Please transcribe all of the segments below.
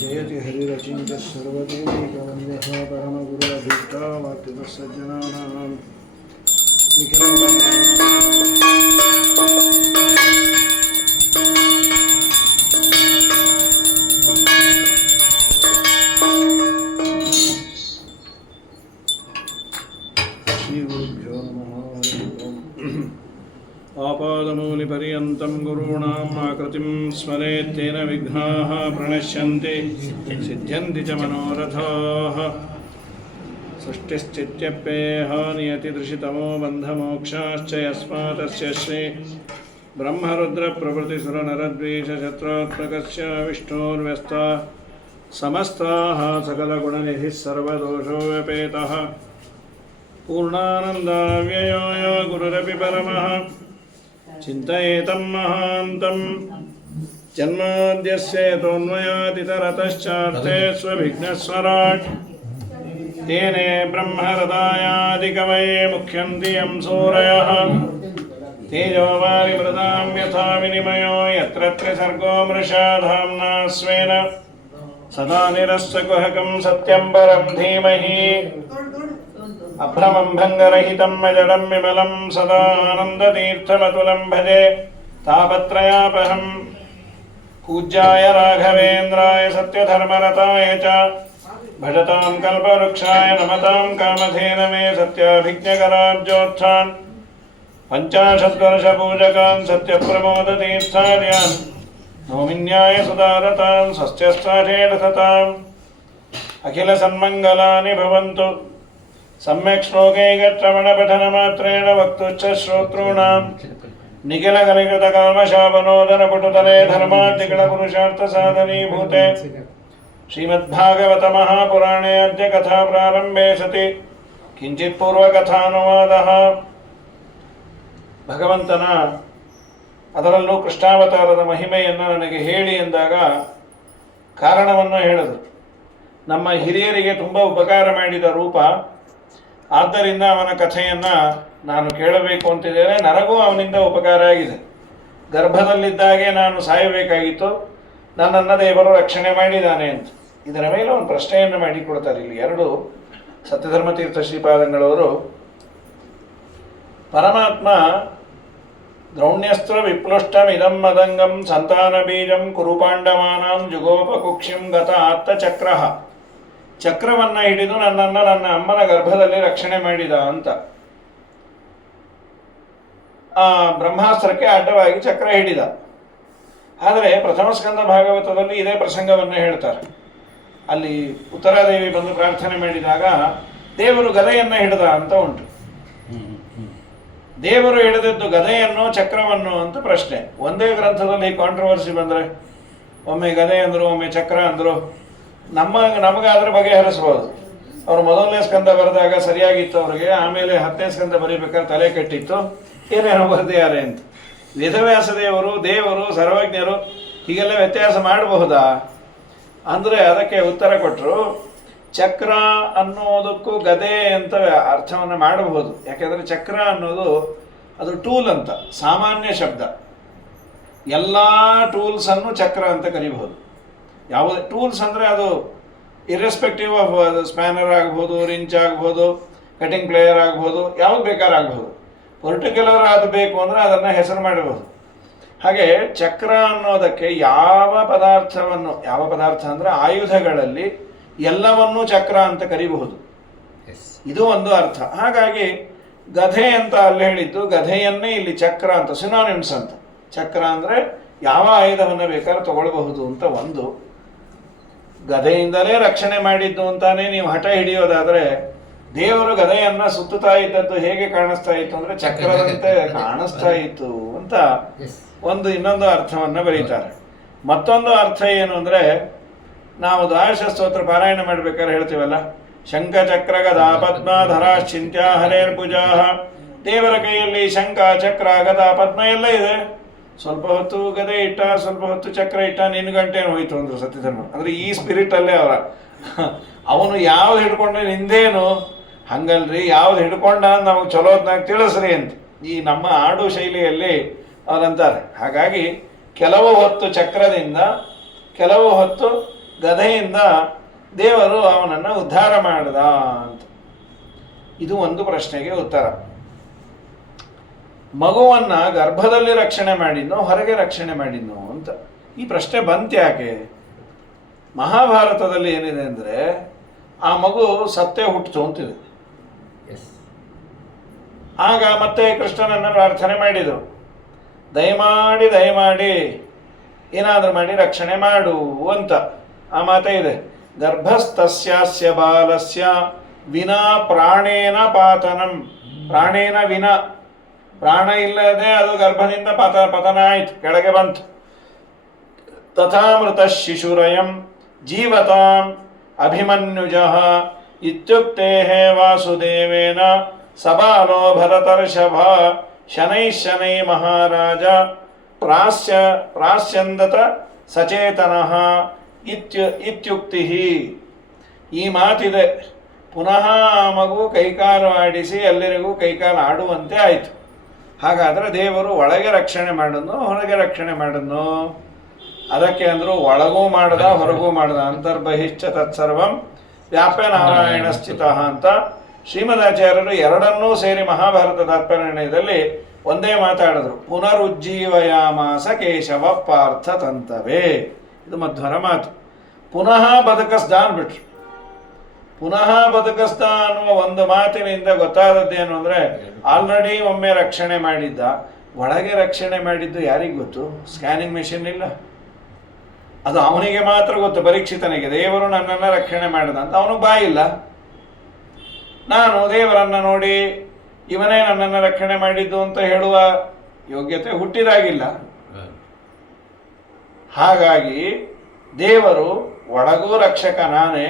जयति हरिरचिन्त्य सर्वदेवैकवन्द्यः परमगुरुरभीष्टावाप्तितः सज्जनानां श्रीगुरुभ्यो नमः। आपादमूलिपर्यन्तं गुरूणाम् आकृतिं स्मरेत् तेन विघ्नाः प्रणश्यन्ति सिद्ध्यन्ति च मनोरथाः। सृष्टिश्चित्यप्येह नियतिदृशितमो बन्धमोक्षाश्च यस्मात्तस्य श्री ब्रह्मरुद्रप्रभृतिसुरनरद्वीषशत्रात्मकस्य विष्णोर्व्यस्ता समस्ताः सकलगुणनिधिः सर्वदोषोऽव्यपेतः पूर्णानन्दाव्ययो यो गुरुरपि परमः चिन्तयेतं महान्तं जन्माद्यस्य यतोऽन्वयादितरतश्चार्थे स्वभिघ्नस्वराट् तेने ब्रह्महृदायादिकवये मुख्यन्ति यं सूरयः तेजोवारिमृदां यथा विनिमयो यत्र त्रिसर्गो मृषा धाम्ना स्वेन सदा निरस्तकुहकं सत्यं परं धीमहि अभ्रमं भङ्गरहितं अजडं विमलं सदा आनन्दतीर्थमतुलं भजे तापत्रयापहं पूज्याय राघवेन्द्राय सत्यधर्मरताय च भजतां कल्पवृक्षाय नमतां कामधेनवे सत्याभिज्ञकराब्जोत्थान् पञ्चाशद्वर्षपूजकान् सत्यप्रमोदतीर्थार्यान् नौमिन्याय सुदारतान् स्वस्त्यस्थाचेदसताम् अखिलसन्मङ्गलानि भवन्तु। सम्यक् श्लोकैकश्रवणपठनमात्रेण वक्तुश्च श्रोतॄणां निखिलकलिकृतकामशापनोदनपटुतले धर्माद्यगणपुरुषार्थसाधनीभूते श्रीमद्भागवतमहापुराणे अद्य कथाप्रारम्भे सति किञ्चित् पूर्वकथानुवादः। ಭಗವಂತನ ಅದರಲ್ಲೂ ಕೃಷ್ಣಾವತಾರದ ಮಹಿಮೆಯನ್ನು ನನಗೆ ಹೇಳಿ ಎಂದಾಗ ಕಾರಣವನ್ನು ಹೇಳಿದರು. ನಮ್ಮ ಹಿರಿಯರಿಗೆ ತುಂಬ ಉಪಕಾರ ಮಾಡಿದ ರೂಪ, ಆದ್ದರಿಂದ ಅವನ ಕಥೆಯನ್ನು ನಾನು ಕೇಳಬೇಕು ಅಂತಿದ್ದೇನೆ. ನನಗೂ ಅವನಿಂದ ಉಪಕಾರ ಆಗಿದೆ. ಗರ್ಭದಲ್ಲಿದ್ದಾಗೆ ನಾನು ಸಾಯಬೇಕಾಗಿತ್ತು, ನನ್ನನ್ನು ದೇವರು ರಕ್ಷಣೆ ಮಾಡಿದ್ದಾನೆ ಅಂತ. ಇದರ ಮೇಲೆ ಒಂದು ಪ್ರಶ್ನೆಯನ್ನು ಮಾಡಿಕೊಡ್ತಾರೆ ಇಲ್ಲಿ ಎರಡು ಸತ್ಯಧರ್ಮತೀರ್ಥ ಶ್ರೀಪಾದಂಗಳವರು. ಪರಮಾತ್ಮ ದ್ರೌಣ್ಯಸ್ತ್ರ ವಿಪ್ಲುಷ್ಟಂ ಇದಂ ಮದಂಗಂ ಸಂತಾನ ಬೀಜಂ ಕುರುಪಾಂಡವಾನಾಂ ಜುಗೋಪಕುಕ್ಷಿಂ ಗತ ಆತ್ತ ಚಕ್ರ, ಚಕ್ರವನ್ನು ಹಿಡಿದು ನನ್ನನ್ನು ನನ್ನ ಅಮ್ಮನ ಗರ್ಭದಲ್ಲಿ ರಕ್ಷಣೆ ಮಾಡಿದ ಅಂತ. ಆ ಬ್ರಹ್ಮಾಸ್ತ್ರಕ್ಕೆ ಅಡ್ಡವಾಗಿ ಚಕ್ರ ಹಿಡಿದ. ಆದರೆ ಪ್ರಥಮ ಸ್ಕಂದ ಭಾಗವತದಲ್ಲಿ ಇದೇ ಪ್ರಸಂಗವನ್ನು ಹೇಳ್ತಾರೆ. ಅಲ್ಲಿ ಉತ್ತರಾದೇವಿ ಬಂದು ಪ್ರಾರ್ಥನೆ ಮಾಡಿದಾಗ ದೇವರು ಗದೆಯನ್ನು ಹಿಡಿದ ಅಂತ ಉಂಟು. ದೇವರು ಹಿಡಿದದ್ದು ಗದೆಯನ್ನು ಚಕ್ರವನ್ನು ಅಂತ ಪ್ರಶ್ನೆ. ಒಂದೇ ಗ್ರಂಥದಲ್ಲಿ ಕಾಂಟ್ರವರ್ಸಿ ಬಂದರೆ ಒಮ್ಮೆ ಗದೆ ಅಂದರು, ಒಮ್ಮೆ ಚಕ್ರ ಅಂದರು. ನಮಗಾದ್ರೆ ಬಗೆಹರಿಸ್ಬೋದು. ಅವರು ಮೊದಲನೇ ಸ್ಕಂದ ಬರೆದಾಗ ಸರಿಯಾಗಿತ್ತು ಅವ್ರಿಗೆ, ಆಮೇಲೆ 10ನೇ ಸ್ಕಂದ ಬರೀಬೇಕಾದ್ರೆ ತಲೆ ಕೆಟ್ಟಿತ್ತು, ಏನೇನೋ ಬರೆದಿದ್ದಾರೆ ಅಂತ. ವೇದವ್ಯಾಸ ದೇವರು ಸರ್ವಜ್ಞರು, ಹೀಗೆಲ್ಲ ವ್ಯತ್ಯಾಸ ಮಾಡಬಹುದಾ ಅಂದರೆ ಅದಕ್ಕೆ ಉತ್ತರ ಕೊಟ್ಟರು. ಚಕ್ರ ಅನ್ನೋದಕ್ಕೂ ಗದೆ ಅಂತ ಅರ್ಥವನ್ನು ಮಾಡಬಹುದು. ಯಾಕೆಂದರೆ ಚಕ್ರ ಅನ್ನೋದು ಅದು ಟೂಲ್ ಅಂತ, ಸಾಮಾನ್ಯ ಶಬ್ದ. ಎಲ್ಲ ಟೂಲ್ಸನ್ನು ಚಕ್ರ ಅಂತ ಕರಿಬಹುದು. ಯಾವುದೇ ಟೂಲ್ಸ್ ಅಂದರೆ ಅದು ಇರ್ರೆಸ್ಪೆಕ್ಟಿವ್ ಆಫ್ ಸ್ಪ್ಯಾನರ್ ಆಗ್ಬೋದು, ರಿಂಚ್ ಆಗ್ಬೋದು, ಕಟಿಂಗ್ ಪ್ಲೇಯರ್ ಆಗ್ಬೋದು, ಯಾವ್ದು ಬೇಕಾರಾಗ್ಬೋದು. ಪರ್ಟಿಕ್ಯುಲರ್ ಆಗಬೇಕು ಅಂದರೆ ಅದನ್ನು ಹೆಸರು ಮಾಡಬಹುದು. ಹಾಗೆ ಚಕ್ರ ಅನ್ನೋದಕ್ಕೆ ಯಾವ ಪದಾರ್ಥ ಅಂದರೆ ಆಯುಧಗಳಲ್ಲಿ ಎಲ್ಲವನ್ನೂ ಚಕ್ರ ಅಂತ ಕರಿಬಹುದು. ಇದು ಒಂದು ಅರ್ಥ. ಹಾಗಾಗಿ ಗಧೆ ಅಂತ ಅಲ್ಲಿ ಹೇಳಿದ್ದು, ಗಧೆಯನ್ನೇ ಇಲ್ಲಿ ಚಕ್ರ ಅಂತ, ಸಿನಾನಿಮ್ಸ್ ಅಂತ. ಚಕ್ರ ಅಂದರೆ ಯಾವ ಆಯುಧವನ್ನು ಬೇಕಾದ್ರೂ ತಗೊಳ್ಬಹುದು ಅಂತ ಒಂದು. ಗದೆಯಿಂದಲೇ ರಕ್ಷಣೆ ಮಾಡಿದ್ದು ಅಂತಾನೆ ನೀವು ಹಠ ಹಿಡಿಯೋದಾದರೆ, ದೇವರು ಗದೆಯನ್ನ ಸುತ್ತುತ್ತಾ ಇದ್ದದ್ದು ಹೇಗೆ ಕಾಣಿಸ್ತಾ ಇತ್ತು ಅಂದರೆ ಚಕ್ರದಂತೆ ಕಾಣಿಸ್ತಾ ಇತ್ತು ಅಂತ ಇನ್ನೊಂದು ಅರ್ಥವನ್ನು ಬರೀತಾರೆ. ಮತ್ತೊಂದು ಅರ್ಥ ಏನು ಅಂದರೆ, ನಾವು ದ್ವಾದಶ ಸ್ತೋತ್ರ ಪಾರಾಯಣ ಮಾಡ್ಬೇಕಾದ್ರೆ ಹೇಳ್ತೀವಲ್ಲ, ಶಂಖ ಚಕ್ರ ಗದಾ ಪದ್ಮಾಧರ ಚಿಂತ್ಯ ಹರೇರ್ಭುಜಾ. ದೇವರ ಕೈಯಲ್ಲಿ ಶಂಖ ಚಕ್ರ ಗದಾ ಪದ್ಮ ಎಲ್ಲ ಇದೆ. ಸ್ವಲ್ಪ ಹೊತ್ತು ಗದೆ ಇಟ್ಟ, ಸ್ವಲ್ಪ ಹೊತ್ತು ಚಕ್ರ ಇಟ್ಟ, ನಿನ್ನ ಗಂಟೇನು ಹೋಯ್ತು ಅಂದರು ಸತ್ಯಧರ್ಮ. ಅಂದರೆ ಈ ಸ್ಪಿರಿಟಲ್ಲೇ ಅವನು ಯಾವ್ದು ಹಿಡ್ಕೊಂಡೆ ನಿಂದೇನು ಹಂಗಲ್ರಿ, ಯಾವ್ದು ಹಿಡ್ಕೊಂಡ ನಮಗೆ ಚಲೋದ್ನಾಗ ತಿಳಿಸ್ರಿ ಅಂತ ಈ ನಮ್ಮ ಆಡು ಶೈಲಿಯಲ್ಲಿ ಅವರಂತಾರೆ. ಹಾಗಾಗಿ ಕೆಲವು ಹೊತ್ತು ಚಕ್ರದಿಂದ, ಕೆಲವು ಹೊತ್ತು ಗದೆಯಿಂದ ದೇವರು ಅವನನ್ನು ಉದ್ಧಾರ ಮಾಡಿದ ಅಂತ. ಇದು ಒಂದು ಪ್ರಶ್ನೆಗೆ ಉತ್ತರ. ಮಗುವನ್ನ ಗರ್ಭದಲ್ಲಿ ರಕ್ಷಣೆ ಮಾಡಿದ್ನೋ ಹೊರಗೆ ರಕ್ಷಣೆ ಮಾಡಿದ್ನೋ ಅಂತ ಈ ಪ್ರಶ್ನೆ ಬಂತು ಯಾಕೆ? ಮಹಾಭಾರತದಲ್ಲಿ ಏನಿದೆ ಅಂದರೆ ಆ ಮಗು ಸತ್ತೇ ಹುಟ್ಟಿತು ಅಂತಿದೆ. ಆಗ ಮತ್ತೆ ಕೃಷ್ಣನನ್ನು ಪ್ರಾರ್ಥನೆ ಮಾಡಿದರು, ದಯಮಾಡಿ ಏನಾದರೂ ಮಾಡಿ ರಕ್ಷಣೆ ಮಾಡು ಅಂತ. ಆ ಮಾತೇ ಇದೆ, ಗರ್ಭಸ್ಥಸ್ಯ ಬಾಲಸ್ಯ ವಿನಾ ಪ್ರಾಣೇನ ಪಾತನಂ. ಪ್ರಾಣೇನ ವಿನ, ಪ್ರಾಣ ಇಲ್ಲದೆ ಅದು ಗರ್ಭದಿಂದ ಪತನ ಆಯಿತು, ಕೆಳಗೆ ಬಂತು. ತಥಾಮೃತ ಶಿಶುರಯಂ ಜೀವತಾಂ ಅಭಿಮನ್ಯುಜಃ ಇತ್ಯುಕ್ತೆ ವಾಸುದೇವೇನ ಸಬಾಲೋ ಭರತರ್ಷಭ ಶನೈ ಮಹಾರಾಜ ಪ್ರಾಸ್ಯಂದತ ಸಚೇತನಃ ಇತ್ಯುಕ್ತಿ. ಈ ಮಾತಿದೆ. ಪುನಃ ಆ ಮಗು ಕೈಕಾಲು ಆಡಿಸಿ ಎಲ್ಲರಿಗೂ ಕೈಕಾಲು ಆಡುವಂತೆ ಆಯಿತು. ಹಾಗಾದರೆ ದೇವರು ಒಳಗೆ ರಕ್ಷಣೆ ಮಾಡಿದ್ನು ಹೊರಗೆ ರಕ್ಷಣೆ ಮಾಡಿದ್ನು? ಅದಕ್ಕೆ ಅಂದರು ಒಳಗೂ ಮಾಡ್ದ ಹೊರಗೂ ಮಾಡ್ದ. ಅಂತರ್ಬಹಿಶ್ಚ ತತ್ಸರ್ವಂ ವ್ಯಾಪ್ಯ ನಾರಾಯಣ ಸ್ಥಿತ ಅಂತ ಶ್ರೀಮದಾಚಾರ್ಯರು ಎರಡನ್ನೂ ಸೇರಿ ಮಹಾಭಾರತ ತಾತ್ಪರ್ಯದಲ್ಲಿ ಒಂದೇ ಮಾತಾಡಿದ್ರು. ಪುನರುಜ್ಜೀವಯಾಮಾಸ ಕೇಶವ ಪಾರ್ಥ ತಂತವೇ. ಇದು ಮಧ್ವರ ಮಾತು. ಪುನಃ ಬದುಕಸ್ದ ಅಂದ್ಬಿಟ್ರು. ಪುನಃ ಬದುಕಸ್ದ ಅನ್ನುವ ಒಂದು ಮಾತಿನಿಂದ ಗೊತ್ತಾದದ್ದೇನು ಅಂದರೆ ಆಲ್ರೆಡಿ ಒಮ್ಮೆ ರಕ್ಷಣೆ ಮಾಡಿದ್ದ. ಒಳಗೆ ರಕ್ಷಣೆ ಮಾಡಿದ್ದು ಯಾರಿಗೆ ಗೊತ್ತು? ಸ್ಕ್ಯಾನಿಂಗ್ ಮೆಷಿನ್ ಇಲ್ಲ, ಅದು ಅವನಿಗೆ ಮಾತ್ರ ಗೊತ್ತು. ಪರೀಕ್ಷಿತನಿಗೆ ದೇವರು ನನ್ನನ್ನು ರಕ್ಷಣೆ ಮಾಡಿದ ಅಂತ ಅವನಿಗೆ ಬಾಯಿಲ್ಲ. ನಾನು ದೇವರನ್ನು ನೋಡಿ ಇವನೇ ನನ್ನನ್ನು ರಕ್ಷಣೆ ಮಾಡಿದ್ದು ಅಂತ ಹೇಳುವ ಯೋಗ್ಯತೆ ಹುಟ್ಟಿದಾಗಿಲ್ಲ. ಹಾಗಾಗಿ ದೇವರು ಒಳಗೂ ರಕ್ಷಕ ನಾನೇ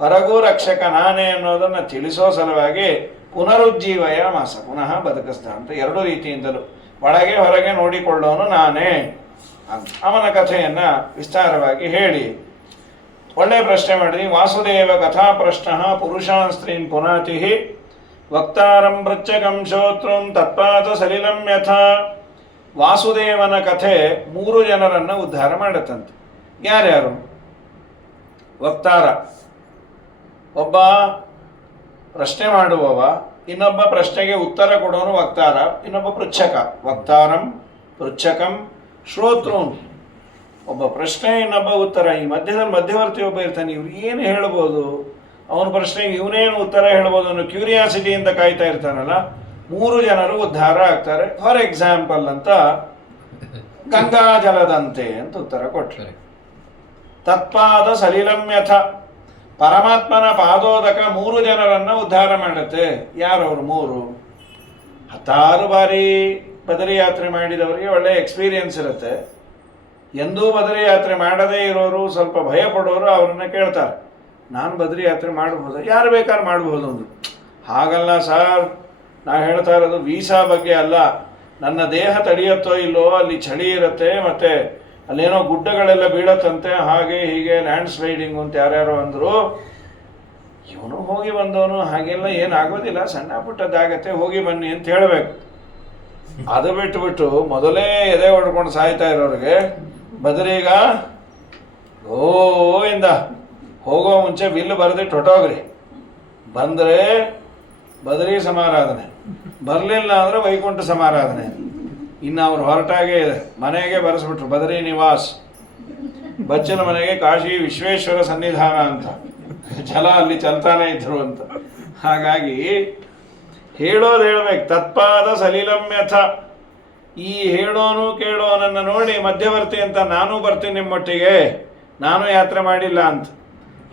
ಹೊರಗೂ ರಕ್ಷಕ ನಾನೇ ಅನ್ನೋದನ್ನು ತಿಳಿಸೋ ಸಲುವಾಗಿ ಪುನರುಜ್ಜೀವಯ ಮಾಸ, ಪುನಃ ಬದುಕಿಸ್ದ ಅಂತ ಎರಡು ರೀತಿಯಿಂದಲೂ ಒಳಗೆ ಹೊರಗೆ ನೋಡಿಕೊಳ್ಳೋನು ನಾನೇ ಅಂತ ಅವನ ಕಥೆಯನ್ನು ವಿಸ್ತಾರವಾಗಿ ಹೇಳಿ ಒಳ್ಳೆಯ ಪ್ರಶ್ನೆ ಮಾಡಿದ್ವಿ. ವಾಸುದೇವ ಕಥಾ ಪ್ರಶ್ನ ಪುರುಷಾನ್ ಸ್ತ್ರೀನ್ ಪುನಾತಿ ವಕ್ತಾರಂ ಪೃಚ್ಛಕಂ ಶ್ರೋತೃಂ ತತ್ಪಾತ ಸಲಿಲಂ ಯಥಾ. ವಾಸುದೇವನ ಕಥೆ 3 ಜನರನ್ನು ಉದ್ಧಾರ ಮಾಡುತ್ತಂತೆ. ಯಾರ್ಯಾರು? ವಕ್ತಾರ, ಒಬ್ಬ ಪ್ರಶ್ನೆ ಮಾಡುವವ, ಇನ್ನೊಬ್ಬ ಪ್ರಶ್ನೆಗೆ ಉತ್ತರ ಕೊಡೋನು ವಕ್ತಾರ, ಇನ್ನೊಬ್ಬ ಪೃಚ್ಛಕ. ವಕ್ತಾರಂ ಪೃಚ್ಛಕಂ ಶ್ರೋತೃನ್. ಒಬ್ಬ ಪ್ರಶ್ನೆ ಇನ್ನೊಬ್ಬ ಉತ್ತರ. ಈ ಮಧ್ಯದಲ್ಲಿ ಮಧ್ಯವರ್ತಿ ಒಬ್ಬ ಇರ್ತಾನೆ. ಇವ್ರು ಏನು ಹೇಳ್ಬೋದು, ಅವನ ಪ್ರಶ್ನೆಗೆ ಇವನೇನು ಉತ್ತರ ಹೇಳ್ಬೋದು ಅನ್ನೋ ಕ್ಯೂರಿಯಾಸಿಟಿಯಿಂದ ಕಾಯ್ತಾ ಇರ್ತಾನಲ್ಲ. 3 ಜನರು ಉದ್ಧಾರ ಆಗ್ತಾರೆ. ಫಾರ್ ಎಕ್ಸಾಂಪಲ್ ಅಂತ ಗಂಗಾಜಲದಂತೆ ಅಂತ ಉತ್ತರ ಕೊಟ್ಟರೆ. ತತ್ಪಾದ ಸಲಿಲಂ ಯಥ. ಪರಮಾತ್ಮನ ಪಾದೋದಕ 3 ಜನರನ್ನು ಉದ್ಧಾರ ಮಾಡುತ್ತೆ. ಯಾರವರು 3? 16 ಬಾರಿ ಬದರಿ ಯಾತ್ರೆ ಮಾಡಿದವರಿಗೆ ಒಳ್ಳೆ ಎಕ್ಸ್ಪೀರಿಯನ್ಸ್ ಇರುತ್ತೆ. ಎಂದೂ ಬದರಿ ಯಾತ್ರೆ ಮಾಡದೇ ಇರೋರು, ಸ್ವಲ್ಪ ಭಯ ಪಡೋರು ಅವ್ರನ್ನ ಕೇಳ್ತಾರೆ, ನಾನು ಬದರಿ ಯಾತ್ರೆ ಮಾಡ್ಬೋದು? ಯಾರು ಬೇಕಾದ್ರೂ ಮಾಡ್ಬೋದು ಅಂದರು. ಹಾಗಲ್ಲ ಸರ್, ನಾ ಹೇಳ್ತಾ ಇರೋದು ವೀಸಾ ಬಗ್ಗೆ ಅಲ್ಲ. ನನ್ನ ದೇಹ ತಡೆಯುತ್ತೋ ಇಲ್ಲೋ, ಅಲ್ಲಿ ಚಳಿ ಇರುತ್ತೆ, ಮತ್ತು ಅಲ್ಲೇನೋ ಗುಡ್ಡಗಳೆಲ್ಲ ಬೀಳತ್ತಂತೆ, ಹಾಗೆ ಹೀಗೆ ಲ್ಯಾಂಡ್ ಸ್ಲೈಡಿಂಗು ಅಂತ ಯಾರ್ಯಾರೋ ಅಂದರು. ಇವನು ಹೋಗಿ ಬಂದವನು ಹಾಗೆಲ್ಲ ಏನಾಗೋದಿಲ್ಲ, ಸಣ್ಣ ಪುಟ್ಟದ್ದಾಗತ್ತೆ, ಹೋಗಿ ಬನ್ನಿ ಅಂತ ಹೇಳಬೇಕು. ಅದು ಬಿಟ್ಟುಬಿಟ್ಟು ಮೊದಲೇ ಎದೆ ಹೊಡ್ಕೊಂಡು ಸಾಯ್ತಾ ಇರೋರಿಗೆ ಬದರೀಗ ಇಂದ ಹೋಗೋ ಮುಂಚೆ ಬಿಲ್ಲು ಬರೆದಿಟ್ಟು ಹೊಟ್ಟೋಗ್ರಿ. ಬಂದರೆ ಬದರಿ ಸಮಾರಾಧನೆ, ಬರಲಿಲ್ಲ ಅಂದರೆ ವೈಕುಂಠ ಸಮಾರಾಧನೆ. ಇನ್ನು ಅವ್ರು ಹೊರಟಾಗೇ ಇದೆ. ಮನೆಗೆ ಬರೆಸ್ಬಿಟ್ರು ಬದರಿ ನಿವಾಸ್, ಬಚ್ಚನ ಮನೆಗೆ ಕಾಶಿ ವಿಶ್ವೇಶ್ವರ ಸನ್ನಿಧಾನ ಅಂತ, ಜಲ ಅಲ್ಲಿ ಚಲ್ತಾನೆ ಇದ್ರು ಅಂತ. ಹಾಗಾಗಿ ಹೇಳೋದು ಹೇಳ್ಬೇಕು. ತತ್ಪಾದ ಸಲಿಲಂ ಯಥ. ಈ ಹೇಳೋನು ಕೇಳೋನನ್ನು ನೋಡಿ ಮಧ್ಯವರ್ತಿ ಅಂತ ನಾನು ಬರ್ತೀನಿ ನಿಮ್ಮೊಟ್ಟಿಗೆ, ನಾನು ಯಾತ್ರೆ ಮಾಡಿಲ್ಲ ಅಂತ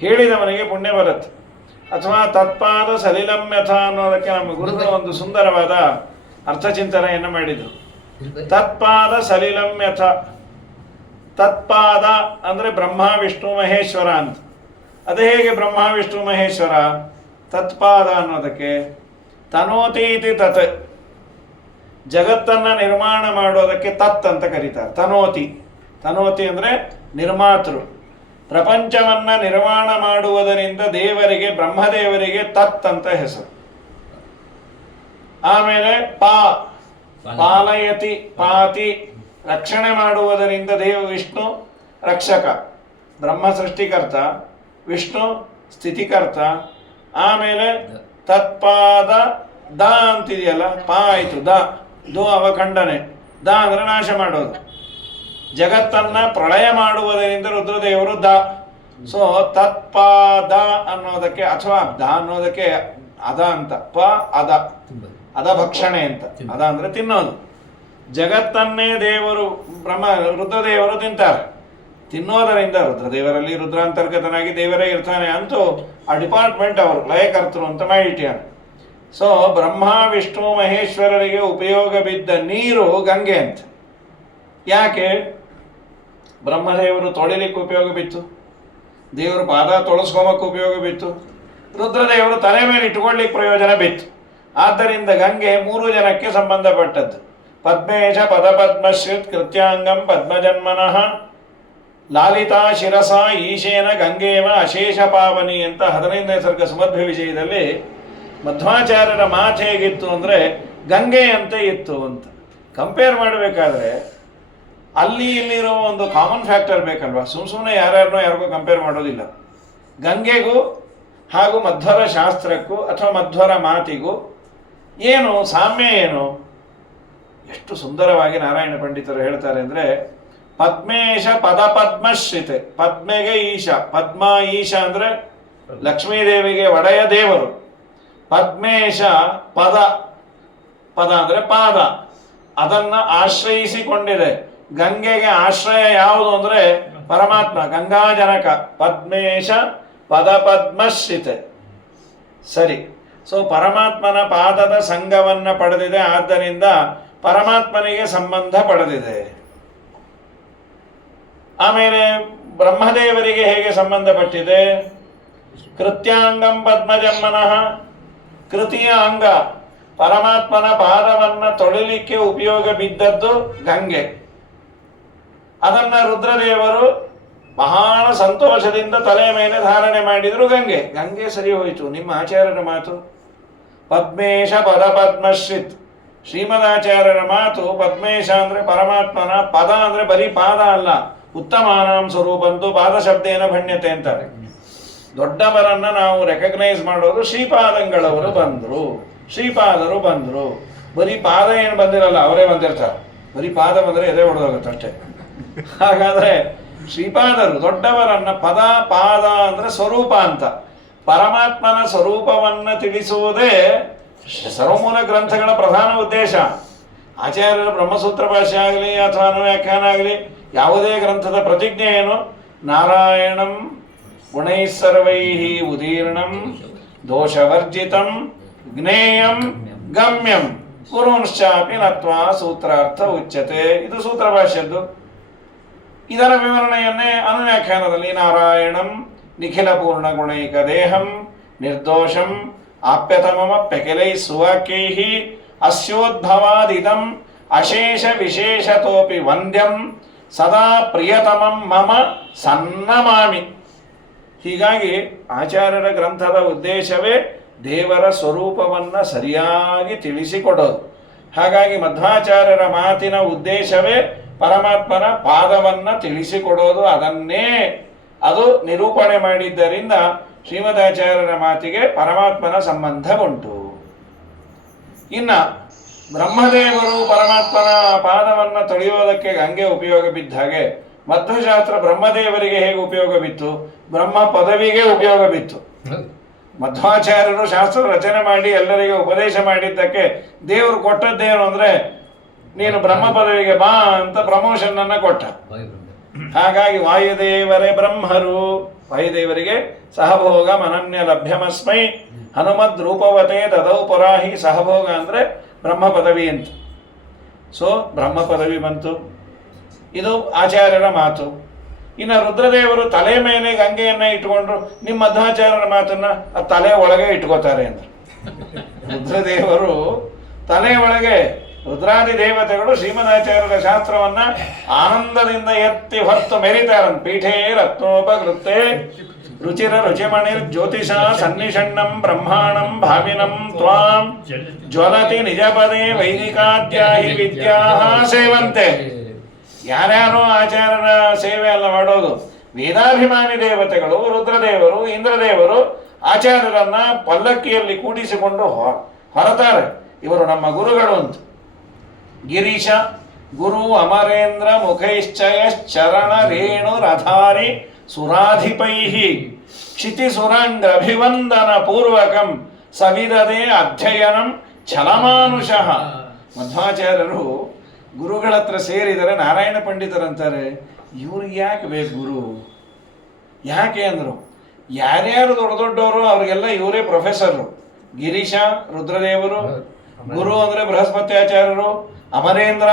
ಹೇಳಿದವನಿಗೆ ಪುಣ್ಯ ಬರುತ್ತೆ. ಅಥವಾ ತತ್ಪಾದ ಸಲಿಲಂ ಯಥ ಅನ್ನೋದಕ್ಕೆ ನಮ್ಮ ಗುರುಗಳು ಒಂದು ಸುಂದರವಾದ ಅರ್ಥಚಿಂತನೆಯನ್ನು ಮಾಡಿದರು. ತತ್ಪಾದ ಸಲಿಲಂ ಯಥ. ತತ್ಪಾದ ಅಂದರೆ ಬ್ರಹ್ಮ ವಿಷ್ಣು ಮಹೇಶ್ವರ ಅಂತ. ಅದು ಹೇಗೆ ಬ್ರಹ್ಮ ವಿಷ್ಣು ಮಹೇಶ್ವರ? ತತ್ಪಾದ ಅನ್ನೋದಕ್ಕೆ ತನೋತೀತಿ ತತ್, ಜಗತ್ತನ್ನು ನಿರ್ಮಾಣ ಮಾಡೋದಕ್ಕೆ ತತ್ ಅಂತ ಕರೀತಾರೆ. ತನೋತಿ, ತನೋತಿ ಅಂದರೆ ನಿರ್ಮಾತೃ. ಪ್ರಪಂಚವನ್ನು ನಿರ್ಮಾಣ ಮಾಡುವುದರಿಂದ ದೇವರಿಗೆ, ಬ್ರಹ್ಮದೇವರಿಗೆ ತತ್ ಅಂತ ಹೆಸರು. ಆಮೇಲೆ ಪಾಲಯತಿ, ಪಾತಿ ರಕ್ಷಣೆ ಮಾಡುವುದರಿಂದ ವಿಷ್ಣು ರಕ್ಷಕ, ಬ್ರಹ್ಮ ಸೃಷ್ಟಿಕರ್ತ, ವಿಷ್ಣು ಸ್ಥಿತಿಕರ್ತ. ಆಮೇಲೆ ತತ್ಪಾದ ದ ಅಂತಿದೆಯಲ್ಲ, ಪಾ ಆಯಿತು, ದು ಅವಖಂಡನೆ, ದ ಅಂದರೆ ನಾಶ ಮಾಡೋದು. ಜಗತ್ತನ್ನ ಪ್ರಳಯ ಮಾಡುವುದರಿಂದ ರುದ್ರದೇವರು ಸೊ ತತ್ಪಾದ ಅನ್ನೋದಕ್ಕೆ ಅಥವಾ ದ ಅನ್ನೋದಕ್ಕೆ ಅದ ಅಂತ, ಅದ ಭಕ್ಷಣೆ ಅಂತ. ಅದ ಅಂದ್ರೆ ತಿನ್ನೋದು. ಜಗತ್ತನ್ನೇ ದೇವರು ರುದ್ರದೇವರು ತಿಂತಾರೆ. ತಿನ್ನೋದರಿಂದ ರುದ್ರದೇವರಲ್ಲಿ ರುದ್ರಾಂತರ್ಗತನಾಗಿ ದೇವರೇ ಇರ್ತಾನೆ ಅಂತೂ ಆ ಡಿಪಾರ್ಟ್ಮೆಂಟ್ ಅವರು ಲಯಕರ್ತರು ಅಂತ ಮಾಡಿಟ್ಯಾರ. ಸೊ ಬ್ರಹ್ಮ ವಿಷ್ಣು ಮಹೇಶ್ವರರಿಗೆ ಉಪಯೋಗ ಬಿದ್ದ ನೀರು ಗಂಗೆ ಅಂತ. ಯಾಕೆ? ಬ್ರಹ್ಮದೇವರು ತೊಳಿಲಿಕ್ಕೆ ಉಪಯೋಗ ಬಿತ್ತು, ದೇವರು ಪಾದ ತೊಳಸ್ಕೊಂಬಕ್ಕೆ ಉಪಯೋಗ ಬಿತ್ತು, ರುದ್ರದೇವರು ತಲೆ ಮೇಲೆ ಇಟ್ಕೊಳ್ಳಿಕ್ಕೆ ಪ್ರಯೋಜನ ಬಿತ್ತು. ಆದ್ದರಿಂದ ಗಂಗೆ 3 ಜನಕ್ಕೆ ಸಂಬಂಧಪಟ್ಟದ್ದು. ಪದ್ಮೇಶ ಪದಪದ್ಮಶ್ರಿತ್ ಕೃತ್ಯಾಂಗಂ ಪದ್ಮಜನ್ಮನಃ ಲಾಲಿತಾ ಶಿರಸ ಈಶೇನ ಗಂಗೇವ ಅಶೇಷ ಪಾವನಿ ಅಂತ 15ನೇ ಸರ್ಗ ಸುಮಧ್ವ ವಿಜಯದಲ್ಲಿ ಮಧ್ವಾಚಾರ್ಯರ ಮಾತು ಹೇಗಿತ್ತು ಅಂದರೆ ಗಂಗೆ ಅಂತ ಇತ್ತು ಅಂತ. ಕಂಪೇರ್ ಮಾಡಬೇಕಾದ್ರೆ ಅಲ್ಲಿ ಇಲ್ಲಿರೋ ಒಂದು ಕಾಮನ್ ಫ್ಯಾಕ್ಟರ್ ಬೇಕಲ್ವಾ, ಸುಮ್ಮನೆ ಯಾರಿಗೋ ಕಂಪೇರ್ ಮಾಡೋದಿಲ್ಲ. ಗಂಗೆಗೂ ಹಾಗೂ ಮಧ್ವರ ಶಾಸ್ತ್ರಕ್ಕೂ ಅಥವಾ ಮಧ್ವರ ಮಾತಿಗೂ ಏನು ಸಾಮ್ಯ ಏನು? ಎಷ್ಟು ಸುಂದರವಾಗಿ ನಾರಾಯಣ ಪಂಡಿತರು ಹೇಳ್ತಾರೆ ಅಂದರೆ, ಪದ್ಮೇಶ ಪದ ಪದ್ಮಶ್ರಿತೆ, ಪದ್ಮೆಗೆ ಈಶ, ಪದ್ಮ ಈಶ ಅಂದರೆ ಲಕ್ಷ್ಮೀದೇವಿಗೆ ಒಡೆಯ ದೇವರು. ಪದ್ಮೇಶ ಪದ, ಪದ ಅಂದರೆ ಪಾದ, ಅದನ್ನು ಆಶ್ರಯಿಸಿಕೊಂಡಿದೆ. ಗಂಗೆಗೆ ಆಶ್ರಯ ಯಾವುದು ಅಂದರೆ ಪರಮಾತ್ಮ, ಗಂಗಾಜನಕ. ಪದ್ಮೇಶ ಪದ ಪದ್ಮಶ್ರಿತೆ. ಸರಿ, ಸೊ ಪರಮಾತ್ಮನ ಪಾದದ ಸಂಘವನ್ನ ಪಡೆದಿದೆ, ಆದ್ದರಿಂದ ಪರಮಾತ್ಮನಿಗೆ ಸಂಬಂಧ ಪಡೆದಿದೆ. ಆಮೇಲೆ ಬ್ರಹ್ಮದೇವರಿಗೆ ಹೇಗೆ ಸಂಬಂಧಪಟ್ಟಿದೆ? ಕೃತ್ಯಾಂಗಂ ಪದ್ಮಜನ್ಮನಃ, ಕೃತಿಯ ಅಂಗ, ಪರಮಾತ್ಮನ ಪಾದವನ್ನ ತೊಳಿಲಿಕ್ಕೆ ಉಪಯೋಗ ಬಿದ್ದದ್ದು ಗಂಗೆ. ಅದನ್ನ ರುದ್ರದೇವರು ಬಹಳ ಸಂತೋಷದಿಂದ ತಲೆಯ ಮೇಲೆ ಧಾರಣೆ ಮಾಡಿದ್ರು ಗಂಗೆ. ಗಂಗೆ ಸರಿ ಹೋಯಿತು. ನಿಮ್ಮ ಆಚಾರ್ಯರ ಮಾತು ಪದ್ಮೇಶ ಪದ ಪದ್ಮಶ್ರಿತ್, ಶ್ರೀಮದಾಚಾರ್ಯರ ಮಾತು ಪದ್ಮೇಶ ಅಂದ್ರೆ ಪರಮಾತ್ಮನ, ಪದ ಅಂದ್ರೆ ಬರೀ ಪಾದ ಅಲ್ಲ, ಉತ್ತಮಾನಾಂ ಸ್ವರೂಪಂತು ಪಾದ ಶಬ್ದೇನ ಭಣ್ಯತೆ ಅಂತಾರೆ. ದೊಡ್ಡವರನ್ನ ನಾವು ರೆಕಗ್ನೈಸ್ ಮಾಡೋದು ಶ್ರೀಪಾದಂಗಳವರು ಬಂದ್ರು, ಶ್ರೀಪಾದರು ಬಂದ್ರು. ಬರೀ ಪಾದ ಏನು ಬಂದಿರಲ್ಲ, ಅವರೇ ಬಂದಿರ್ತಾರೆ. ಬರೀ ಪಾದ ಬಂದ್ರೆ ಎದೆ ಹೊಡೆದೋಗುತ್ತೆ ಅಷ್ಟೇ. ಹಾಗಾದ್ರೆ ಶ್ರೀಪಾದರು ದೊಡ್ಡವರನ್ನ, ಪದ ಪಾದ ಅಂದ್ರೆ ಸ್ವರೂಪ ಅಂತ, ಪರಮಾತ್ಮನ ಸ್ವರೂಪವನ್ನ ತಿಳಿಸುವುದೇ ಸರ್ವಮೂಲ ಗ್ರಂಥಗಳ ಪ್ರಧಾನ ಉದ್ದೇಶ. ಆಚಾರ್ಯರ ಬ್ರಹ್ಮಸೂತ್ರ ಭಾಷೆ ಆಗಲಿ ಅಥವಾ ಅನುವ್ಯಾಖ್ಯಾನ ಆಗಲಿ, ಯಾವುದೇ ಗ್ರಂಥದ ಪ್ರತಿಜ್ಞೆ ಏನು? ನಾರಾಯಣಂ ಗುಣೈಸ್ಸರ್ವೈಃ ಉದೀರ್ಣಂ ದೋಷವರ್ಜಿತಂ ಜ್ಞೇಯಂ ಗಮ್ಯಂ ಗುರುಂಶ್ಚಾಪಿ ನತ್ವಾ ಸೂತ್ರಾರ್ಥ ಉಚ್ಯತೆ. ಇದು ಸೂತ್ರ ಭಾಷ್ಯದ್ದು. ಇದರ ವಿವರಣೆಯನ್ನೇ ಅನುವ್ಯಾಖ್ಯಾನದಲ್ಲಿ ನಾರಾಯಣಂ ನಿಖಿಲ ಪೂರ್ಣ ಗುಣೈಕ ದೇಹಂ ನಿರ್ದೋಷಂ ಆಪ್ಯತಮಮಪ್ಯಖಿಲೈ ಸುವಾಕ್ಯೈಃ ಅಸ್ಯೋದ್ಭವಾದಿದಂ ಅಶೇಷ ವಿಶೇಷತೋಪಿ ವಂದ್ಯಂ ಸದಾ ಪ್ರಿಯತಮಂ ಮಮ ಸನ್ನಮಾಮಿ. ಹೀಗಾಗಿ ಆಚಾರ್ಯರ ಗ್ರಂಥದ ಉದ್ದೇಶವೇ ದೇವರ ಸ್ವರೂಪವನ್ನು ಸರಿಯಾಗಿ ತಿಳಿಸಿಕೊಡೋದು. ಹಾಗಾಗಿ ಮಧ್ವಾಚಾರ್ಯರ ಮಾತಿನ ಉದ್ದೇಶವೇ ಪರಮಾತ್ಮನ ಪಾದವನ್ನ ತಿಳಿಸಿಕೊಡೋದು. ಅದನ್ನೇ ಅದು ನಿರೂಪಣೆ ಮಾಡಿದ್ದರಿಂದ ಶ್ರೀಮದಾಚಾರ್ಯರ ಮಾತಿಗೆ ಪರಮಾತ್ಮನ ಸಂಬಂಧ ಉಂಟು. ಇನ್ನ ಬ್ರಹ್ಮದೇವರು ಪರಮಾತ್ಮನ ಪಾದವನ್ನ ತೊಳೆಯೋದಕ್ಕೆ ಗಂಗೆ ಉಪಯೋಗ ಬಿದ್ದ ಹಾಗೆ ಮಧ್ವಶಾಸ್ತ್ರ ಬ್ರಹ್ಮದೇವರಿಗೆ ಹೇಗೆ ಉಪಯೋಗ ಬಿತ್ತು? ಬ್ರಹ್ಮ ಪದವಿಗೆ ಉಪಯೋಗ ಬಿತ್ತು. ಮಧ್ವಾಚಾರ್ಯರು ಶಾಸ್ತ್ರ ರಚನೆ ಮಾಡಿ ಎಲ್ಲರಿಗೆ ಉಪದೇಶ ಮಾಡಿದ್ದಕ್ಕೆ ದೇವರು ಕೊಟ್ಟದ್ದೇನು ಅಂದ್ರೆ, ನೀನು ಬ್ರಹ್ಮ ಪದವಿಗೆ ಬಾ ಅಂತ ಪ್ರಮೋಷನ್ ಅನ್ನ ಕೊಟ್ಟ. ಹಾಗಾಗಿ ವಾಯುದೇವರೇ ಬ್ರಹ್ಮರು, ವಾಯುದೇವರಿಗೆ ಸಹಭೋಗ ಅನನ್ಯ ಲಭ್ಯಮಸ್ಮೈ ಹನುಮದ್ ರೂಪವತೆ ತದೌ ಪುರಾಹಿ. ಸಹಭೋಗ ಅಂದ್ರೆ ಬ್ರಹ್ಮ ಪದವಿ ಅಂತ. ಸೊ ಬ್ರಹ್ಮ ಪದವಿ ಬಂತು. ಇದು ಆಚಾರ್ಯರ ಮಾತು. ಇನ್ನು ರುದ್ರದೇವರು ತಲೆ ಮೇಲೆ ಗಂಗೆಯನ್ನ ಇಟ್ಕೊಂಡ್ರು. ನಿಮ್ಮ ಮಧ್ವಾಚಾರ್ಯರ ಮಾತನ್ನ ತಲೆ ಒಳಗೆ ಇಟ್ಕೋತಾರೆ ಅಂದ್ರೆ, ರುದ್ರದೇವರು ತಲೆ ಒಳಗೆ, ರುದ್ರಾದಿ ದೇವತೆಗಳು ಶ್ರೀಮದಾಚಾರ್ಯರ ಶಾಸ್ತ್ರವನ್ನ ಆನಂದದಿಂದ ಎತ್ತಿ ಹೊತ್ತು ಮೆರಿತಾರಂತ. ಪೀಠೇ ರತ್ನೋಪಕೃತೆ ರುಚಿರ ರುಚಿಮಣಿರ್ ಜ್ಯೋತಿಷ ಸನ್ನಿಷಣ್ಣಂ ಬ್ರಹ್ಮಾಣಂ ಭಾವಿನಂ ತ್ವಾಂ ಜ್ವಲತಿ ನಿಜಪದೇ ವೈದಿಕಾದ್ಯಾಹಿ ವಿದ್ಯಾ ಸೇವಂತೆ. ಯಾರ್ಯಾರೋ ಆಚಾರ್ಯರ ಸೇವೆ ಅಲ್ಲ ಮಾಡೋದು, ವೇದಾಭಿಮಾನಿ ದೇವತೆಗಳು ರುದ್ರದೇವರು ಇಂದ್ರದೇವರು ಆಚಾರ್ಯರನ್ನ ಪಲ್ಲಕ್ಕಿಯಲ್ಲಿ ಕೂಡಿಸಿಕೊಂಡು ಹೊರತಾರೆ. ಇವರು ನಮ್ಮ ಗುರುಗಳು ಅಂತ. ಗಿರೀಶ ಗುರು ಅಮರೇಂದ್ರ ಮುಖೈಶ್ಚಯ ಚರಣ ರೇಣು ರಥಾರಿ ಸುರಾಧಿಪೈಹಿ ಕ್ಷಿತಿ ಸುರಂಗ ಅಭಿವಂದನ ಪೂರ್ವಕಂ ಸವಿದದೆ ಅಧ್ಯಯನಂ ಛಲಮಾನುಷಃ. ಮಧ್ವಾಚಾರ್ಯರು ಗುರುಗಳ ಹತ್ರ ಸೇರಿದರೆ ನಾರಾಯಣ ಪಂಡಿತರಂತಾರೆ, ಇವ್ರಿಗೆ ಯಾಕೆ ಬೇಕು ಗುರು? ಯಾಕೆ ಅಂದರು, ಯಾರ್ಯಾರು ದೊಡ್ಡ ದೊಡ್ಡವರು ಅವ್ರಿಗೆಲ್ಲ ಇವರೇ ಪ್ರೊಫೆಸರು. ಗಿರೀಶ ರುದ್ರದೇವರು, ಗುರು ಅಂದರೆ ಬೃಹಸ್ಪತ್ಯಾಚಾರ್ಯರು, ಅಮರೇಂದ್ರ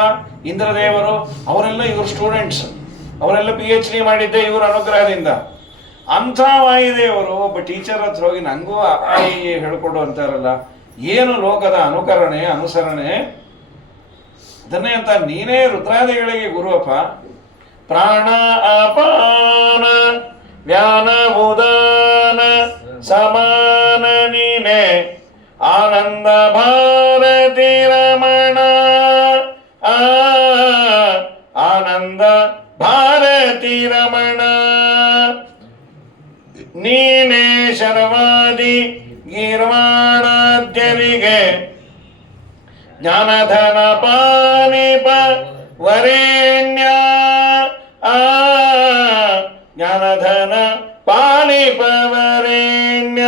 ಇಂದ್ರದೇವರು, ಅವರೆಲ್ಲ ಇವರು ಸ್ಟೂಡೆಂಟ್ಸ್, ಅವರೆಲ್ಲ PhD ಮಾಡಿದ್ದೆ ಇವರ ಅನುಗ್ರಹದಿಂದ. ಅಂಥ ವಾಯುದೇವರು ಒಬ್ಬ ಟೀಚರ್ ಹತ್ರ ಹೋಗಿ ನನಗೂ ಹೇಳ್ಕೊಡು ಅಂತಾರಲ್ಲ, ಏನು ಲೋಕದ ಅನುಕರಣೆ ಅನುಸರಣೆ ಅದನ್ನೇ ಅಂತ. ನೀನೇ ರುದ್ರಾದಿಗಳಿಗೆ ಗುರುವಪ್ಪ. ಪ್ರಾಣ ಅಪಾನ ವ್ಯಾನ ಉದಾನ ಸಮಾನ ನೀನೆ ಆನಂದ ಭಾರತಿ ರಮಣ ಆನಂದ ಭಾರತಿ ರಮಣ. ನೀನೇ ಶರ್ವಾದಿ ಗೀರ್ವಾಣಾದ್ಯರಿಗೆ ಜ್ಞಾನಧನ ಪಾನಿಪ ವರೇಣ್ಯ ಜ್ಞಾನಧನ ಪಾಲಿಪ ವರೇಣ್ಯ.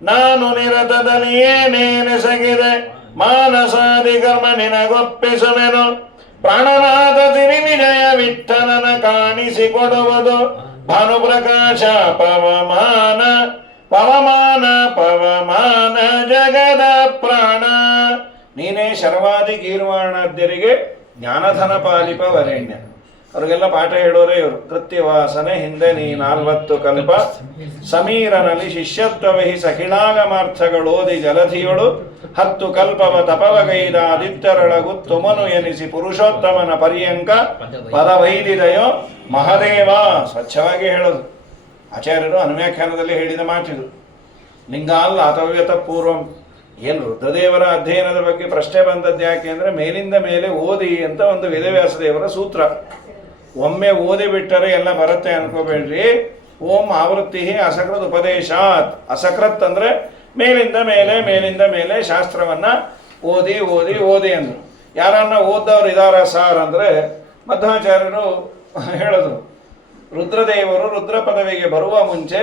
ನಾನು ನಿರತದಲ್ಲಿ ಏನೇನೆಸಗಿದೆ ಮಾನಸಾದಿ ಕರ್ಮ ನಿನಗೊಪ್ಪಿಸುವೆನು. ಪ್ರಾಣನಾಥ ತಿರಿವಿಜಯ ವಿಠಲನ ಕಾಣಿಸಿಕೊಡುವುದು ಭಾನುಪ್ರಕಾಶ ಪವಮಾನ ಪವಮಾನ ಪವಮಾನ ಜಗದ ಪ್ರಾಣ. ನೀನೇ ಶರ್ವಾದಿ ಗೀರ್ವಾಣಾದ್ಯರಿಗೆ ಜ್ಞಾನಧನ ಪಾಲಿಪ ವರೇಣ್ಯ. ಅವ್ರಿಗೆಲ್ಲ ಪಾಠ ಹೇಳೋರೇ ಇವರು. ಕೃತ್ಯವಾಸನೆ ಹಿಂದೆ ನೀ 40 ಕಲ್ಪ ಸಮೀರನಲ್ಲಿ ಶಿಷ್ಯತ್ವವಹಿ ಸಖಿಣಾಗಮಾರ್ಥಗಳೋದಿ ಜಲಧಿಯೊಳು 10 ಕಲ್ಪವ ತಪವಗೈದ ಆದಿತ್ಯರೊಳಗು ತುಮನು ಎನಿಸಿ ಪುರುಷೋತ್ತಮನ ಪರ್ಯಂಕ ಪದವೈದಿದಯೋ ಮಹದೇವ. ಸ್ವಚ್ಛವಾಗಿ ಹೇಳೋದು ಆಚಾರ್ಯರು ಅನುವ್ಯಾಖ್ಯಾನದಲ್ಲಿ ಹೇಳಿದ ಮಾತಿದು. ಲಿಂಗಾಲ್ ಆತವ್ಯತ ಪೂರ್ವಂ. ಏನು ರುದ್ರದೇವರ ಅಧ್ಯಯನದ ಬಗ್ಗೆ ಪ್ರಶ್ನೆ ಬಂದದ್ದು ಯಾಕೆ ಅಂದರೆ, ಮೇಲಿಂದ ಮೇಲೆ ಓದಿ ಅಂತ ಒಂದು ವೇದವ್ಯಾಸ ದೇವರ ಸೂತ್ರ. ಒಮ್ಮೆ ಓದಿ ಬಿಟ್ಟರೆ ಎಲ್ಲ ಬರುತ್ತೆ ಅನ್ಕೋಬೇಡ್ರಿ. ಓಂ ಆವೃತ್ತಿ ಅಸಕೃತ್ ಉಪದೇಶಾತ್. ಅಸಕೃತ್ ಅಂದರೆ ಮೇಲಿಂದ ಮೇಲೆ ಮೇಲಿಂದ ಮೇಲೆ ಶಾಸ್ತ್ರವನ್ನು ಓದಿ ಓದಿ ಓದಿ ಅಂದರು. ಯಾರನ್ನ ಓದ್ದವ್ರು ಇದಾರ ಸಾರ್ ಅಂದರೆ ಮಧ್ವಾಚಾರ್ಯರು ಹೇಳಿದ್ರು, ರುದ್ರದೇವರು ರುದ್ರ ಪದವಿಗೆ ಬರುವ ಮುಂಚೆ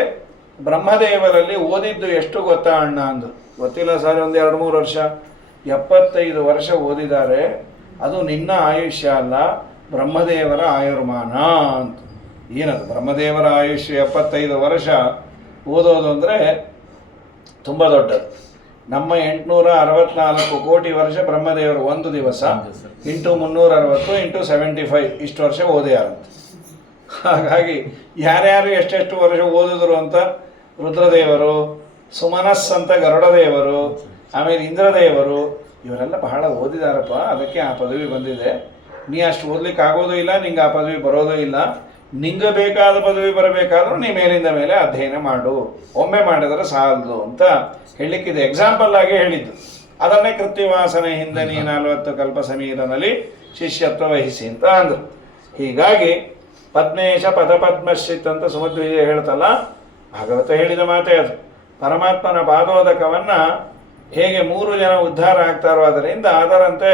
ಬ್ರಹ್ಮದೇವರಲ್ಲಿ ಓದಿದ್ದು ಎಷ್ಟು ಗೊತ್ತಾ ಅಣ್ಣ ಅಂದರು. ಗೊತ್ತಿಲ್ಲ ಸರ್, ಒಂದು 2-3 ವರ್ಷ. 75 ವರ್ಷ ಓದಿದ್ದಾರೆ. ಅದು ನಿನ್ನ ಆಯುಷ್ಯ ಅಲ್ಲ, ಬ್ರಹ್ಮದೇವರ ಆಯುರ್ಮಾನ ಅಂತ. ಏನದು ಬ್ರಹ್ಮದೇವರ ಆಯುಷ್ಯ 75 ವರ್ಷ ಓದೋದು ಅಂದರೆ ತುಂಬ ದೊಡ್ಡದು. ನಮ್ಮ 864 ಕೋಟಿ ವರ್ಷ ಬ್ರಹ್ಮದೇವರು ಒಂದು ದಿವಸ ಇಂಟು 360 ಇಂಟು 75 ಇಷ್ಟು ವರ್ಷ ಓದಿಯಾರಂತೆ. ಹಾಗಾಗಿ ಯಾರ್ಯಾರು ಎಷ್ಟೆಷ್ಟು ವರ್ಷ ಓದಿದ್ರು ಅಂತ ರುದ್ರದೇವರು, ಸುಮನಸ್ ಅಂತ ಗರುಡದೇವರು, ಆಮೇಲೆ ಇಂದ್ರದೇವರು ಇವರೆಲ್ಲ ಬಹಳ ಓದಿದಾರಪ್ಪ, ಅದಕ್ಕೆ ಆ ಪದವಿ ಬಂದಿದೆ. ನೀ ಅಷ್ಟು ಓದ್ಲಿಕ್ಕೆ ಆಗೋದು ಇಲ್ಲ, ನಿಂಗೆ ಆ ಪದವಿ ಬರೋದೂ ಇಲ್ಲ. ನಿಂಗೆ ಬೇಕಾದ ಪದವಿ ಬರಬೇಕಾದ್ರೂ ನೀ ಮೇಲಿಂದ ಮೇಲೆ ಅಧ್ಯಯನ ಮಾಡು, ಒಮ್ಮೆ ಮಾಡಿದರೆ ಸಾಲದು ಅಂತ ಹೇಳಲಿಕ್ಕಿದೆ. ಎಕ್ಸಾಂಪಲ್ ಆಗಿ ಹೇಳಿದ್ದು ಅದನ್ನೇ ಕೃತ್ಯವಾಸನೆ ಹಿಂದೆ ನೀ 40 ಕಲ್ಪ ಸಮೀರನಲ್ಲಿ ಶಿಷ್ಯತ್ವ ವಹಿಸಿ ಅಂತ ಅಂದರು. ಹೀಗಾಗಿ ಪದ್ಮೇಶ ಪದಪದ್ಮಶ್ಚಿತ್ ಅಂತ ಸುಮಧ್ವಿಜಯ ಹೇಳ್ತಲ್ಲ, ಭಾಗವತ ಹೇಳಿದ ಮಾತೇ ಅದು. ಪರಮಾತ್ಮನ ಪಾದೋದಕವನ್ನು ಹೇಗೆ 3 ಜನ ಉದ್ಧಾರ ಆಗ್ತಾರೋ ಅದರಿಂದ ಅದರಂತೆ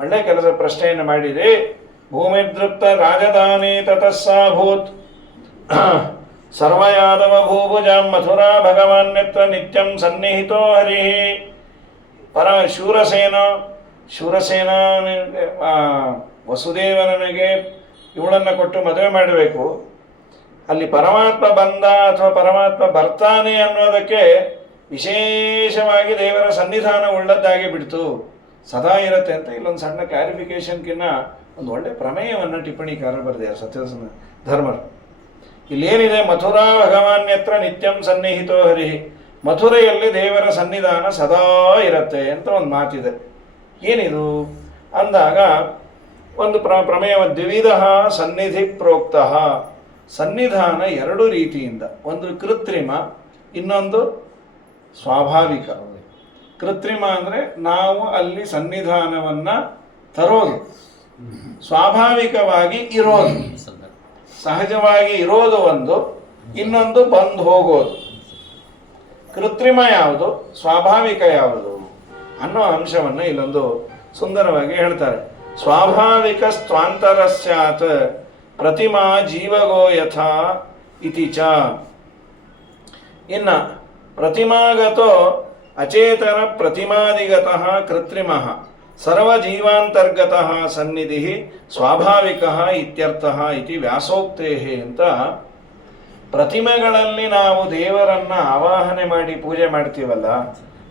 ಒಳ್ಳೆ ಕೆಲಸ ಪ್ರಶ್ನೆಯನ್ನು ಮಾಡಿದೆ. ಭೂಮಿದೃಪ್ತ ರಾಜಧಾನಿ ತತಸ್ಸಾಭೂತ್ ಸರ್ವಯಾದವ ಭೂಭುಜಾಂ ಮಥುರಾ ಭಗವಾನ್ಯತ್ರ ನಿತ್ಯಂ ಸನ್ನಿಹಿತೋ ಹರಿ. ಶೂರಸೇನ ವಸುದೇವನಿಗೆ ಇವಳನ್ನು ಕೊಟ್ಟು ಮದುವೆ ಮಾಡಬೇಕು. ಅಲ್ಲಿ ಪರಮಾತ್ಮ ಬಂದ ಅಥವಾ ಪರಮಾತ್ಮ ಬರ್ತಾನೆ ಅನ್ನೋದಕ್ಕೆ ವಿಶೇಷವಾಗಿ ದೇವರ ಸನ್ನಿಧಾನ ಉಳ್ಳದ್ದಾಗಿ ಬಿಡ್ತು, ಸದಾ ಇರುತ್ತೆ ಅಂತ ಇಲ್ಲೊಂದು ಸಣ್ಣ ಕ್ಲಾರಿಫಿಕೇಶನ್ಕಿನ್ನ ಒಂದು ಒಳ್ಳೆ ಪ್ರಮೇಯವನ್ನು ಟಿಪ್ಪಣಿಕಾರರು ಬರೆದಿದ್ದಾರೆ ಸತ್ಯ ಧರ್ಮರು. ಇಲ್ಲೇನಿದೆ, ಮಥುರಾ ಭಗವಾನ್ಯತ್ರ ನಿತ್ಯಂ ಸನ್ನಿಹಿತೋ ಹರಿ. ಮಥುರೆಯಲ್ಲಿ ದೇವರ ಸನ್ನಿಧಾನ ಸದಾ ಇರುತ್ತೆ ಅಂತ ಒಂದು ಮಾತಿದೆ. ಏನಿದು ಅಂದಾಗ ಒಂದು ಪ್ರಮೇಯ ದ್ವಿವಿಧ ಸನ್ನಿಧಿ ಪ್ರೋಕ್ತ. ಸನ್ನಿಧಾನ 2 ರೀತಿಯಿಂದ, ಒಂದು ಕೃತ್ರಿಮ, ಇನ್ನೊಂದು ಸ್ವಾಭಾವಿಕ. ಕೃತ್ರಿಮ ಅಂದರೆ ನಾವು ಅಲ್ಲಿ ಸನ್ನಿಧಾನವನ್ನು ತರೋದು, ಸ್ವಾಭಾವಿಕವಾಗಿ ಇರೋದು, ಸಹಜವಾಗಿ ಇರೋದು ಒಂದು, ಇನ್ನೊಂದು ಬಂದು ಹೋಗೋದು. ಕೃತ್ರಿಮ ಯಾವುದು, ಸ್ವಾಭಾವಿಕ ಯಾವುದು ಅನ್ನೋ ಅಂಶವನ್ನು ಇಲ್ಲೊಂದು ಸುಂದರವಾಗಿ ಹೇಳ್ತಾರೆ. ಸ್ವಾಭಾವಿಕ ಸ್ವಾಂತರಸ್ಯಾತ್ ಪ್ರತಿಮಾ ಜೀವಗೋ ಯಥಾ ಇತಿ ಚ. ಇನ್ನು ಪ್ರತಿಮಾಗತೋ ಅಚೇತನ ಪ್ರತಿಮಾದಿಗತಃ ಕೃತ್ರಿಮಃ ಸರ್ವಜೀವಾಂತರ್ಗತಃ ಸನ್ನಿಧಿ ಸ್ವಾಭಾವಿಕಃ ಇತ್ಯರ್ಥಃ ಇತಿ ವ್ಯಾಸೋಕ್ತೇಃ ಅಂತ. ಪ್ರತಿಮೆಗಳಲ್ಲಿ ನಾವು ದೇವರನ್ನ ಆವಾಹನೆ ಮಾಡಿ ಪೂಜೆ ಮಾಡ್ತೀವಲ್ಲ,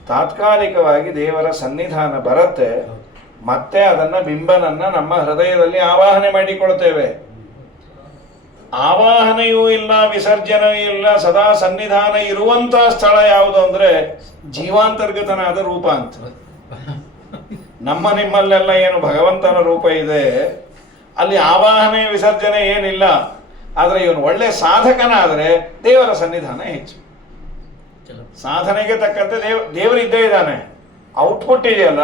ತಾತ್ಕಾಲಿಕವಾಗಿ ದೇವರ ಸನ್ನಿಧಾನ ಬರುತ್ತೆ, ಮತ್ತೆ ಅದನ್ನ ಬಿಂಬನನ್ನ ನಮ್ಮ ಹೃದಯದಲ್ಲಿ ಆವಾಹನೆ ಮಾಡಿಕೊಳ್ತೇವೆ. ಆವಾಹನೆಯೂ ಇಲ್ಲ, ವಿಸರ್ಜನೆಯೂ ಇಲ್ಲ, ಸದಾ ಸನ್ನಿಧಾನ ಇರುವಂತ ಸ್ಥಳ ಯಾವುದು ಅಂದ್ರೆ ಜೀವಾಂತರ್ಗತನಾದ ರೂಪ ಅಂತ. ನಮ್ಮ ನಿಮ್ಮಲ್ಲೆಲ್ಲ ಏನು ಭಗವಂತನ ರೂಪ ಇದೆ, ಅಲ್ಲಿ ಆವಾಹನೆ ವಿಸರ್ಜನೆ ಏನಿಲ್ಲ. ಆದರೆ ಇವನು ಒಳ್ಳೆ ಸಾಧಕನಾದರೆ ದೇವರ ಸನ್ನಿಧಾನ ಹೆಚ್ಚು. ಸಾಧನೆಗೆ ತಕ್ಕಂತೆ ದೇವರಿದ್ದೇ ಇದ್ದಾನೆ. ಔಟ್ಪುಟ್ ಇದೆಯಲ್ಲ,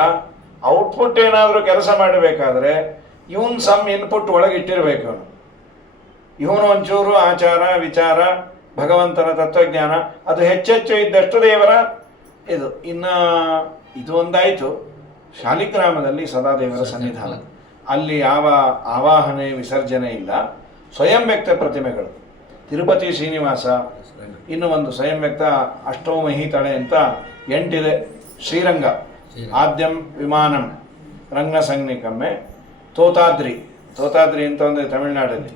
ಔಟ್ಪುಟ್ ಏನಾದರೂ ಕೆಲಸ ಮಾಡಬೇಕಾದ್ರೆ ಇವನ್ ಸಮ್ ಇನ್ಪುಟ್ ಒಳಗಿಟ್ಟಿರ್ಬೇಕು. ಅವನು ಇವನು ಒಂಚೂರು ಆಚಾರ ವಿಚಾರ ಭಗವಂತನ ತತ್ವಜ್ಞಾನ ಅದು ಹೆಚ್ಚೆಚ್ಚು ಇದ್ದಷ್ಟು ದೇವರ ಇದು. ಇನ್ನು ಇದು ಒಂದಾಯಿತು, ಶಾಲಿಗ್ರಾಮದಲ್ಲಿ ಸದಾ ದೇವರ ಸನ್ನಿಧಾನ, ಅಲ್ಲಿ ಯಾವ ಆವಾಹನೆ ವಿಸರ್ಜನೆ ಇಲ್ಲ. ಸ್ವಯಂ ವ್ಯಕ್ತ ಪ್ರತಿಮೆಗಳು ತಿರುಪತಿ ಶ್ರೀನಿವಾಸ, ಇನ್ನು ಒಂದು ಸ್ವಯಂ ವ್ಯಕ್ತ ಅಷ್ಟೋಮಹೀತಳೆ ಅಂತ 8 ಇದೆ. ಶ್ರೀರಂಗ ಆದ್ಯಂ ವಿಮಾನಂ ರಂಗ ಸಂಜ್ಞಿಕಮ್ಮೆ ತೋತಾದ್ರಿ ಅಂತ ಒಂದು ತಮಿಳುನಾಡಲ್ಲಿ,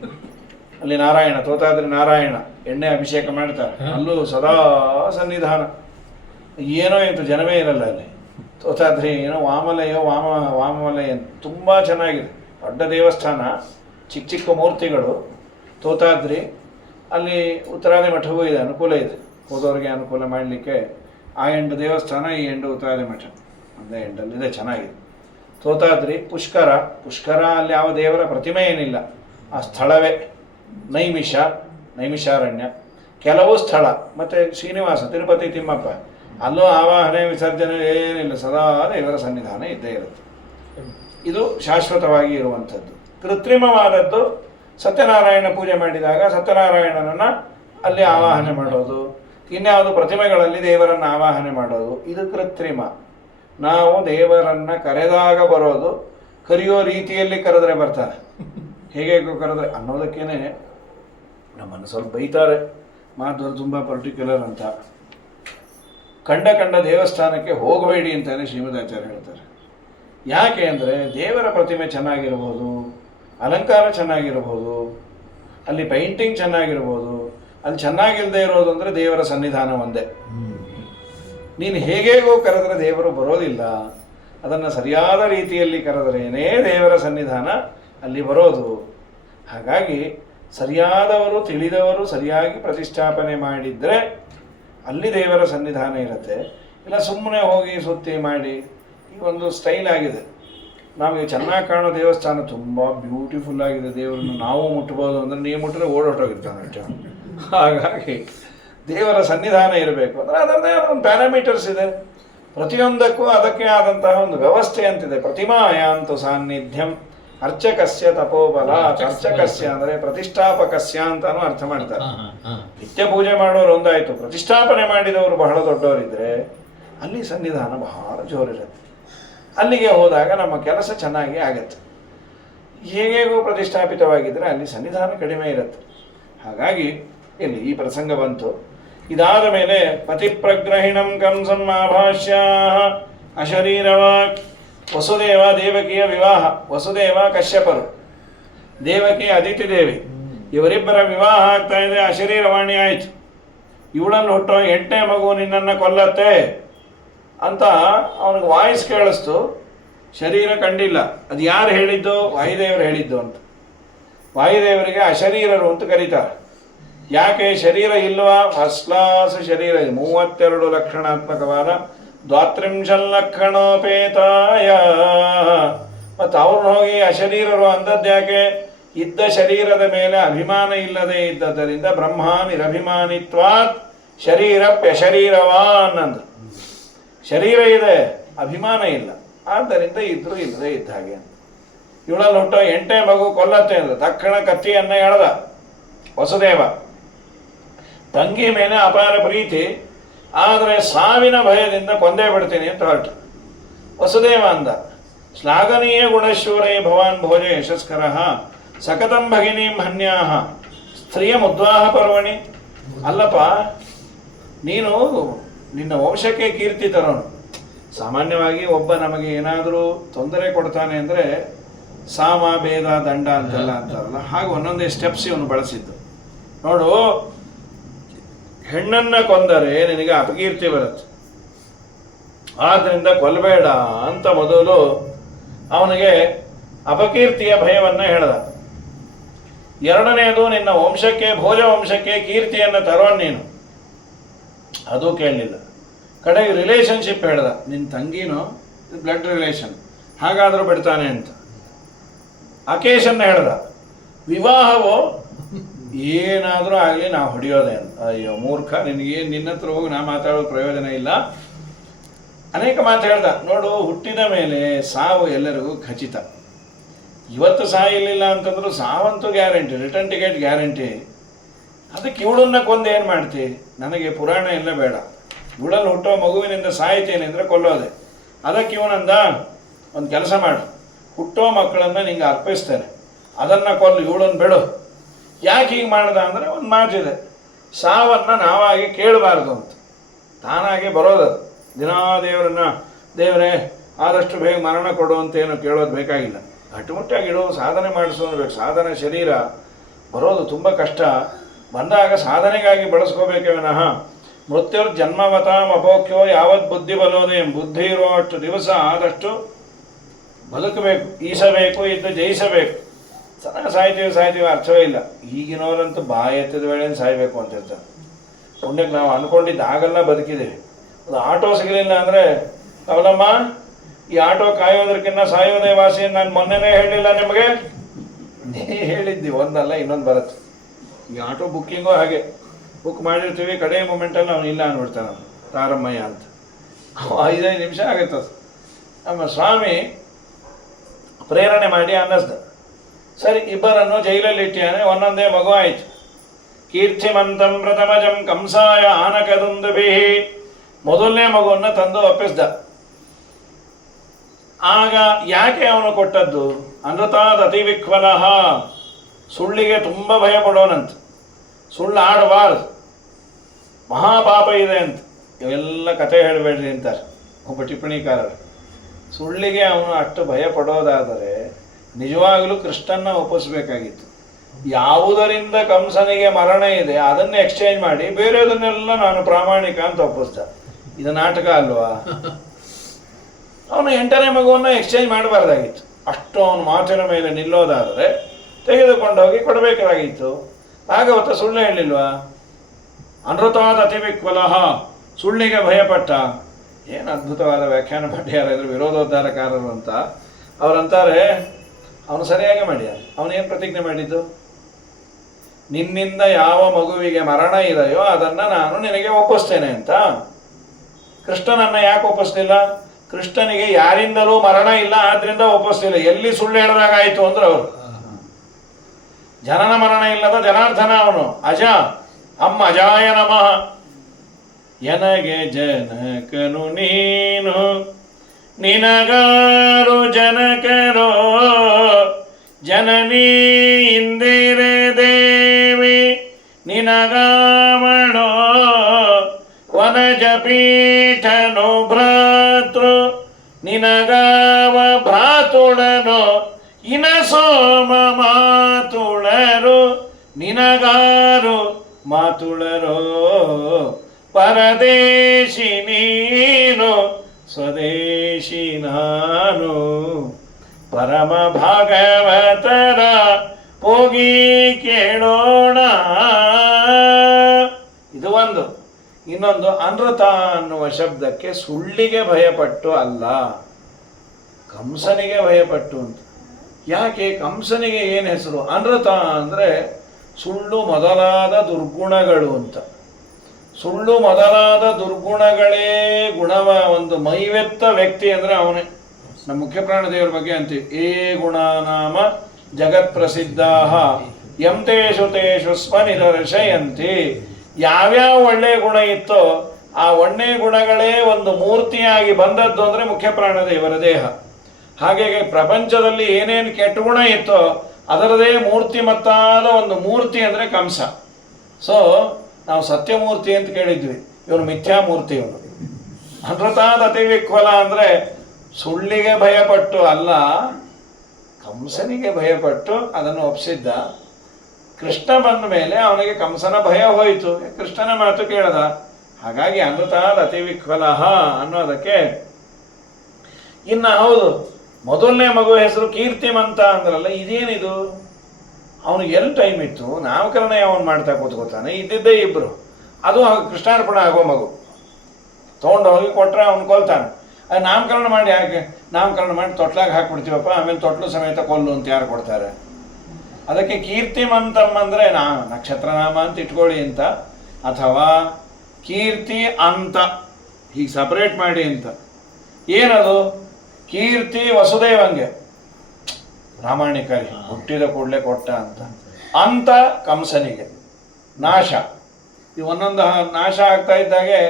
ಅಲ್ಲಿ ನಾರಾಯಣ ತೋತಾದ್ರಿ ನಾರಾಯಣ ಎಣ್ಣೆ ಅಭಿಷೇಕ ಮಾಡ್ತಾರೆ, ಅಲ್ಲೂ ಸದಾ ಸನ್ನಿಧಾನ. ಏನೋ ಇಂತು ಜನವೇ ಇರಲ್ಲ ಅಲ್ಲಿ. ತೋತಾದ್ರಿ ಏನೋ ವಾಮವಲಯ ತುಂಬ ಚೆನ್ನಾಗಿದೆ, ದೊಡ್ಡ ದೇವಸ್ಥಾನ, ಚಿಕ್ಕ ಚಿಕ್ಕ ಮೂರ್ತಿಗಳು. ತೋತಾದ್ರಿ ಅಲ್ಲಿ ಉತ್ತರಾದಿ ಮಠವೂ ಇದೆ, ಅನುಕೂಲ ಇದೆ ಹೋದವ್ರಿಗೆ ಅನುಕೂಲ ಮಾಡಲಿಕ್ಕೆ. ಆ ಎಂಡು ದೇವಸ್ಥಾನ, ಈ ಎಂಡು ಉತ್ತರಾದಿ ಮಠ ಒಂದೇ ಎಂಡಲ್ಲಿದೆ, ಚೆನ್ನಾಗಿದೆ. ತೋತಾದ್ರಿ ಪುಷ್ಕರ ಅಲ್ಲಿ ಯಾವ ದೇವರ ಪ್ರತಿಮೆ ಏನಿಲ್ಲ, ಆ ಸ್ಥಳವೇ ನೈಮಿಷಾರಣ್ಯ ಕೆಲವು ಸ್ಥಳ. ಮತ್ತು ಶ್ರೀನಿವಾಸ ತಿರುಪತಿ ತಿಮ್ಮಪ್ಪ, ಅಲ್ಲೂ ಆವಾಹನೆ ವಿಸರ್ಜನೆ ಏನಿಲ್ಲ, ಸದಾ ದೇವರ ಸನ್ನಿಧಾನ ಇದ್ದೇ ಇರುತ್ತೆ. ಇದು ಶಾಶ್ವತವಾಗಿ ಇರುವಂಥದ್ದು. ಕೃತ್ರಿಮವಾದದ್ದು ಸತ್ಯನಾರಾಯಣ ಪೂಜೆ ಮಾಡಿದಾಗ ಸತ್ಯನಾರಾಯಣನನ್ನು ಅಲ್ಲಿ ಆವಾಹನೆ ಮಾಡೋದು, ಇನ್ಯಾವುದು ಪ್ರತಿಮೆಗಳಲ್ಲಿ ದೇವರನ್ನು ಆವಾಹನೆ ಮಾಡೋದು, ಇದು ಕೃತ್ರಿಮ. ನಾವು ದೇವರನ್ನು ಕರೆದಾಗ ಬರೋದು, ಕರೆಯೋ ರೀತಿಯಲ್ಲಿ ಕರೆದ್ರೆ ಬರ್ತಾರೆ, ಹೇಗೆ ಕರೆದ್ರೆ ಅನ್ನೋದಕ್ಕೇನೆ ನಮ್ಮನ್ನು ಸ್ವಲ್ಪ ಬೈತಾರೆ, ಮಾಧವರು ತುಂಬ ಪರ್ಟಿಕ್ಯುಲರ್ ಅಂತ. ಕಂಡ ದೇವಸ್ಥಾನಕ್ಕೆ ಹೋಗಬೇಡಿ ಅಂತಾನೆ ಶ್ರೀಮದಾಚಾರ್ಯ ಹೇಳ್ತಾರೆ. ಯಾಕೆ ಅಂದರೆ ದೇವರ ಪ್ರತಿಮೆ ಚೆನ್ನಾಗಿರ್ಬೋದು, ಅಲಂಕಾರ ಚೆನ್ನಾಗಿರ್ಬೋದು, ಅಲ್ಲಿ ಪೈಂಟಿಂಗ್ ಚೆನ್ನಾಗಿರ್ಬೋದು, ಅಲ್ಲಿ ಚೆನ್ನಾಗಿಲ್ಲದೆ ಇರೋದು ಅಂದರೆ ದೇವರ ಸನ್ನಿಧಾನ ಒಂದೇ. ನೀನು ಹೇಗೇಗೋ ಕರೆದ್ರೆ ದೇವರು ಬರೋದಿಲ್ಲ, ಅದನ್ನು ಸರಿಯಾದ ರೀತಿಯಲ್ಲಿ ಕರೆದ್ರೇನೇ ದೇವರ ಸನ್ನಿಧಾನ ಅಲ್ಲಿ ಬರೋದು. ಹಾಗಾಗಿ ಸರಿಯಾದವರು ತಿಳಿದವರು ಸರಿಯಾಗಿ ಪ್ರತಿಷ್ಠಾಪನೆ ಮಾಡಿದರೆ ಅಲ್ಲಿ ದೇವರ ಸನ್ನಿಧಾನ ಇರುತ್ತೆ. ಇಲ್ಲ ಸುಮ್ಮನೆ ಹೋಗಿ ಸುತ್ತಿ ಮಾಡಿ, ಈ ಒಂದು ಸ್ಟೈಲ್ ಆಗಿದೆ. ನಮಗೆ ಚೆನ್ನಾಗಿ ಕಾಣೋ ದೇವಸ್ಥಾನ ತುಂಬ ಬ್ಯೂಟಿಫುಲ್ ಆಗಿದೆ, ದೇವರನ್ನು ನಾವು ಮುಟ್ಬೋದು ಅಂದರೆ ನೀವು ಮುಟ್ಟಿದ್ರೆ ಓಡೋಟೋಗಿರ್ತಾನೆ ಅಷ್ಟೇ. ಹಾಗಾಗಿ ದೇವರ ಸನ್ನಿಧಾನ ಇರಬೇಕು ಅಂದರೆ ಅದರದ್ದೇ ಒಂದು ಪ್ಯಾರಾಮೀಟರ್ಸ್ ಇದೆ. ಪ್ರತಿಯೊಂದಕ್ಕೂ ಅದಕ್ಕೆ ಆದಂತಹ ಒಂದು ವ್ಯವಸ್ಥೆ ಅಂತಿದೆ. ಪ್ರತಿಮಾಯಾಂತು ಸಾನ್ನಿಧ್ಯಂ ಅರ್ಚಕಸ್ಯ ತಪೋಬಲ. ಅರ್ಚಕಸ್ಯ ಅಂದರೆ ಪ್ರತಿಷ್ಠಾಪಕಸ್ಯ ಅಂತಾನು ಅರ್ಥ ಮಾಡ್ತಾರೆ. ನಿತ್ಯ ಪೂಜೆ ಮಾಡೋರು ಒಂದಾಯಿತು, ಪ್ರತಿಷ್ಠಾಪನೆ ಮಾಡಿದವರು ಬಹಳ ದೊಡ್ಡವರಿದ್ದರೆ ಅಲ್ಲಿ ಸನ್ನಿಧಾನ ಬಹಳ ಜೋರಿರುತ್ತೆ. ಅಲ್ಲಿಗೆ ಹೋದಾಗ ನಮ್ಮ ಕೆಲಸ ಚೆನ್ನಾಗಿ ಆಗತ್ತೆ. ಹೇಗೇಗೋ ಪ್ರತಿಷ್ಠಾಪಿತವಾಗಿದ್ದರೆ ಅಲ್ಲಿ ಸನ್ನಿಧಾನ ಕಡಿಮೆ ಇರುತ್ತೆ. ಹಾಗಾಗಿ ಇಲ್ಲಿ ಈ ಪ್ರಸಂಗ ಬಂತು. ಇದಾದ ಮೇಲೆ ಪತಿಪ್ರಗ್ರಹಿಣಂ ಕಂಸಂ ಆಭಾಷ್ಯ ಅಶರೀರವಾಕ್. ವಸುದೇವ ದೇವಕಿಯ ವಿವಾಹ. ವಸುದೇವ ಕಶ್ಯಪರು, ದೇವಕಿ ಅದಿತಿ ದೇವಿ, ಇವರಿಬ್ಬರ ವಿವಾಹ ಆಗ್ತಾ ಇದೆ. ಅಶರೀರವಾಣಿ ಆಯಿತು, ಇವಳನ್ನು ಹುಟ್ಟೋ 8ನೇ ಮಗು ನಿನ್ನನ್ನು ಕೊಲ್ಲತ್ತೆ ಅಂತ ಅವನಿಗೆ ವಾಯ್ಸ್ ಕೇಳಿಸ್ತು. ಶರೀರ ಕಂಡಿಲ್ಲ. ಅದು ಯಾರು ಹೇಳಿದ್ದು? ವಾಯುದೇವರು ಹೇಳಿದ್ದು ಅಂತ. ವಾಯುದೇವರಿಗೆ ಅಶರೀರರು ಅಂತ ಕರೀತಾರೆ. ಯಾಕೆ ಶರೀರ ಇಲ್ವಾ? ಫಸ್ಟ್ ಕ್ಲಾಸ್ ಶರೀರ ಇದೆ, 32 ಲಕ್ಷಣಾತ್ಮಕವಾದ 32 ಲಕ್ಷಣೋಪೇತಾಯ. ಮತ್ತು ಅವ್ರನ್ನ ಹೋಗಿ ಅಶರೀರರು ಅಂದದ್ದು ಯಾಕೆ? ಇದ್ದ ಶರೀರದ ಮೇಲೆ ಅಭಿಮಾನ ಇಲ್ಲದೆ ಇದ್ದದರಿಂದ ಬ್ರಹ್ಮ ನಿರಭಿಮಾನಿತ್ವಾತ್ ಶರೀರಪ್ಯಶರೀರವಾನ್ ಅಂದ. ಶರೀರ ಇದೆ, ಅಭಿಮಾನ ಇಲ್ಲ, ಆದ್ದರಿಂದ ಇದ್ರೂ ಇಲ್ಲದೆ ಇದ್ದ ಹಾಗೆ ಅಂತ. ಇವಳಲ್ಲಿ ಹುಟ್ಟೋ 8ನೇ ಮಗು ಕೊಲ್ಲತ್ತೆ ಅಂದ್ರೆ ತಕ್ಷಣ ಕತ್ತಿಯನ್ನ ಎಳೆದ ವಸುದೇವ. ತಂಗಿ ಮೇಲೆ ಅಪಾರ ಪ್ರೀತಿ, ಆದರೆ ಸಾವಿನ ಭಯದಿಂದ ಕೊಂದೇ ಬಿಡ್ತೀನಿ ಅಂತ ಹೊರಟ. ವಸುದೇವ ಅಂದ, ಶ್ಲಾಘನೀಯ ಗುಣಶ್ವರೇ ಭವಾನ್ ಭೋಜ ಯಶಸ್ಕರ ಸಕತಂ ಭಗಿನೀಂ ಹನ್ಯಾಹ ಸ್ತ್ರೀಯ ಮುದ್ವಾಹ ಪರ್ವಣಿ. ಅಲ್ಲಪ್ಪ, ನೀನು ನಿನ್ನ ವಂಶಕ್ಕೆ ಕೀರ್ತಿ ತರೋನು. ಸಾಮಾನ್ಯವಾಗಿ ಒಬ್ಬ ನಮಗೆ ಏನಾದರೂ ತೊಂದರೆ ಕೊಡ್ತಾನೆ ಅಂದರೆ ಸಾಮ ಭೇದ ದಂಡ ಅಂತೆಲ್ಲ ಅಂತಾರಲ್ಲ, ಹಾಗೆ ಒಂದೊಂದೇ ಸ್ಟೆಪ್ಸ್ ಇವನು ಬಳಸಿದ್ದು. ನೋಡು, ಹೆಣ್ಣನ್ನು ಕೊಂದರೆ ನಿನಗೆ ಅಪಕೀರ್ತಿ ಬರುತ್ತೆ, ಆದ್ದರಿಂದ ಕೊಲ್ಲಬೇಡ ಅಂತ ಮೊದಲು ಅವನಿಗೆ ಅಪಕೀರ್ತಿಯ ಭಯವನ್ನು ಹೇಳ್ದ. ಎರಡನೆಯದು, ನಿನ್ನ ವಂಶಕ್ಕೆ ಭೋಜ ವಂಶಕ್ಕೆ ಕೀರ್ತಿಯನ್ನು ತರೋನ್ ನೀನು, ಅದು ಕೇಳಲಿಲ್ಲ. ಕಡೆಗೆ ರಿಲೇಷನ್ಶಿಪ್ ಹೇಳ್ದ, ನಿನ್ನ ತಂಗಿನೋ ಬ್ಲಡ್ ರಿಲೇಷನ್, ಹಾಗಾದರೂ ಬಿಡ್ತಾನೆ ಅಂತ. ಅಕೇಶನ್ನ ಹೇಳ್ದ, ವಿವಾಹವೋ ಏನಾದರೂ ಆಗಲಿ ನಾವು ಹೊಡೆಯೋದೆ ಅಂತ. ಅಯ್ಯೋ ಮೂರ್ಖ, ನಿನಗೇನು, ನಿನ್ನ ಹತ್ರ ಹೋಗಿ ನಾ ಮಾತಾಡೋ ಪ್ರಯೋಜನ ಇಲ್ಲ. ಅನೇಕ ಮಾತು ಹೇಳ್ದ. ನೋಡು, ಹುಟ್ಟಿದ ಮೇಲೆ ಸಾವು ಎಲ್ಲರಿಗೂ ಖಚಿತ. ಇವತ್ತು ಸಾಯಿಲ್ಲ ಅಂತಂದ್ರೂ ಸಾವಂತೂ ಗ್ಯಾರಂಟಿ, ರಿಟರ್ನ್ ಟಿಕೆಟ್ ಗ್ಯಾರಂಟಿ. ಅದಕ್ಕೆ ಇವಳನ್ನ ಕೊಂದು ಏನು ಮಾಡ್ತಿ? ನನಗೆ ಪುರಾಣ ಎಲ್ಲ ಬೇಡ, ಇವಳಲ್ಲಿ ಹುಟ್ಟೋ ಮಗುವಿನಿಂದ ಸಾಯ್ತೇನೆ ಅಂದರೆ ಕೊಲ್ಲೋದೆ. ಅದಕ್ಕೆ ಇವನಂದ, ಒಂದು ಕೆಲಸ ಮಾಡು, ಹುಟ್ಟೋ ಮಕ್ಕಳನ್ನು ನಿಂಗೆ ಅರ್ಪಿಸ್ತೇನೆ, ಅದನ್ನು ಕೊಲ್ಲು, ಇವಳನ್ನು ಬಿಡು. ಯಾಕೆ ಹೀಗೆ ಮಾಡ್ದ ಅಂದರೆ ಒಂದು ಮಾತಿದೆ, ಸಾವನ್ನು ನಾವಾಗಿ ಕೇಳಬಾರ್ದು ಅಂತ, ತಾನಾಗೆ ಬರೋದದು. ದಿನಾ ದೇವರನ್ನ, ದೇವರೇ ಆದಷ್ಟು ಬೇಗ ಮರಣ ಕೊಡು ಅಂತ ಏನೋ ಕೇಳೋದು ಬೇಕಾಗಿಲ್ಲ, ಗಟ್ಟುಮುಟ್ಟಾಗಿಡೋ, ಸಾಧನೆ ಮಾಡಿಸೋದು ಬೇಕು. ಸಾಧನೆ ಶರೀರ ಬರೋದು ತುಂಬ ಕಷ್ಟ, ಬಂದಾಗ ಸಾಧನೆಗಾಗಿ ಬಳಸ್ಕೋಬೇಕೇ ವಿನಃ ಮೃತ್ಯುರ್ ಜನ್ಮವತಾಂ ಅಪೋಖ್ಯೋ ಯಾವತ್ ಬುದ್ಧಿ ಬಲೋದೇ, ಬುದ್ಧಿ ಇರೋ ಅಷ್ಟು ದಿವಸ ಆದಷ್ಟು ಬದುಕಬೇಕು, ಈಸಬೇಕು, ಇದ್ದು ಜಯಿಸಬೇಕು. ಸಾಯ್ತೀವಿ ಅರ್ಥವೇ ಇಲ್ಲ. ಈಗಿನವರಂತೂ ಬಾಯಿ ಎತ್ತಿದ ವೇಳೆಯನ್ನು ಸಾಯಬೇಕು ಅಂತ ಹೇಳ್ತಾರೆ. ಪುಣ್ಯಕ್ಕೆ ನಾವು ಅಂದ್ಕೊಂಡಿದ್ದು ಆಗೆಲ್ಲ ಬದುಕಿದ್ದೇವೆ. ಅದು ಆಟೋ ಸಿಗಲಿಲ್ಲ ಅಂದರೆ, ಅವಲಮ್ಮ ಈ ಆಟೋ ಕಾಯೋದಕ್ಕಿಂತ ಸಾಯೋದೇ ವಾಸಿ, ನಾನು ಮೊನ್ನೆನೇ ಹೇಳಲಿಲ್ಲ ನಿಮಗೆ? ನೀ ಹೇಳಿದ್ದಿ, ಒಂದಲ್ಲ ಇನ್ನೊಂದು ಬರುತ್ತೆ. ಈ ಆಟೋ ಬುಕ್ಕಿಂಗು ಹಾಗೆ, ಬುಕ್ ಮಾಡಿರ್ತೀವಿ, ಕಡೆ ಮೂಮೆಂಟಲ್ಲಿ ಅವನು ಇಲ್ಲ ಅಂದ್ಬಿಡ್ತಾನೆ, ಅವನು ತಾರಮ್ಮಯ್ಯ ಅಂತ. 5-5 ನಿಮಿಷ ಆಗುತ್ತದೆ. ನಮ್ಮ ಸ್ವಾಮಿ ಪ್ರೇರಣೆ ಮಾಡಿ ಅನ್ನಿಸ್ದ, ಸರಿ ಇಬ್ಬರನ್ನು ಜೈಲಲ್ಲಿ ಇಟ್ಟಿಯಾನೆ, ಒಂದೊಂದೇ ಮಗು ಆಯಿತು. ಕೀರ್ತಿಮಂತಂ ಪ್ರಥಮಜಂ ಕಂಸಾಯ ಆನಕದುಂದುಭಿ, ಮೊದಲನೇ ಮಗುವನ್ನು ತಂದು ಒಪ್ಪಿಸ್ದ. ಆಗ ಯಾಕೆ ಅವನು ಕೊಟ್ಟದ್ದು? ಅನೃತಾದ್ ಅತಿ ವಿಕ್ವಲಃ, ಸುಳ್ಳಿಗೆ ತುಂಬ ಭಯ ಪಡೋನಂತ, ಸುಳ್ಳು ಆಡಬಾರ್ದು, ಮಹಾಪಾಪ ಇದೆ ಅಂತ. ಇವೆಲ್ಲ ಕತೆ ಹೇಳಬೇಡ್ರಿ ಅಂತಾರೆ ಒಬ್ಬ ಟಿಪ್ಪಣಿಕಾರರು. ಸುಳ್ಳಿಗೆ ಅವನು ಅಷ್ಟು ಭಯ ಪಡೋದಾದರೆ ನಿಜವಾಗಲೂ ಕೃಷ್ಣನ್ನ ಒಪ್ಪಿಸ್ಬೇಕಾಗಿತ್ತು. ಯಾವುದರಿಂದ ಕಂಸನಿಗೆ ಮರಣ ಇದೆ ಅದನ್ನು ಎಕ್ಸ್ಚೇಂಜ್ ಮಾಡಿ ಬೇರೆದನ್ನೆಲ್ಲ ನಾನು ಪ್ರಾಮಾಣಿಕ ಅಂತ ಒಪ್ಪಿಸ್ದ. ಇದು ನಾಟಕ ಅಲ್ವಾ? ಅವನು 8ನೇ ಮಗುವನ್ನು ಎಕ್ಸ್ಚೇಂಜ್ ಮಾಡಬಾರ್ದಾಗಿತ್ತು. ಅಷ್ಟು ಅವನು ಮಾತಿನ ಮೇಲೆ ನಿಲ್ಲೋದಾದರೆ ತೆಗೆದುಕೊಂಡೋಗಿ ಕೊಡಬೇಕಾಗಿತ್ತು. ಭಾಗವತ ಸುಳ್ಳು ಹೇಳಿಲ್ವಾ? ಅನೃತಾದ ಅತಿವಿಕ್ವಲಃ, ಸುಳ್ಳಿಗೆ ಭಯಪಟ್ಟ. ಏನು ಅದ್ಭುತವಾದ ವ್ಯಾಖ್ಯಾನ ಮಾಡ್ಯಾರಿದ್ರು ವಿರೋಧೋದ್ಧಾರಕಾರರು ಅಂತ. ಅವರಂತಾರೆ, ಅವನು ಸರಿಯಾಗಿ ಮಾಡ್ಯಾರ. ಅವನೇನು ಪ್ರತಿಜ್ಞೆ ಮಾಡಿದ್ದು? ನಿನ್ನಿಂದ ಯಾವ ಮಗುವಿಗೆ ಮರಣ ಇದೆಯೋ ಅದನ್ನು ನಾನು ನಿನಗೆ ಒಪ್ಪಿಸ್ತೇನೆ ಅಂತ. ಕೃಷ್ಣನನ್ನು ಯಾಕೆ ಒಪ್ಪಿಸ್ಲಿಲ್ಲ? ಕೃಷ್ಣನಿಗೆ ಯಾರಿಂದಲೂ ಮರಣ ಇಲ್ಲ, ಆದ್ರಿಂದ ಒಪ್ಪಿಸ್ಲಿಲ್ಲ. ಎಲ್ಲಿ ಸುಳ್ಳು ಹೇಳಿದಾಗಾಯಿತು ಅಂದ್ರೆ ಅವರು ಜನನ ಮರಣ ಇಲ್ಲದ ಜನಾರ್ದನ ಅವನು. ಅಜ ಅಮ್ಮ ಅಜಾಯ ನಮಃ, ಎನಗೆ ಜನಕನು ನೀನು, ನಿನಗಾರು ಜನಕರೋ, ಜನನೀ ಇಂದಿರೆ ದೇವಿ ನಿನಗಾಮಣೋ, ವನಜ ಪೀಠನು ಭ್ರಾತೃ ನಿನಗಾವ ಭ್ರಾತುಳನೋ, ಇನ ಸೋಮ ಮಾತುಳರು ನಿನಗಾರು ಮಾತುಳರೋ, ಪರದೇಶಿ ನೀನು ಸ್ವದೇಶಿ ನಾನು, ಪರಮ ಭಾಗವತರ ಹೋಗಿ ಕೇಳೋಣ. ಇದು ಒಂದು. ಇನ್ನೊಂದು, ಅನೃತ ಅನ್ನುವ ಶಬ್ದಕ್ಕೆ ಸುಳ್ಳಿಗೆ ಭಯಪಟ್ಟು ಅಲ್ಲ, ಕಂಸನಿಗೆ ಭಯಪಟ್ಟು ಅಂತ. ಯಾಕೆ? ಕಂಸನಿಗೆ ಏನು ಹೆಸರು? ಅನೃತ ಅಂದರೆ ಸುಳ್ಳು ಮೊದಲಾದ ದುರ್ಗುಣಗಳು ಅಂತ. ಸುಳ್ಳು ಮೊದಲಾದ ದುರ್ಗುಣಗಳೇ ಗುಣವ ಒಂದು ಮೈವೆತ್ತ ವ್ಯಕ್ತಿ ಅಂದರೆ ಅವನೇ. ನಮ್ಮ ಮುಖ್ಯ ಪ್ರಾಣದೇವರ ಬಗ್ಗೆ ಅಂತೀವಿ. ಏ ಗುಣನಾಮ ಜಗತ್ ಪ್ರಸಿದ್ಧಾ ಯಂ ತೇಷು ತೇಷು ಸ್ವನಿದರ್ಶಯಂತಿ. ಯಾವ್ಯಾವ ಒಳ್ಳೆಯ ಗುಣ ಇತ್ತೋ ಆ ಒಳ್ಳೆಯ ಗುಣಗಳೇ ಒಂದು ಮೂರ್ತಿಯಾಗಿ ಬಂದದ್ದು ಅಂದರೆ ಮುಖ್ಯ ಪ್ರಾಣದೇವರ ದೇಹ. ಹಾಗೆ ಪ್ರಪಂಚದಲ್ಲಿ ಏನೇನು ಕೆಟ್ಟ ಗುಣ ಇತ್ತೋ ಅದರದೇ ಮೂರ್ತಿಮತ್ತಾದ ಒಂದು ಮೂರ್ತಿ ಅಂದರೆ ಕಂಸ. ಸೊ ನಾವು ಸತ್ಯಮೂರ್ತಿ ಅಂತ ಕೇಳಿದ್ವಿ, ಇವನು ಮಿಥ್ಯಾಮೂರ್ತಿ. ಇವನು ಅನೃತಾದ ಅತಿ ವಿಕ್ವಲ ಅಂದರೆ ಸುಳ್ಳಿಗೆ ಭಯಪಟ್ಟು ಅಲ್ಲ, ಕಂಸನಿಗೆ ಭಯಪಟ್ಟು ಅದನ್ನು ಒಪ್ಪಿಸಿದ್ದ. ಕೃಷ್ಣ ಬಂದ ಮೇಲೆ ಅವನಿಗೆ ಕಂಸನ ಭಯ ಹೋಯಿತು, ಕೃಷ್ಣನ ಮಾತು ಕೇಳದ. ಹಾಗಾಗಿ ಅನೃತಾದ ಅತಿ ವಿಕ್ವಲ ಅನ್ನೋದಕ್ಕೆ. ಇನ್ನು ಹೌದು, ಮೊದಲನೇ ಮಗು ಹೆಸರು ಕೀರ್ತಿಮಂತ ಅಂದ್ರಲ್ಲ, ಇದೇನಿದು? ಅವನಿಗೆ ಎಲ್ಲಿ ಟೈಮ್ ಇತ್ತು? ನಾಮಕರಣ ಅವನು ಮಾಡ್ತಾ ಕೂತ್ಕೋತಾನೆ. ಇದ್ದಿದ್ದೇ ಇಬ್ಬರು, ಅದು ಕೃಷ್ಣಾರ್ಪಣ ಆಗೋ ಮಗು ತೊಗೊಂಡು ಹೋಗಿ ಕೊಟ್ಟರೆ ಅವನು ಕೊಲ್ತಾನೆ. ಅದು ನಾಮಕರಣ ಮಾಡಿ ಯಾಕೆ? ನಾಮಕರಣ ಮಾಡಿ ತೊಟ್ಲಾಗ ಹಾಕ್ಬಿಡ್ತೀವಪ್ಪ, ಆಮೇಲೆ ತೊಟ್ಲು ಸಮೇತ ಕೊಲ್ಲು ಅಂತ ಯಾರು ಕೊಡ್ತಾರೆ? ಅದಕ್ಕೆ ಕೀರ್ತಿಮಂತಮ್ಮ ಅಂದರೆ ನಕ್ಷತ್ರನಾಮ ಅಂತ ಇಟ್ಕೊಳ್ಳಿ ಅಂತ, ಅಥವಾ ಕೀರ್ತಿ ಅಂತ ಹೀಗೆ ಸಪ್ರೇಟ್ ಮಾಡಿ ಅಂತ. ಏನದು? ಕೀರ್ತಿ ವಸುದೇವಂಗೆ ಪ್ರಾಮಾಣಿಕರಿ ಹುಟ್ಟಿದ ಕೂಡಲೇ ಕೊಟ್ಟ ಅಂತ ಕಂಸನಿಗೆ ನಾಶ. ಈ ಒಂದೊಂದು ನಾಶ ಆಗ್ತಾ ಇದ್ದಾಗೆ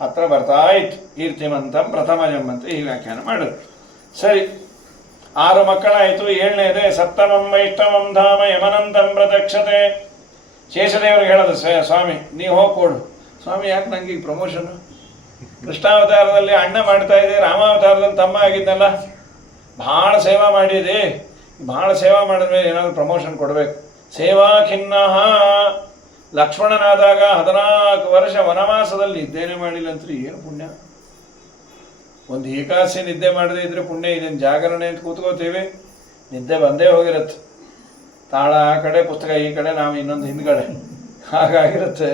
ಹತ್ರ ಬರ್ತಾ ಇತ್ತು. ಕೀರ್ತಿಮಂತಂ ಪ್ರಥಮಜಂ ಅಂತ ಈ ವ್ಯಾಖ್ಯಾನ ಮಾಡಿದ್ರು. ಸರಿ, 6 ಮಕ್ಕಳಾಯಿತು. 7ನೇದೇ ಸಪ್ತಮಂ ವೈಷ್ಣವಂ ಧಾಮ ಯಮನಂತಂ ಪ್ರದಕ್ಷತೆ. ಶೇಷದೇವರಿಗೆ ಹೇಳೋದು, ಸ್ವಾಮಿ ನೀವು ಹೋಗಿ ಕೊಡು. ಸ್ವಾಮಿ ಯಾಕೆ ನನಗೆ ಈಗ ಪ್ರಮೋಷನು? ಕೃಷ್ಣಾವತಾರದಲ್ಲಿ ಅಣ್ಣ ಮಾಡ್ತಾ ಇದೆ, ರಾಮಾವತಾರದಲ್ಲಿ ತಮ್ಮ ಆಗಿದ್ದಲ್ಲ, ಭಾಳ ಸೇವಾ ಮಾಡಿದೆ, ಭಾಳ ಸೇವಾ ಮಾಡಿದ್ಮೇಲೆ ಏನಾದರೂ ಪ್ರಮೋಷನ್ ಕೊಡಬೇಕು. ಸೇವಾ ಖಿನ್ನಃ. ಲಕ್ಷ್ಮಣನಾದಾಗ 14 ವರ್ಷ ವನವಾಸದಲ್ಲಿ ನಿದ್ದೆನೇ ಮಾಡಿಲ್ಲ ಅಂತ್ರಿ, ಏನು ಪುಣ್ಯ? ಒಂದು ಏಕಾದಶಿ ನಿದ್ದೆ ಮಾಡದೇ ಇದ್ರೆ ಪುಣ್ಯ. ಇದೇನು ಜಾಗರಣೆ ಅಂತ ಕೂತ್ಕೋತೀವಿ, ನಿದ್ದೆ ಬಂದೇ ಹೋಗಿರುತ್ತೆ. ತಾಳ ಆ ಕಡೆ, ಪುಸ್ತಕ ಈ ಕಡೆ, ನಾವು ಇನ್ನೊಂದು ಹಿಂದ್ಗಡೆ, ಹಾಗಾಗಿರುತ್ತೆ.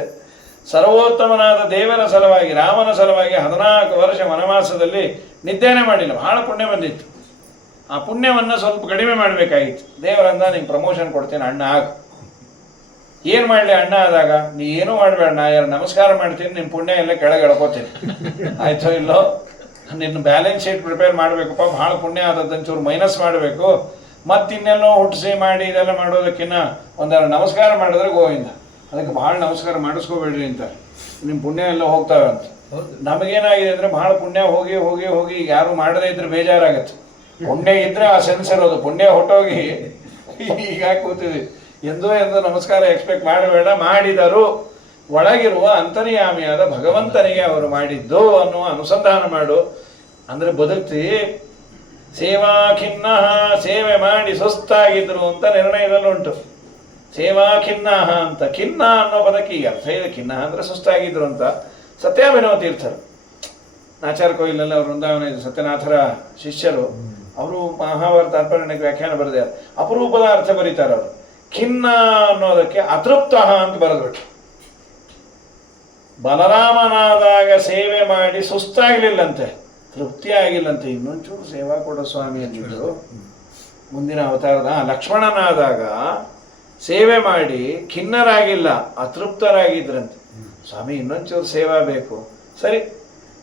ಸರ್ವೋತ್ತಮನಾದ ದೇವರ ಸಲುವಾಗಿ, ರಾಮನ ಸಲುವಾಗಿ 14 ವರ್ಷ ವನವಾಸದಲ್ಲಿ ನಿದ್ದೆನೇ ಮಾಡಿಲ್ಲ. ಬಹಳ ಪುಣ್ಯ ಬಂದಿತ್ತು. ಆ ಪುಣ್ಯವನ್ನು ಸ್ವಲ್ಪ ಕಡಿಮೆ ಮಾಡಬೇಕಾಗಿತ್ತು. ದೇವರಂದ ನಿಂಗೆ ಪ್ರಮೋಷನ್ ಕೊಡ್ತೀನಿ ಅಣ್ಣ ಆಗ. ಏನು ಮಾಡಲಿ ಅಣ್ಣ ಆದಾಗ? ನೀ ಏನೂ ಮಾಡಬೇಡ, ನಾ ಯಾರು ನಮಸ್ಕಾರ ಮಾಡ್ತೀನಿ, ನಿಮ್ಮ ಪುಣ್ಯ ಎಲ್ಲ ಕೆಳಗೆ ಎಳ್ಕೋತೀನಿ, ಆಯಿತೋ ಇಲ್ಲೋ? ನಿನ್ನ ಬ್ಯಾಲೆನ್ಸ್ ಶೀಟ್ ಪ್ರಿಪೇರ್ ಮಾಡಬೇಕಪ್ಪ, ಭಾಳ ಪುಣ್ಯ ಆದದ್ದಂಚೂರು ಮೈನಸ್ ಮಾಡಬೇಕು. ಮತ್ತಿನ್ನೆಲ್ಲೋ ಹುಟ್ಟಿಸಿ ಮಾಡಿ ಇದೆಲ್ಲ ಮಾಡೋದಕ್ಕಿಂತ ಒಂದಾರು ನಮಸ್ಕಾರ ಮಾಡಿದ್ರೆ ಗೋವಿಂದ. ಅದಕ್ಕೆ ಭಾಳ ನಮಸ್ಕಾರ ಮಾಡಿಸ್ಕೋಬೇಡ್ರಿ ಅಂತ, ನಿಮ್ಮ ಪುಣ್ಯ ಎಲ್ಲ ಹೋಗ್ತಾವೆ ಅಂತ. ನಮಗೇನಾಗಿದೆ ಅಂದರೆ ಭಾಳ ಪುಣ್ಯ ಹೋಗಿ ಹೋಗಿ ಹೋಗಿ ಯಾರು ಮಾಡದೇ ಇದ್ರೆ ಬೇಜಾರಾಗತ್ತೆ. ಪುಣ್ಯ ಇದ್ರೆ ಆ ಸೆನ್ಸ್ ಇರೋದು, ಪುಣ್ಯ ಹೊಟ್ಟೋಗಿ ಈಗ ಕೂತಿದ್ವಿ. ಎಂದೋ ನಮಸ್ಕಾರ ಎಕ್ಸ್ಪೆಕ್ಟ್ ಮಾಡಬೇಡ. ಮಾಡಿದರು ಒಳಗಿರುವ ಅಂತರ್ಯಾಮಿಯಾದ ಭಗವಂತನಿಗೆ ಅವರು ಮಾಡಿದ್ದು ಅನ್ನುವ ಅನುಸಂಧಾನ ಮಾಡು. ಅಂದರೆ ಬದುಕ್ತಿ. ಸೇವಾ ಖಿನ್ನ, ಸೇವೆ ಮಾಡಿ ಸುಸ್ತಾಗಿದ್ರು ಅಂತ ನಿರ್ಣಯದಲ್ಲುಂಟು. ಸೇವಾ ಖಿನ್ನ ಅಂತ. ಖಿನ್ನ ಅನ್ನೋ ಪದಕ್ಕೆ ಈಗ ಅರ್ಥ ಇದೆ. ಖಿನ್ನ ಅಂದರೆ ಸುಸ್ತಾಗಿದ್ರು ಅಂತ. ಸತ್ಯಾಭಿನವ ತೀರ್ಥರು ನಾಚಾರ ಕೊಯ್ಲಲ್ಲಿ ಅವರು ವೃಂದಾವನ ಸತ್ಯನಾಥರ ಶಿಷ್ಯರು, ಅವರು ಮಹಾಭಾರತ ಅರ್ಪಣೆಗೆ ವ್ಯಾಖ್ಯಾನ ಬರೆದಾರೆ. ಅಪರೂಪದ ಅರ್ಥ ಬರೀತಾರೆ ಅವರು. ಖಿನ್ನ ಅನ್ನೋದಕ್ಕೆ ಅತೃಪ್ತ ಅಂತ ಬರೆದ್ಬಿಟ್ಟು. ಬಲರಾಮನಾದಾಗ ಸೇವೆ ಮಾಡಿ ಸುಸ್ತಾಗಲಿಲ್ಲಂತೆ, ತೃಪ್ತಿ ಆಗಿಲ್ಲಂತೆ, ಇನ್ನೊಂಚೂರು ಸೇವಾ ಕೊಡೋ ಸ್ವಾಮಿ ಅಂತಿದ್ರು. ಮುಂದಿನ ಅವತಾರದ ಲಕ್ಷ್ಮಣನಾದಾಗ ಸೇವೆ ಮಾಡಿ ಖಿನ್ನರಾಗಿಲ್ಲ, ಅತೃಪ್ತರಾಗಿದ್ರಂತೆ. ಸ್ವಾಮಿ ಇನ್ನೊಂಚೂರು ಸೇವಾ ಬೇಕು. ಸರಿ,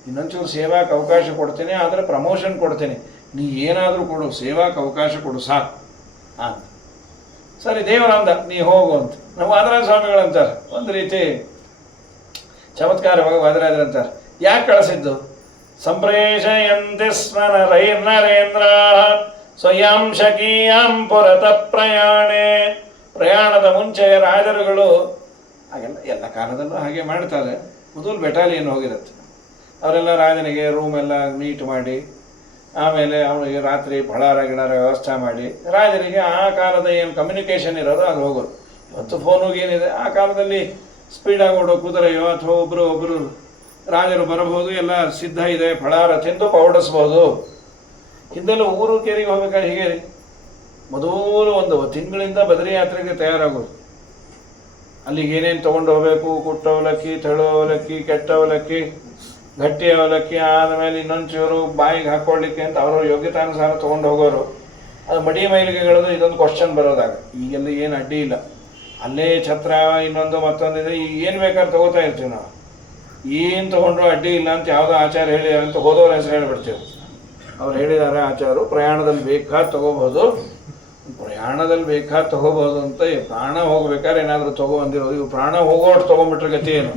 ಇನ್ನೊಂಚೂರು ಸೇವಾಕ್ಕೆ ಅವಕಾಶ ಕೊಡ್ತೀನಿ, ಆದರೆ ಪ್ರಮೋಷನ್ ಕೊಡ್ತೀನಿ, ನೀ ಏನಾದರೂ ಕೊಡು, ಸೇವಾಕ್ಕೆ ಅವಕಾಶ ಕೊಡು ಸಾಕು ಅಂತ. ಸರಿ, ದೇವರಂದ ನೀ ಹೋಗು ಅಂತ. ನಮ್ಮ ವಾದರಾಜ ಸ್ವಾಮಿಗಳಂತಾರೆ, ಒಂದು ರೀತಿ ಚಮತ್ಕಾರವಾಗಿ ವಾದರಾಜರು ಅಂತಾರೆ. ಯಾಕೆ ಕಳಿಸಿದ್ದು? ಸಂಪ್ರೇಷಯಂತಿ ಸ್ಮ ನರೇಂದ್ರ ಸ್ವಯಂ ಶಕೀಯಂ ಪುರತ ಪ್ರಯಾಣೆ. ಪ್ರಯಾಣದ ಮುಂಚೆ ರಾಜರುಗಳು ಹಾಗೆಲ್ಲ ಎಲ್ಲ ಕಾಲದಲ್ಲೂ ಹಾಗೆ ಮಾಡ್ತಾರೆ. ಮೊದಲು ಬೆಟಾಲಿಯನ್ ಹೋಗಿರುತ್ತೆ, ಅವರೆಲ್ಲ ರಾಜನಿಗೆ ರೂಮ್ ಎಲ್ಲ ನೀಟ್ ಮಾಡಿ, ಆಮೇಲೆ ಅವನಿಗೆ ರಾತ್ರಿ ಫಳಾರ ಗಿಡಾರ ವ್ಯವಸ್ಥೆ ಮಾಡಿ, ರಾಜನಿಗೆ ಆ ಕಾಲದ ಏನು ಕಮ್ಯುನಿಕೇಷನ್ ಇರೋದು ಅದು ಹೋಗೋದು. ಇವತ್ತು ಫೋನಿಗೆ ಏನಿದೆ, ಆ ಕಾಲದಲ್ಲಿ ಸ್ಪೀಡಾಗಿ ಓಡೋ ಕುದುರೆಯೋ ಅಥವಾ ಒಬ್ಬರು ರಾಜರು ಬರಬಹುದು, ಎಲ್ಲ ಸಿದ್ಧ ಇದೆ, ಫಳಾರ ತಿಂದು ಪೌಡಿಸ್ಬೋದು. ಹಿಂದೆಲ್ಲ ಊರು ಕೇರಿಗೆ ಹೋಗ್ಬೇಕಾದ್ರೆ ಹೀಗೆ ಮೊದಲು ಒಂದು ತಿಂಗಳಿಂದ ಬದರಿ ಯಾತ್ರೆಗೆ ತಯಾರಾಗೋದು. ಅಲ್ಲಿಗೆ ಏನೇನು ತೊಗೊಂಡು ಹೋಗಬೇಕು, ಕುಟ್ಟ ಅವಲಕ್ಕಿ, ತೆಳು ಅವಲಕ್ಕಿ, ಕೆಟ್ಟ ಅವಲಕ್ಕಿ, ಗಟ್ಟಿ ಅವಲಕ್ಕಿ, ಆದಮೇಲೆ ಇನ್ನೊಂಚೂರು ಬಾಯಿಗೆ ಹಾಕ್ಕೊಳ್ಳಿಕ್ಕೆ ಅಂತ ಅವರು ಯೋಗ್ಯತಾನುಸಾರ ತೊಗೊಂಡು ಹೋಗೋರು. ಅದು ಮಡಿ ಮೈಲಿಗೆಗಳದು ಇದೊಂದು ಕ್ವಶನ್ ಬರೋದಾಗ. ಈಗೆಲ್ಲ ಏನು ಅಡ್ಡಿ ಇಲ್ಲ, ಅಲ್ಲೇ ಛತ್ರ ಇನ್ನೊಂದು ಮತ್ತೊಂದಿದೆ, ಈಗ ಏನು ಬೇಕಾದ್ರೆ ತೊಗೋತಾ ಇರ್ತೀವಿ ನಾವು. ಏನು ತೊಗೊಂಡ್ರು ಅಡ್ಡಿ ಇಲ್ಲ ಅಂತ ಯಾವುದೋ ಆಚಾರ ಹೇಳಿ ಅಂತ ಹೋದವ್ರ ಹೆಸರು ಹೇಳಿಬಿಡ್ತೀವಿ. ಅವ್ರು ಹೇಳಿದ್ದಾರೆ ಆಚಾರ್ಯರು, ಪ್ರಯಾಣದಲ್ಲಿ ಬೇಕಾದ ತಗೋಬಹುದು, ಪ್ರಯಾಣದಲ್ಲಿ ಬೇಕಾದ ತಗೋಬಹುದು ಅಂತ. ಪ್ರಾಣ ಹೋಗ್ಬೇಕಾದ್ರೆ ಏನಾದರೂ ತಗೊಬಂದಿರೋದು, ಇವು ಪ್ರಾಣ ಹೋಗೋಷ್ಟು ತೊಗೊಂಡ್ಬಿಟ್ರೆ ಗತಿ ಏನು.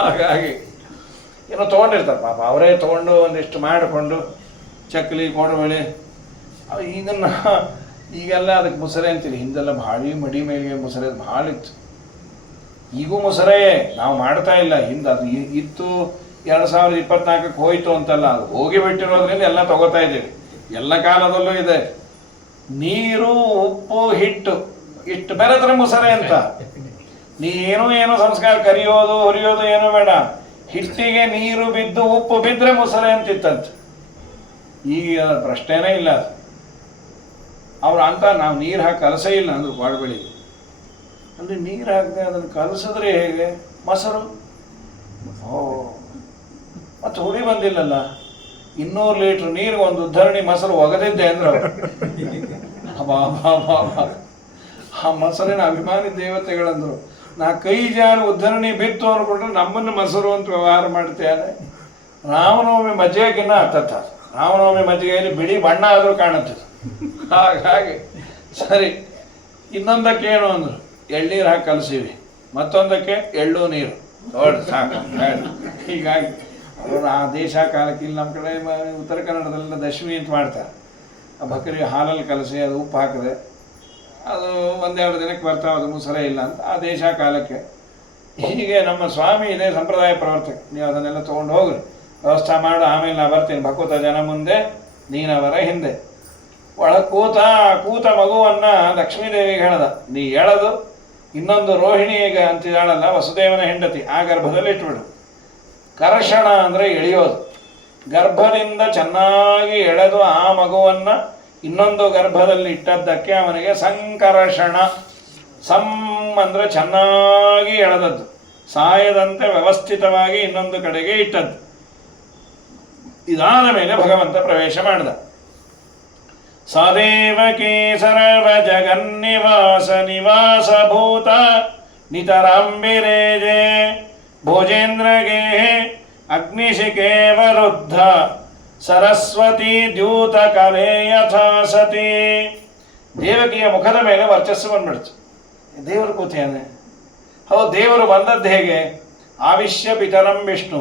ಹಾಗಾಗಿ ಏನೋ ತೊಗೊಂಡಿರ್ತಾರೆ ಪಾಪ, ಅವರೇ ತೊಗೊಂಡು ಒಂದಿಷ್ಟು ಮಾಡಿಕೊಂಡು ಚಕ್ಕಲಿ ಕೋಡುಬಳೆ ಈಗನ್ನ ಈಗೆಲ್ಲ ಅದಕ್ಕೆ ಮುಸರೆ ಅಂತೀರಿ. ಹಿಂದೆಲ್ಲ ಭಾಳಿ ಮಡಿ ಮೇಲಿಗೆ ಮುಸರೆ ಭಾಳ ಇತ್ತು. ಈಗೂ ಮುಸರೆ ನಾವು ಮಾಡ್ತಾ ಇಲ್ಲ. ಹಿಂದೆ ಅದು ಇತ್ತು, 2024ಕ್ಕೆ ಹೋಯ್ತು ಅಂತಲ್ಲ, ಅದು ಹೋಗಿ ಬಿಟ್ಟಿರೋದ್ರಿಂದ ಎಲ್ಲ ತಗೋತಾ ಇದ್ದೀವಿ. ಎಲ್ಲ ಕಾಲದಲ್ಲೂ ಇದೆ. ನೀರು, ಉಪ್ಪು, ಹಿಟ್ಟು ಇಷ್ಟು ಬೆರೆದ್ರೆ ಮುಸರೆ ಅಂತ. ನೀ ಏನೋ ಸಂಸ್ಕಾರ ಕರಿಯೋದು ಹುರಿಯೋದು ಏನೂ ಬೇಡ, ಹಿಟ್ಟಿಗೆ ನೀರು ಬಿದ್ದು ಉಪ್ಪು ಬಿದ್ದರೆ ಮುಸರೆ ಅಂತಿತ್ತಂತೆ. ಈಗ ಪ್ರಶ್ನೆನೇ ಇಲ್ಲ. ಅವ್ರು ಅಂತ ನಾವು ನೀರು ಹಾಕಿ ಕಲಸೇ ಇಲ್ಲ ಅಂದ್ರು ಬಾಳ್ಬೆಳಿಗ್ಗೆ. ಅಂದರೆ ನೀರು ಹಾಕದೆ ಅದನ್ನು ಕಲಸಿದ್ರೆ ಹೇಗೆ ಮೊಸರು? ಓ, ಮತ್ತು ಹುಳಿ ಬಂದಿಲ್ಲಲ್ಲ. 200 ಲೀಟ್ರ್ ನೀರಿಗೆ ಒಂದು ಉದ್ಧರಣಿ ಮೊಸರು ಒಗದಿದ್ದೆ ಅಂದ್ರೆ ಆ ಮೊಸರಿನ ಅಭಿಮಾನಿ ದೇವತೆಗಳಂದ್ರು. ನಾ ಕೈ ಜಾರಿ ಉದ್ಧರಣಿ ಬಿತ್ತು ಅಂದ್ಕೊಂಡ್ರೆ ನಮ್ಮನ್ನು ಮೊಸರು ಅಂತ ವ್ಯವಹಾರ ಮಾಡ್ತೇನೆ. ರಾಮನವಮಿ ಮಜ್ಜಿಗೆಗಿನ್ನ ಹತ್ತತ್ತ. ರಾಮನವಮಿ ಮಜ್ಜಿಗೆಯಲ್ಲಿ ಬಿಳಿ ಬಣ್ಣ ಆದರೂ ಕಾಣುತ್ತದೆ. ಹಾಗಾಗಿ ಸರಿ. ಇನ್ನೊಂದಕ್ಕೆ ಏನು ಅಂದರು, ಎಳ್ನೀರು ಹಾಕಿ ಕಲಸೀವಿ. ಮತ್ತೊಂದಕ್ಕೆ ಎಳ್ಳು ನೀರು ನೋಡಿ ಸಾಕು. ಹೀಗಾಗಿ ಅವರು ಆ ದೇಶ ಕಾಲಕ್ಕೆ ಇಲ್ಲಿ ನಮ್ಮ ಕಡೆ ಉತ್ತರ ಕನ್ನಡದಲ್ಲೆಲ್ಲ ದಶಮಿ ಅಂತ ಮಾಡ್ತಾರೆ. ಆ ಬಕರಿ ಹಾಲಲ್ಲಿ ಕಲಸಿ ಅದು ಉಪ್ಪು ಹಾಕಿದೆ ಅದು 1-2 ದಿನಕ್ಕೆ ಬರ್ತಾವೆ, ಅದು ಮುಸರೆ ಇಲ್ಲ ಅಂತ ಆ ದೇಶ ಕಾಲಕ್ಕೆ. ಹೀಗೆ ನಮ್ಮ ಸ್ವಾಮಿ ಇದೆ ಸಂಪ್ರದಾಯ ಪ್ರವರ್ತಕ. ನೀವು ಅದನ್ನೆಲ್ಲ ತೊಗೊಂಡು ಹೋಗ್ರಿ, ವ್ಯವಸ್ಥೆ ಮಾಡು, ಆಮೇಲೆ ನಾ ಬರ್ತೀನಿ. ಭಕುತ ಜನ ಮುಂದೆ ನೀನವರ ಹಿಂದೆ. ಒಳಗೆ ಕೂತ ಮಗುವನ್ನು ಲಕ್ಷ್ಮೀದೇವಿಗೆ ಹೇಳ್ದ, ನೀ ಎಳೆದು ಇನ್ನೊಂದು ರೋಹಿಣಿ ಈಗ ಅಂತಿದ್ದಾಳಲ್ಲ ವಸುದೇವನ ಹೆಂಡತಿ, ಆ ಗರ್ಭದಲ್ಲಿ ಇಟ್ಬಿಡು. ಕರ್ಷಣ ಅಂದರೆ ಎಳೆಯೋದು. ಗರ್ಭದಿಂದ ಚೆನ್ನಾಗಿ ಎಳೆದು ಆ ಮಗುವನ್ನು ಇನ್ನೊಂದು ಗರ್ಭದಲ್ಲಿ ಇಟ್ಟದ್ದಕ್ಕೆ ಅವನಿಗೆ ಸಂಕರ್ಷಣ. ಸಂ ಅಂದರೆ ಚೆನ್ನಾಗಿ ಎಳೆದದ್ದು, ಸಾಯದಂತೆ ವ್ಯವಸ್ಥಿತವಾಗಿ ಇನ್ನೊಂದು ಕಡೆಗೆ ಇಟ್ಟದ್ದು. ಇದಾದ ಮೇಲೆ ಭಗವಂತ ಪ್ರವೇಶ ಮಾಡಿದ. ಸದೇವಕಿ ಸರ್ವ ಜಗನ್ನಿವಾಸ ನಿವಾಸ ಭೂತ ನಿತರಾಂಬಿರೇಜೆ ಭೋಜೇಂದ್ರಗೆ ಅಗ್ನಿಶಿಖೇ ವರುದ್ಧ ಸರಸ್ವತಿ ದ್ಯೂತ ಕಲೆ ಯಥಾ ಸತಿ. ದೇವಕಿಯ ಮುಖದ ಮೇಲೆ ವರ್ಚಸ್ಸು ಬಂದ್ಬಿಡ್ತು. ದೇವರು ಕೂತಿಯಾನೆ. ಹೌದು, ದೇವರು ಬಂದದ್ದು ಹೇಗೆ? ಆವಿಶ್ಯ ಪಿತರಂ ವಿಷ್ಣು.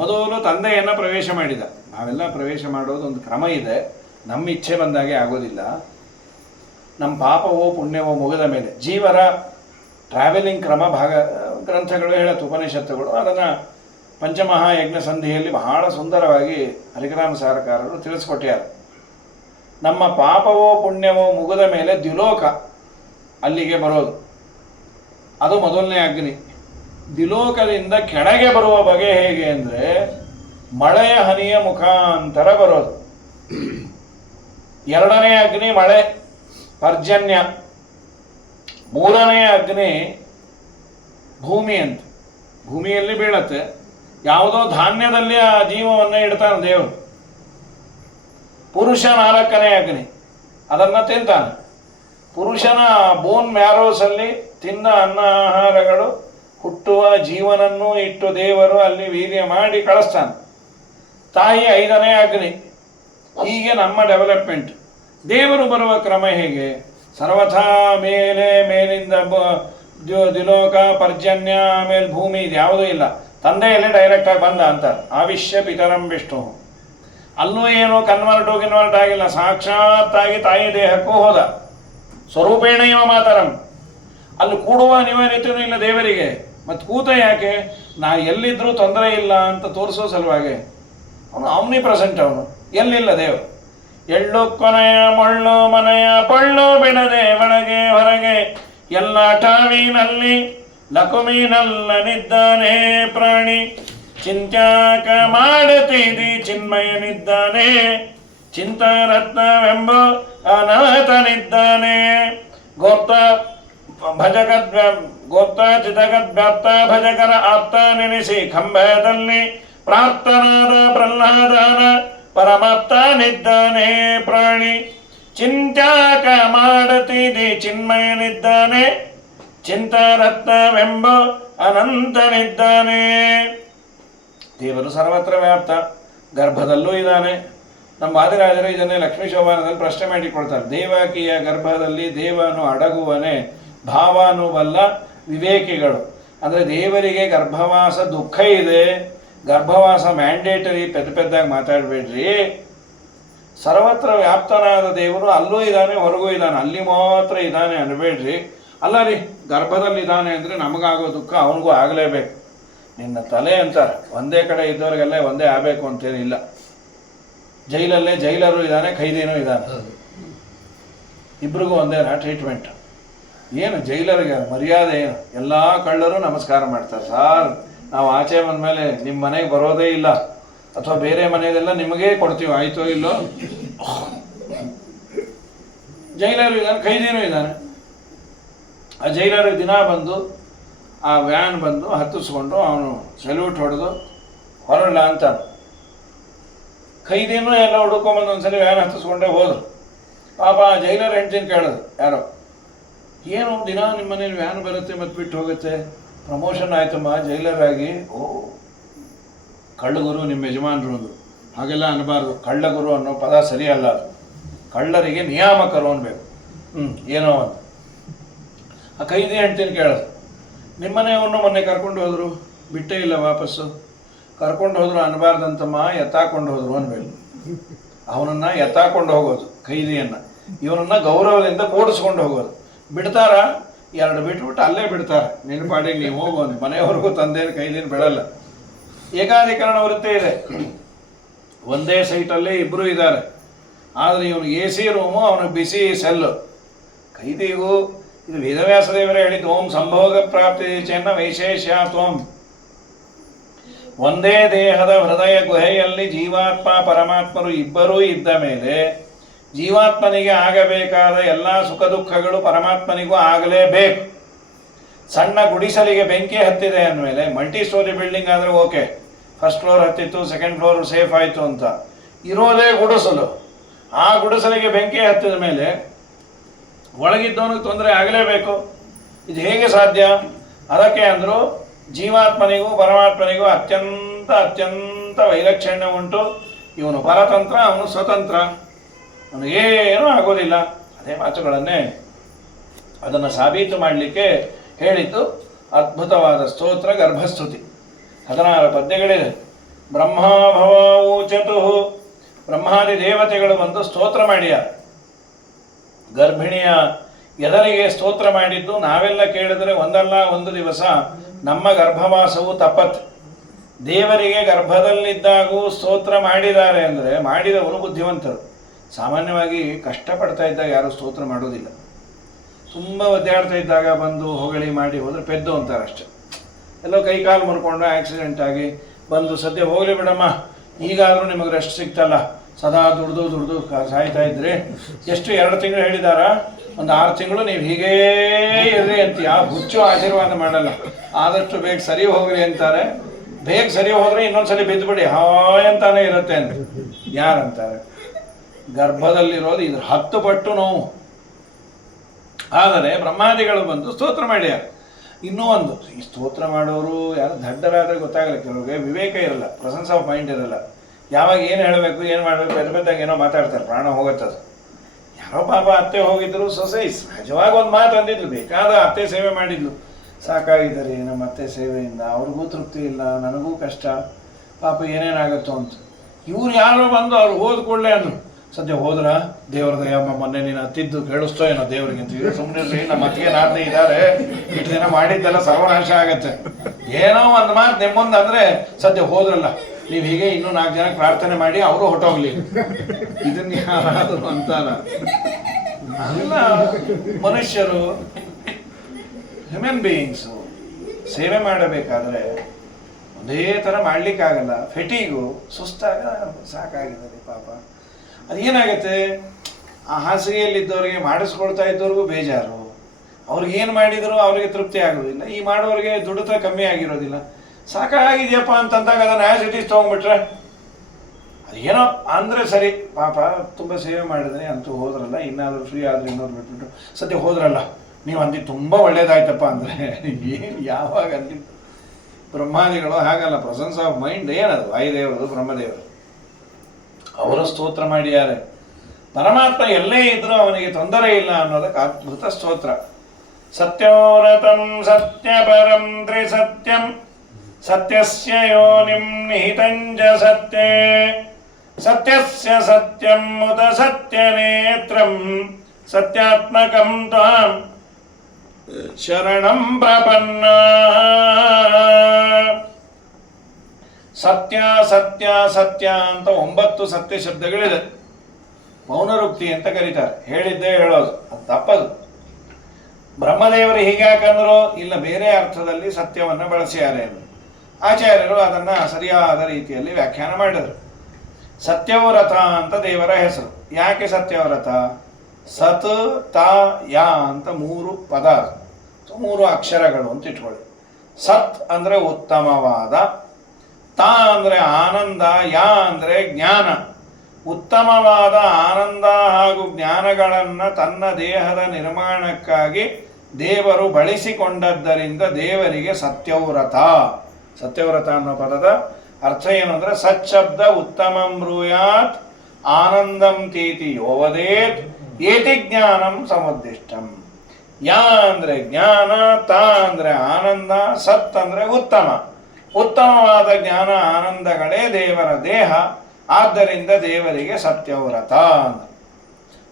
ಮೊದಲು ತಂದೆಯನ್ನು ಪ್ರವೇಶ ಮಾಡಿದ. ನಾವೆಲ್ಲ ಪ್ರವೇಶ ಮಾಡೋದು ಒಂದು ಕ್ರಮ ಇದೆ. ನಮ್ಮ ಇಚ್ಛೆ ಬಂದಾಗೆ ಆಗೋದಿಲ್ಲ. ನಮ್ಮ ಪಾಪವೋ ಪುಣ್ಯವೋ ಮುಗಿದ ಮೇಲೆ ಜೀವರ ಟ್ರಾವೆಲಿಂಗ್ ಕ್ರಮ ಗ್ರಂಥಗಳು ಹೇಳುತ್ತೆ, ಉಪನಿಷತ್ತುಗಳು. ಅದನ್ನು ಪಂಚಮಹಾಯಜ್ಞ ಸಂಧಿಯಲ್ಲಿ ಬಹಳ ಸುಂದರವಾಗಿ ಹರಿಗ್ರಾಮ ಸಾರಕಾರರು ತಿಳಿಸ್ಕೊಟ್ಟಾರೆ. ನಮ್ಮ ಪಾಪವೋ ಪುಣ್ಯವೋ ಮುಗಿದ ಮೇಲೆ ದ್ಯುಲೋಕ ಅಲ್ಲಿಗೆ ಬರೋದು, ಅದು ಮೊದಲನೇ ಅಗ್ನಿ. ದ್ಯುಲೋಕದಿಂದ ಕೆಳಗೆ ಬರುವ ಬಗೆ ಹೇಗೆ ಅಂದರೆ ಮಳೆಯ ಹನಿಯ ಮುಖಾಂತರ ಬರೋದು. ಎರಡನೇ ಅಗ್ನಿ ಮಳೆ, ಪರ್ಜನ್ಯ. ಮೂರನೇ ಅಗ್ನಿ ಭೂಮಿ ಅಂತ, ಭೂಮಿಯಲ್ಲಿ ಬೀಳತ್ತೆ. ಯಾವುದೋ ಧಾನ್ಯದಲ್ಲಿ ಆ ಜೀವವನ್ನು ಇಡ್ತಾನೆ ದೇವರು. ಪುರುಷ 4ನೇ ಅಗ್ನಿ, ಅದನ್ನು ತಿಂತಾನೆ. ಪುರುಷನ ಬೋನ್ ಮ್ಯಾರೋಸಲ್ಲಿ ತಿಂದ ಅನ್ನ ಆಹಾರಗಳು ಹುಟ್ಟುವ ಜೀವನನ್ನು ಇಟ್ಟು ದೇವರು ಅಲ್ಲಿ ವೀರ್ಯ ಮಾಡಿ ಕಳಿಸ್ತಾನೆ. ತಾಯಿ 5ನೇ ಅಗ್ನಿ. ಹೀಗೆ ನಮ್ಮ ಡೆವಲಪ್ಮೆಂಟ್. ದೇವರು ಬರುವ ಕ್ರಮ ಹೇಗೆ? ಸರ್ವಥಾ ಮೇಲಿಂದ ದ್ಯುಲೋಕ, ಪರ್ಜನ್ಯ, ಆಮೇಲೆ ಭೂಮಿ, ಇದು ಯಾವುದೂ ಇಲ್ಲ. ತಂದೆಯಲ್ಲೇ ಡೈರೆಕ್ಟಾಗಿ ಬಂದ ಅಂತಾರೆ. ಆವಿಶ್ಯ ಪಿತರಂ ವಿಷ್ಣು. ಅಲ್ಲೂ ಏನು ಕನ್ವರ್ಟ್ ಆಗಿಲ್ಲ, ಸಾಕ್ಷಾತ್ತಾಗಿ ತಾಯಿ ದೇಹಕ್ಕೂ ಹೋದ. ಸ್ವರೂಪೇಣ ಇವ ಮಾತರಂ. ಅಲ್ಲಿ ಕೂಡುವ ಅನಿವಾರ್ಯತೆಯೂ ಇಲ್ಲ ದೇವರಿಗೆ. ಮತ್ತು ಕೂತ ಯಾಕೆ? ನಾ ಎಲ್ಲಿದ್ರೂ ತೊಂದರೆ ಇಲ್ಲ ಅಂತ ತೋರಿಸೋ ಸಲುವಾಗಿ. ಅವನು ಆಮ್ನಿ ಪ್ರೆಸೆಂಟ್. ಅವನು ಎಲ್ಲಿಲ್ಲ ದೇವರು. ಎಳ್ಳು ಕೊನೆಯ ಮೊಳ್ಳು ಮನೆಯ ಪಳ್ಳು ಬಿಡದೆ ಒಳಗೆ ಹೊರಗೆ ಎಲ್ಲ ಠಾವಿನಲ್ಲಿ ಲಕುಮಿನಲ್ಲನಿದ್ದಾನೆ ಪ್ರಾಣಿ. ಚಿಂತ್ಯಾಕ ಮಾಡತಿದಿ ಚಿನ್ಮಯನಿದ್ದಾನೆ, ಚಿಂತರತ್ನವೆಂಬ ಅನಾಥನಿದ್ದಾನೆ. ಗೋಪ್ತ ಚಿತಗದ್ವ್ಯಾಪ್ತ ಭಜಕರ ಆಪ್ತ ನೆನೆಸಿ ಕಂಬದಲ್ಲಿ ಪ್ರಾಪ್ತನಾದ ಪ್ರಹ್ಲಾದನ ಪರಮಾಪ್ತನಿದ್ದಾನೆ ಪ್ರಾಣಿ. ಚಿಂತ್ಯಾಕ ಮಾಡತಿದಿ ಚಿನ್ಮಯನಿದ್ದಾನೆ, ಚಿಂತರತ್ನವೆಂಬ ಅನಂತನಿದ್ದಾನೆ. ದೇವರು ಸರ್ವತ್ರ ವ್ಯಾಪ್ತ, ಗರ್ಭದಲ್ಲೂ ಇದ್ದಾನೆ, ನಮ್ಮ ವಾದಿರಾಜರು ಇದನ್ನೇ ಲಕ್ಷ್ಮೀ ಶೋಭಾನದಲ್ಲಿ ಪ್ರಶ್ನೆ ಮಾಡಿಕೊಡ್ತಾರೆ. ದೇವಕಿಯ ಗರ್ಭದಲ್ಲಿ ದೇವನು ಅಡಗುವನೇ ಭಾವಾನುಬಲ್ಲ ವಿವೇಕಿಗಳು. ಅಂದರೆ ದೇವರಿಗೆ ಗರ್ಭವಾಸ ದುಃಖ ಇದೆ, ಗರ್ಭವಾಸ ಮ್ಯಾಂಡೇಟರಿ, ಪೆದ್ದಾಗಿ ಮಾತಾಡಬೇಡ್ರಿ. ಸರ್ವತ್ರ ವ್ಯಾಪ್ತನಾದ ದೇವರು ಅಲ್ಲೂ ಇದ್ದಾನೆ, ಹೊರಗೂ ಇದ್ದಾನೆ, ಅಲ್ಲಿ ಮಾತ್ರ ಇದ್ದಾನೆ ಅನ್ಬೇಡ್ರಿ. ಅಲ್ಲ ರೀ, ಗರ್ಭದಲ್ಲಿದ್ದಾನೆ ಅಂದರೆ ನಮಗಾಗೋ ದುಃಖ ಅವನಿಗೂ ಆಗಲೇಬೇಕು. ನಿನ್ನ ತಲೆ ಅಂತಾರೆ, ಒಂದೇ ಕಡೆ ಇದ್ದವ್ರಿಗೆಲ್ಲ ಒಂದೇ ಆಗಬೇಕು ಅಂತೇನಿಲ್ಲ. ಜೈಲಲ್ಲೇ ಜೈಲರು ಇದ್ದಾನೆ, ಖೈದಿನೂ ಇದ್ದಾನೆ, ಇಬ್ರಿಗೂ ಒಂದೇನಾ ಟ್ರೀಟ್ಮೆಂಟ್? ಏನು ಜೈಲರಿಗೆ ಮರ್ಯಾದೆ ಏನು? ಎಲ್ಲ ಕಳ್ಳರು ನಮಸ್ಕಾರ ಮಾಡ್ತಾರೆ. ಸಾರ್, ನಾವು ಆಚೆ ಬಂದಮೇಲೆ ನಿಮ್ಮ ಮನೆಗೆ ಬರೋದೇ ಇಲ್ಲ, ಅಥವಾ ಬೇರೆ ಮನೆಯದೆಲ್ಲ ನಿಮಗೇ ಕೊಡ್ತೀವಿ, ಆಯಿತೋ ಇಲ್ಲೋ. ಜೈಲರು ಇದ್ದಾನೆ, ಖೈದಿನೂ ಇದ್ದಾನೆ. ಆ ಜೈಲರು ದಿನ ಬಂದು ಆ ವ್ಯಾನ್ ಬಂದು ಹತ್ತಿಸ್ಕೊಂಡು ಅವನು ಸಲ್ಯೂಟ್ ಹೊಡೆದು ಹೊರಲ್ಲ ಅಂತಾನೆ. ಖೈದಿನೂ ಎಲ್ಲ ಹುಡುಕೊಂಬಂದು ಒಂದ್ಸಲಿ ವ್ಯಾನ್ ಹತ್ತಿಸ್ಕೊಂಡೇ ಹೋದ್ರು. ಪಾಪ ಆ ಜೈಲರ್ ಹೆಂಡ್ತಿನ ಕೇಳೋದು ಯಾರೋ, ಏನು ದಿನ ನಿಮ್ಮ ಮನೇಲಿ ವ್ಯಾನ್ ಬರುತ್ತೆ ಮತ್ತು ಬಿಟ್ಟು ಹೋಗುತ್ತೆ, ಪ್ರಮೋಷನ್ ಆಯ್ತಮ್ಮ ಜೈಲರ್ ಆಗಿ. ಓ, ಕಳ್ಳಗುರು ನಿಮ್ಮ ಯಜಮಾನರು ಅಂದರು. ಹಾಗೆಲ್ಲ ಅನ್ನಬಾರ್ದು, ಕಳ್ಳಗುರು ಅನ್ನೋ ಪದ ಸರಿಯಲ್ಲ, ಅದು ಕಳ್ಳರಿಗೆ ನಿಯಾಮಕರು ಅನ್ಬೇಕು. ಏನೋ ಅಂತ ಆ ಖೈದಿ ಹೆಂಡ್ತಿನ ಕೇಳೋದು, ನಿಮ್ಮನೆಯವ್ರನ್ನೂ ಮೊನ್ನೆ ಕರ್ಕೊಂಡು ಹೋದರು, ಬಿಟ್ಟೇ ಇಲ್ಲ ವಾಪಸ್ಸು, ಕರ್ಕೊಂಡು ಹೋದ್ರು ಅನ್ನಬಾರ್ದಂತಮ್ಮ, ಎತ್ತಾಕೊಂಡು ಹೋದ್ರು ಅನ್ಬೇಕು. ಅವನನ್ನು ಎತ್ತಾಕೊಂಡು ಹೋಗೋದು ಖೈದಿಯನ್ನು, ಇವನನ್ನು ಗೌರವದಿಂದ ಕೂಡಿಸ್ಕೊಂಡು ಹೋಗೋದು. ಬಿಡ್ತಾರ, ಎರಡು ಬಿಟ್ಬಿಟ್ಟು ಅಲ್ಲೇ ಬಿಡ್ತಾರೆ, ನಿನ್ನ ಪಾಡಿಗೆ ನೀವು ಹೋಗೋದು, ಮನೆಯವ್ರಿಗೂ ತಂದೇನು ಕೈಲಿನ ಬಿಡಲ್ಲ. ಏಕಾಧಿಕರಣ ವೃತ್ತಿ ಇದೆ, ಒಂದೇ ಸೈಟಲ್ಲೇ ಇಬ್ಬರು ಇದ್ದಾರೆ, ಆದರೆ ಇವನು AC ರೂಮು, ಅವನು ಬಿಸಿ ಸೆಲ್ಲು. ಖೈದಿಗೂ ಇದು ವೇದವ್ಯಾಸ ದೇವರೇ ಹೇಳಿದ್ದು, ಓಂ ಸಂಭೋಗ ಪ್ರಾಪ್ತಿ ಚೆನ್ನ ವೈಶೇಷ್ಯಾತ್ವಂ. ಒಂದೇ ದೇಹದ ಹೃದಯ ಗುಹೆಯಲ್ಲಿ ಜೀವಾತ್ಮ ಪರಮಾತ್ಮರು ಇಬ್ಬರೂ ಇದ್ದ ಮೇಲೆ ಜೀವಾತ್ಮನಿಗೆ ಆಗಬೇಕಾದ ಎಲ್ಲ ಸುಖ ದುಃಖಗಳು ಪರಮಾತ್ಮನಿಗೂ ಆಗಲೇಬೇಕು. ಸಣ್ಣ ಗುಡಿಸಲಿಗೆ ಬೆಂಕಿ ಹತ್ತಿದೆ ಅಂದಮೇಲೆ, ಮಲ್ಟಿ ಸ್ಟೋರಿ ಬಿಲ್ಡಿಂಗ್ ಆದರೆ ಓಕೆ, ಫಸ್ಟ್ ಫ್ಲೋರ್ ಹತ್ತಿತ್ತು, ಸೆಕೆಂಡ್ ಫ್ಲೋರ್ ಸೇಫ್ ಆಯಿತು ಅಂತ, ಇರೋದೇ ಗುಡಿಸಲು. ಆ ಗುಡಿಸಲಿಗೆ ಬೆಂಕಿ ಹತ್ತಿದ ಮೇಲೆ ಒಳಗಿದ್ದವನಿಗೆ ತೊಂದರೆ ಆಗಲೇಬೇಕು. ಇದು ಹೇಗೆ ಸಾಧ್ಯ? ಅದಕ್ಕೆ ಅಂದರು, ಜೀವಾತ್ಮನಿಗೂ ಪರಮಾತ್ಮನಿಗೂ ಅತ್ಯಂತ ವೈಲಕ್ಷಣ್ಯ ಉಂಟು. ಇವನು ಪರತಂತ್ರ, ಅವನು ಸ್ವತಂತ್ರ, ಅವನಿಗೇನೂ ಆಗೋದಿಲ್ಲ. ಅದೇ ಮಾತುಗಳನ್ನೇ ಅದನ್ನು ಸಾಬೀತು ಮಾಡಲಿಕ್ಕೆ ಹೇಳಿದ್ದು ಅದ್ಭುತವಾದ ಸ್ತೋತ್ರ ಗರ್ಭಸ್ತುತಿ. 16 ಪದ್ಯಗಳಿದೆ. ಬ್ರಹ್ಮಾಭವೂಚತು, ಬ್ರಹ್ಮಾದಿ ದೇವತೆಗಳು ಬಂದು ಸ್ತೋತ್ರ ಮಾಡ್ಯಾರ. ಗರ್ಭಿಣಿಯ ಎದರಿಗೆ ಸ್ತೋತ್ರ ಮಾಡಿದ್ದು ನಾವೆಲ್ಲ ಕೇಳಿದರೆ ಒಂದಲ್ಲ ಒಂದು ದಿವಸ ನಮ್ಮ ಗರ್ಭವಾಸವು ತಪ್ಪತ್ತೆ. ದೇವರಿಗೆ ಗರ್ಭದಲ್ಲಿದ್ದಾಗೂ ಸ್ತೋತ್ರ ಮಾಡಿದ್ದಾರೆ ಅಂದರೆ ಮಾಡಿದವರು ಬುದ್ಧಿವಂತರು. ಸಾಮಾನ್ಯವಾಗಿ ಕಷ್ಟಪಡ್ತಾ ಇದ್ದಾಗ ಯಾರೂ ಸ್ತೋತ್ರ ಮಾಡೋದಿಲ್ಲ. ತುಂಬ ಒದ್ದಾಡ್ತಾ ಇದ್ದಾಗ ಬಂದು ಹೊಗಳಿ ಮಾಡಿ ಹೋದರೆ ಪೆದ್ದು ಅಂತಾರೆ ಅಷ್ಟೆ. ಎಲ್ಲೋ ಕೈಕಾಲು ಮುರ್ಕೊಂಡು ಆಕ್ಸಿಡೆಂಟ್ ಆಗಿ ಬಂದು ಸದ್ಯ ಹೋಗಲಿ ಬಿಡಮ್ಮ, ಈಗಾದರೂ ನಿಮಗೆ ರೆಸ್ಟ್ ಸಿಗ್ತಲ್ಲ, ಸದಾ ದುಡ್ದು ಸಾಯ್ತಾ ಇದ್ರಿ, ಎಷ್ಟು 2 ತಿಂಗಳು ಹೇಳಿದಾರ, ಒಂದು 6 ತಿಂಗಳು ನೀವು ಹೀಗೇ ಇರ್ರಿ ಅಂತ ಯಾವ ಹುಚ್ಚು ಆಶೀರ್ವಾದ ಮಾಡಲ್ಲ. ಆದಷ್ಟು ಬೇಗ ಸರಿ ಹೋಗ್ರಿ ಅಂತಾರೆ. ಬೇಗ ಸರಿ ಹೋದ್ರೆ ಇನ್ನೊಂದ್ಸಲಿ ಬಿದ್ದುಬಿಡಿ ಹಾಯ್ ಅಂತಾನೆ ಇರುತ್ತೆ ಅಂತ ಯಾರಂತಾರೆ? ಗರ್ಭದಲ್ಲಿರೋದು ಇದ್ರ 10 ಪಟ್ಟು ನೋವು. ಆದರೆ ಬ್ರಹ್ಮಾದಿಗಳು ಬಂದು ಸ್ತೋತ್ರ ಮಾಡ್ಯಾರ. ಇನ್ನೂ ಒಂದು, ಈ ಸ್ತೋತ್ರ ಮಾಡೋರು ಯಾರು ದಡ್ಡರಾದರೆ ಗೊತ್ತಾಗಲ್ಲ, ಕೆಲವ್ರಿಗೆ ವಿವೇಕ ಇರಲ್ಲ, ಪ್ರೆಸೆನ್ಸ್ ಆಫ್ ಮೈಂಡ್ ಇರಲ್ಲ. ಯಾವಾಗ ಏನು ಹೇಳಬೇಕು ಏನು ಮಾಡಬೇಕು ಪೆದ್ದಾಗ ಏನೋ ಮಾತಾಡ್ತಾರೆ, ಪ್ರಾಣ ಹೋಗುತ್ತದೆ. ಯಾರೋ ಪಾಪ ಅತ್ತೆ ಹೋಗಿದ್ರು, ಸೊಸೆ ಸಹಜವಾಗಿ ಒಂದು ಮಾತು ಅಂದಿದ್ಲು, ಬೇಕಾದ ಅತ್ತೆ ಸೇವೆ ಮಾಡಿದ್ಲು, ಸಾಕಾಗಿದ್ದಾರೆ ನಮ್ಮ ಅತ್ತೆ ಸೇವೆಯಿಂದ, ಅವ್ರಿಗೂ ತೃಪ್ತಿ ಇಲ್ಲ, ನನಗೂ ಕಷ್ಟ, ಪಾಪ ಏನೇನಾಗುತ್ತೋ ಅಂತ. ಇವ್ರು ಯಾರೋ ಬಂದು ಅವ್ರು ಹೋದ ಕೂಡಲೇ ಅನ್ನು ಸದ್ಯ ಹೋದ್ರ ದೇವ್ರ ದಯಮ್ಮ, ಮೊನ್ನೆ ನೀನು ಹತ್ತಿದ್ದು ಕೇಳಿಸ್ತೋ ಏನೋ ದೇವ್ರಿಗೆ ಅಂತೀವಿ. ಸುಮ್ಮನೆ ನಮ್ಮ ಅತ್ತಿಗೆ ನಾದ್ನೇ ಇದ್ದಾರೆ, ಇಷ್ಟು ದಿನ ಮಾಡಿದ್ದೆಲ್ಲ ಸರ್ವನಾಶ ಆಗತ್ತೆ. ಏನೋ ಒಂದು ಮಾತು ನಿಮ್ಮೊಂದು ಅಂದರೆ ಸದ್ಯ ಹೋದ್ರಲ್ಲ, ನೀವು ಹೀಗೆ ಇನ್ನೂ 4 ಜನಕ್ಕೆ ಪ್ರಾರ್ಥನೆ ಮಾಡಿ ಅವರು ಹೊಟ್ಟೋಗ್ಲಿ, ಇದನ್ನ ಯಾರಾದರೂ ಅಂತಾರ? ಅಲ್ಲ, ಮನುಷ್ಯರು ಹ್ಯೂಮನ್ ಬೀಯಿಂಗ್ಸು ಸೇವೆ ಮಾಡಬೇಕಾದ್ರೆ ಒಂದೇ ಥರ ಮಾಡಲಿಕ್ಕಾಗಲ್ಲ. ಫೆಟಿಗು ಸುಸ್ತಾಗ ಸಾಕಾಗಿದ್ದಾರೆ ಪಾಪ. ಅದೇನಾಗತ್ತೆ, ಆ ಹಾಸಿಗೆಯಲ್ಲಿದ್ದವ್ರಿಗೆ ಮಾಡಿಸ್ಕೊಳ್ತಾ ಇದ್ದವ್ರಿಗೂ ಬೇಜಾರು, ಅವ್ರಿಗೆ ಏನು ಮಾಡಿದರೂ ಅವ್ರಿಗೆ ತೃಪ್ತಿ ಆಗೋದಿಲ್ಲ, ಈ ಮಾಡೋರಿಗೆ ದುಡಿತ ಕಮ್ಮಿ ಆಗಿರೋದಿಲ್ಲ. ಸಾಕಾಗಿದೆಯಪ್ಪ ಅಂತಂದಾಗ ಅದನ್ನು ಆ್ಯಸ್ ಇಟ್ ಈಸ್ ತೊಗೊಂಡ್ಬಿಟ್ರೆ ಅದೇನೋ ಅಂದರೆ ಸರಿ, ಪಾಪ ತುಂಬ ಸೇವೆ ಮಾಡಿದ್ರೆ ಅಂತೂ ಹೋದ್ರಲ್ಲ, ಇನ್ನಾದರೂ ಫ್ರೀ ಆದರೆ ಇನ್ನೊಂದು ಬಿಟ್ಬಿಟ್ಟು ಸದ್ಯ ಹೋದ್ರಲ್ಲ, ನೀವು ಅಂದಿದ್ದು ತುಂಬ ಒಳ್ಳೇದಾಯ್ತಪ್ಪ ಅಂದರೆ ಏನು ಯಾವಾಗ ಅಂದಿದ್ದು? ಬ್ರಹ್ಮಾದಿಗಳು ಹಾಗಲ್ಲ, ಪ್ರೆಸೆನ್ಸ್ ಆಫ್ ಮೈಂಡ್ ಏನದು? ವಾಯುದೇವರು ಬ್ರಹ್ಮದೇವರು ಅವರು ಸ್ತೋತ್ರ ಮಾಡಿದ್ದಾರೆ. ಪರಮಾತ್ಮ ಎಲ್ಲೇ ಇದ್ರೂ ಅವನಿಗೆ ತೊಂದರೆ ಇಲ್ಲ ಅನ್ನೋದಕ್ಕೆ ಅದ್ಭುತ ಸ್ತೋತ್ರ. ಸತ್ಯೋರತಂ ಸತ್ಯಪರಂ ತ್ರಿಸತ್ಯಂ ಸತ್ಯಸ್ಯ ಯೋನಿಂ ನಿಹಿತಂಜ ಸತ್ಯೇ ಸತ್ಯಸ್ಯ ಸತ್ಯಂ ಮುದ ಸತ್ಯನೇತ್ರಂ ಸತ್ಯಾತ್ಮಕಂ ತ್ವಾಂ ಶರಣಂ ಪ್ರಪನ್ನ. ಸತ್ಯ ಸತ್ಯ ಸತ್ಯ ಅಂತ 9 ಸತ್ಯ ಶಬ್ದಗಳಿದೆ. ಮೌನರುಕ್ತಿ ಅಂತ ಕರೀತಾರೆ. ಹೇಳಿದ್ದೇ ಹೇಳೋದು, ಅದು ತಪ್ಪದು. ಬ್ರಹ್ಮದೇವರು ಹೀಗ್ಯಾಕಂದ್ರು ಇಲ್ಲ, ಬೇರೆ ಅರ್ಥದಲ್ಲಿ ಸತ್ಯವನ್ನು ಬಳಸಿದ್ದಾರೆ ಎಂದು ಆಚಾರ್ಯರು ಅದನ್ನು ಸರಿಯಾದ ರೀತಿಯಲ್ಲಿ ವ್ಯಾಖ್ಯಾನ ಮಾಡಿದರು. ಸತ್ಯವ್ರತ ಅಂತ ದೇವರ ಹೆಸರು. ಯಾಕೆ ಸತ್ಯವ್ರತ? ಸತ್ ತ ಯಾ ಅಂತ 3 ಪದ, 3 ಅಕ್ಷರಗಳು ಅಂತ ಇಟ್ಕೊಳ್ಳಿ. ಸತ್ ಅಂದರೆ ಉತ್ತಮವಾದ, ತ ಅಂದರೆ ಆನಂದ, ಯಾ ಅಂದರೆ ಜ್ಞಾನ. ಉತ್ತಮವಾದ ಆನಂದ ಹಾಗೂ ಜ್ಞಾನಗಳನ್ನು ತನ್ನ ದೇಹದ ನಿರ್ಮಾಣಕ್ಕಾಗಿ ದೇವರು ಬಳಸಿಕೊಂಡದ್ದರಿಂದ ದೇವರಿಗೆ ಸತ್ಯವ್ರತ. ಸತ್ಯವ್ರತ ಅನ್ನೋ ಪದದ ಅರ್ಥ ಏನು ಅಂದರೆ ಸಚ್ಶಬ್ದ ಉತ್ತಮಂ ಬ್ರೂಯಾತ್ ಆನಂದಂ ತೀತಿ ಯೋವದೇತ್ ಏತಿ ಜ್ಞಾನಂ ಸಮುದ್ದಿಷ್ಟಂ. ಯಾ ಅಂದರೆ ಜ್ಞಾನ, ತ ಅಂದರೆ ಆನಂದ, ಸತ್ ಅಂದರೆ ಉತ್ತಮ. ಉತ್ತಮವಾದ ಜ್ಞಾನ ಆನಂದಗಳೇ ದೇವರ ದೇಹ. ಆದ್ದರಿಂದ ದೇವರಿಗೆ ಸತ್ಯವ್ರತ ಅಂತ.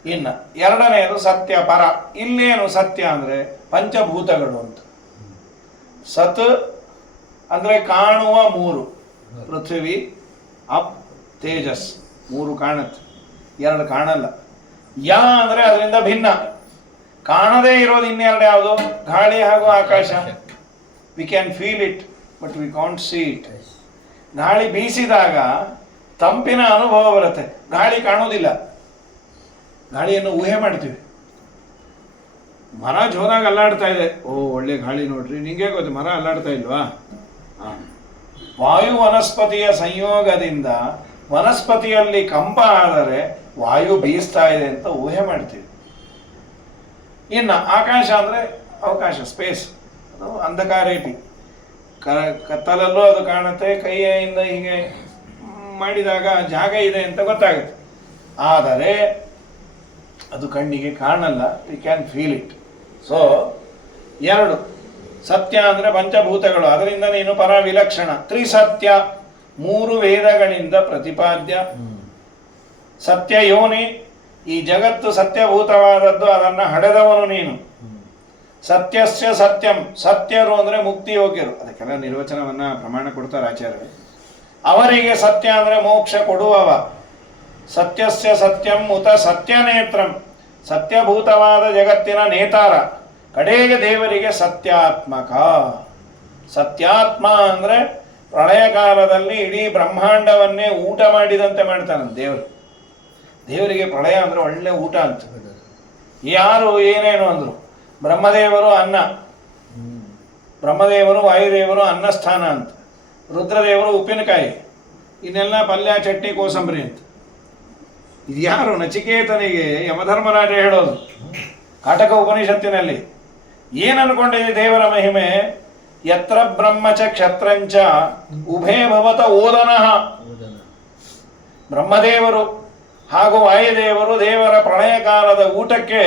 ಇನ್ನು ಎರಡನೆಯದು ಸತ್ಯಪರ. ಇಲ್ಲೇನು ಸತ್ಯ ಅಂದರೆ ಪಂಚಭೂತಗಳು ಅಂತ. ಸತ್ ಅಂದರೆ ಕಾಣುವ 3, ಪೃಥ್ವಿ ಅಪ್ ತೇಜಸ್ 3 ಕಾಣುತ್ತೆ, 2 ಕಾಣಲ್ಲ. ಯಾ ಅಂದರೆ ಅದರಿಂದ ಭಿನ್ನ, ಕಾಣದೇ ಇರೋದು ಇನ್ನೆರಡು ಯಾವುದು? ಗಾಳಿ ಹಾಗೂ ಆಕಾಶ. We can feel it but we can't see it. ಗಾಳಿ ಬೀಸಿದಾಗ ತಂಪಿನ ಅನುಭವ ಬರುತ್ತೆ, ಗಾಳಿ ಕಾಣೋದಿಲ್ಲ. ಗಾಳಿಯನ್ನು ಊಹೆ ಮಾಡ್ತೀವಿ. ಮರ ಜೋರಾಗಿ ಅಲ್ಲಾಡ್ತಾ ಇದೆ, ಓ ಒಳ್ಳೆ ಗಾಳಿ ನೋಡ್ರಿ, ನಿಂಗೆ ಗೊತ್ತು ಮರ ಅಲ್ಲಾಡ್ತಾ ಇಲ್ವಾ? ವಾಯು ವನಸ್ಪತಿಯ ಸಂಯೋಗದಿಂದ ವನಸ್ಪತಿಯಲ್ಲಿ ಕಂಪ ಆದರೆ ವಾಯು ಬೀಸ್ತಾ ಇದೆ ಅಂತ ಊಹೆ ಮಾಡ್ತೀವಿ. ಇನ್ನು ಆಕಾಶ ಅಂದರೆ ಅವಕಾಶ, ಸ್ಪೇಸ್. ಅದು ಅಂಧಕಾರೇಟಿ, ಕತ್ತಲಲ್ಲೂ ಅದು ಕಾಣುತ್ತೆ. ಕೈಯಿಂದ ಹೀಗೆ ಮಾಡಿದಾಗ ಜಾಗ ಇದೆ ಅಂತ ಗೊತ್ತಾಗುತ್ತೆ. ಆದರೆ ಅದು ಕಣ್ಣಿಗೆ ಕಾಣಲ್ಲ. V can feel it. So 2 ಸತ್ಯ ಅಂದರೆ ಪಂಚಭೂತಗಳು, ಅದರಿಂದ ನೀನು ಪರ ವಿಲಕ್ಷಣ. ತ್ರಿಸತ್ಯ 3 ವೇದಗಳಿಂದ ಪ್ರತಿಪಾದ್ಯ. ಸತ್ಯ ಯೋನಿ, ಈ ಜಗತ್ತು ಸತ್ಯಭೂತವಾದದ್ದು, ಅದನ್ನು ಹಡೆದವನು ನೀನು. ಸತ್ಯಸ್ಯ ಸತ್ಯಂ, ಸತ್ಯರು ಅಂದರೆ ಮುಕ್ತಿ ಯೋಗ್ಯರು. ಅದಕ್ಕೆಲ್ಲ ನಿರ್ವಚನವನ್ನು ಪ್ರಮಾಣ ಕೊಡ್ತಾರೆ ಆಚಾರ್ಯರು. ಅವರಿಗೆ ಸತ್ಯ ಅಂದರೆ ಮೋಕ್ಷ ಕೊಡುವವ. ಸತ್ಯಸ್ಯ ಸತ್ಯಂ ಉತ ಸತ್ಯನೇತ್ರಂ, ಸತ್ಯಭೂತವಾದ ಜಗತ್ತಿನ ನೇತಾರ. ಕಡೆಗೆ ದೇವರಿಗೆ ಸತ್ಯಾತ್ಮಕ. ಸತ್ಯಾತ್ಮ ಅಂದರೆ ಪ್ರಳಯ ಕಾಲದಲ್ಲಿ ಇಡೀ ಬ್ರಹ್ಮಾಂಡವನ್ನೇ ಊಟ ಮಾಡಿದಂತೆ ಮಾಡ್ತಾನಂತ ದೇವರು. ದೇವರಿಗೆ ಪ್ರಳಯ ಅಂದರೆ ಒಳ್ಳೆ ಊಟ ಅಂತ. ಯಾರು ಏನೇನು ಅಂದರು? ಬ್ರಹ್ಮದೇವರು ಅನ್ನ, ಬ್ರಹ್ಮದೇವರು ವಾಯುದೇವರು ಅನ್ನಸ್ಥಾನ ಅಂತ, ರುದ್ರದೇವರು ಉಪ್ಪಿನಕಾಯಿ, ಇನ್ನೆಲ್ಲ ಪಲ್ಯ ಚಟ್ನಿ ಕೋಸಂಬರಿ ಅಂತ. ಇದು ಯಾರು? ನಚಿಕೇತನಿಗೆ ಯಮಧರ್ಮರಾಜ ಹೇಳೋದು ಕಾಟಕ ಉಪನಿಷತ್ತಿನಲ್ಲಿ. ಏನು ಅನ್ಕೊಂಡಿದೆ ದೇವರ ಮಹಿಮೆ? ಯತ್ರ ಬ್ರಹ್ಮಚ ಕ್ಷತ್ರಂಚ ಉಭೇ ಭವತ ಓದನಃ. ಬ್ರಹ್ಮದೇವರು ಹಾಗೂ ವಾಯುದೇವರು ದೇವರ ಪ್ರಳಯ ಕಾಲದ ಊಟಕ್ಕೆ,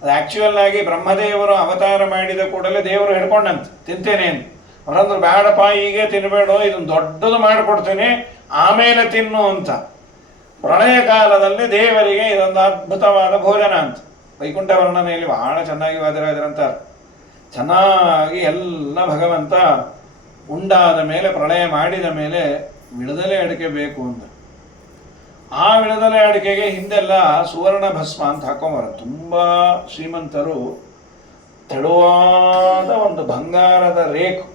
ಅದು ಆ್ಯಕ್ಚುಯಲ್ ಆಗಿ ಬ್ರಹ್ಮದೇವರು ಅವತಾರ ಮಾಡಿದ ಕೂಡಲೇ ದೇವರು ಹಿಡ್ಕೊಂಡಂತ ತಿಂತೇನೆ ಅಂತ. ಅವರಂದ್ರು ಬೇಡಪ್ಪ ಹೀಗೆ ತಿನ್ನಬೇಡೋ, ಇದನ್ನು ದೊಡ್ಡದು ಮಾಡಿಕೊಡ್ತೇನೆ ಆಮೇಲೆ ತಿನ್ನು ಅಂತ. ಪ್ರಳಯ ಕಾಲದಲ್ಲಿ ದೇವರಿಗೆ ಇದೊಂದು ಅದ್ಭುತವಾದ ಭೋಜನ ಅಂತ. ವೈಕುಂಠ ವರ್ಣನೆಯಲ್ಲಿ ಬಹಳ ಚೆನ್ನಾಗಿ ವಾದಿರಾಜರಂತಾರೆ. ಚೆನ್ನಾಗಿ ಎಲ್ಲ ಭಗವಂತ ಉಂಡಾದ ಮೇಲೆ, ಪ್ರಳಯ ಮಾಡಿದ ಮೇಲೆ ವಿಡದಲೆ ಅಡಿಕೆ ಬೇಕು ಅಂತ. ಆ ವಿಡದಲೆ ಅಡಿಕೆಗೆ ಹಿಂದೆಲ್ಲ ಸುವರ್ಣ ಭಸ್ಮ ಅಂತ ಹಾಕೊಂಬಾರ. ತುಂಬ ಶ್ರೀಮಂತರು ತೆಳುವಾದ ಒಂದು ಬಂಗಾರದ ರೇಖು,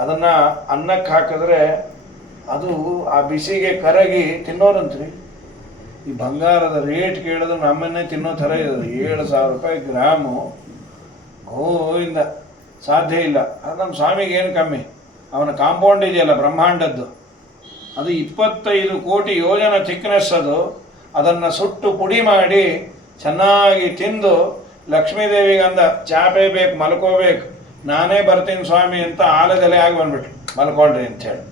ಅದನ್ನು ಅನ್ನಕ್ಕೆ ಹಾಕಿದ್ರೆ ಅದು ಆ ಬಿಸಿಗೆ ಕರಗಿ ತಿನ್ನೋರಂತ್ರಿ. ಈ ಬಂಗಾರದ ರೇಟ್ ಕೇಳಿದ್ರೆ ನಮ್ಮನ್ನೇ ತಿನ್ನೋ ಥರ ಇದೆ. 7,000 ರೂಪಾಯಿ ಗ್ರಾಮು. ಗೋವಿಂದ, ಸಾಧ್ಯ ಇಲ್ಲ. ಅದು ನಮ್ಮ ಸ್ವಾಮಿಗೆ ಏನು ಕಮ್ಮಿ. ಅವನ ಕಾಂಪೌಂಡ್ ಇದೆಯಲ್ಲ ಬ್ರಹ್ಮಾಂಡದ್ದು, ಅದು 25 ಕೋಟಿ ಯೋಜನ ಥಿಕ್ನೆಸ್. ಅದನ್ನು ಸುಟ್ಟು ಪುಡಿ ಮಾಡಿ ಚೆನ್ನಾಗಿ ತಿಂದು ಲಕ್ಷ್ಮೀದೇವಿಗೆ ಅಂದ, ಚಾಪೆ ಬೇಕು, ಮಲ್ಕೋಬೇಕು, ನಾನೇ ಬರ್ತೀನಿ ಸ್ವಾಮಿ ಅಂತ ಆಲದೆಲೆ ಆಗಿ ಬಂದ್ಬಿಟ್ರು. ಮಲ್ಕೊಳ್ರಿ ಅಂಥೇಳಿ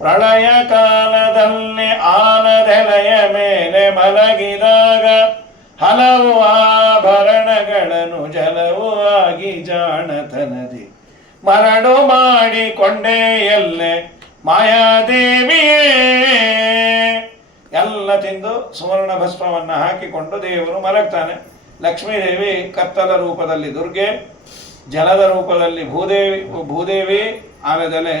ಪ್ರಳಯ ಕಾಲದಲ್ಲಿ ಆನದೆಲೆಯ ಮೇಲೆ ಮಲಗಿದಾಗ ಹಲವು ಆಭರಣಗಳನ್ನು ಜಲವು ಆಗಿ ಜಾಣತನದಿ ಮರಡು ಮಾಡಿಕೊಂಡೆ ಎಲ್ಲೆ ಮಾಯಾದೇವಿಯೇ. ಎಲ್ಲ ತಿಂದು ಸುವರ್ಣ ಭಸ್ಮವನ್ನು ಹಾಕಿಕೊಂಡು ದೇವರು ಮಲಗ್ತಾನೆ. ಲಕ್ಷ್ಮೀದೇವಿ ಕತ್ತಲ ರೂಪದಲ್ಲಿ ದುರ್ಗೆ, ಜಲದ ರೂಪದಲ್ಲಿ ಭೂದೇವಿ ಆಮೇಲೆ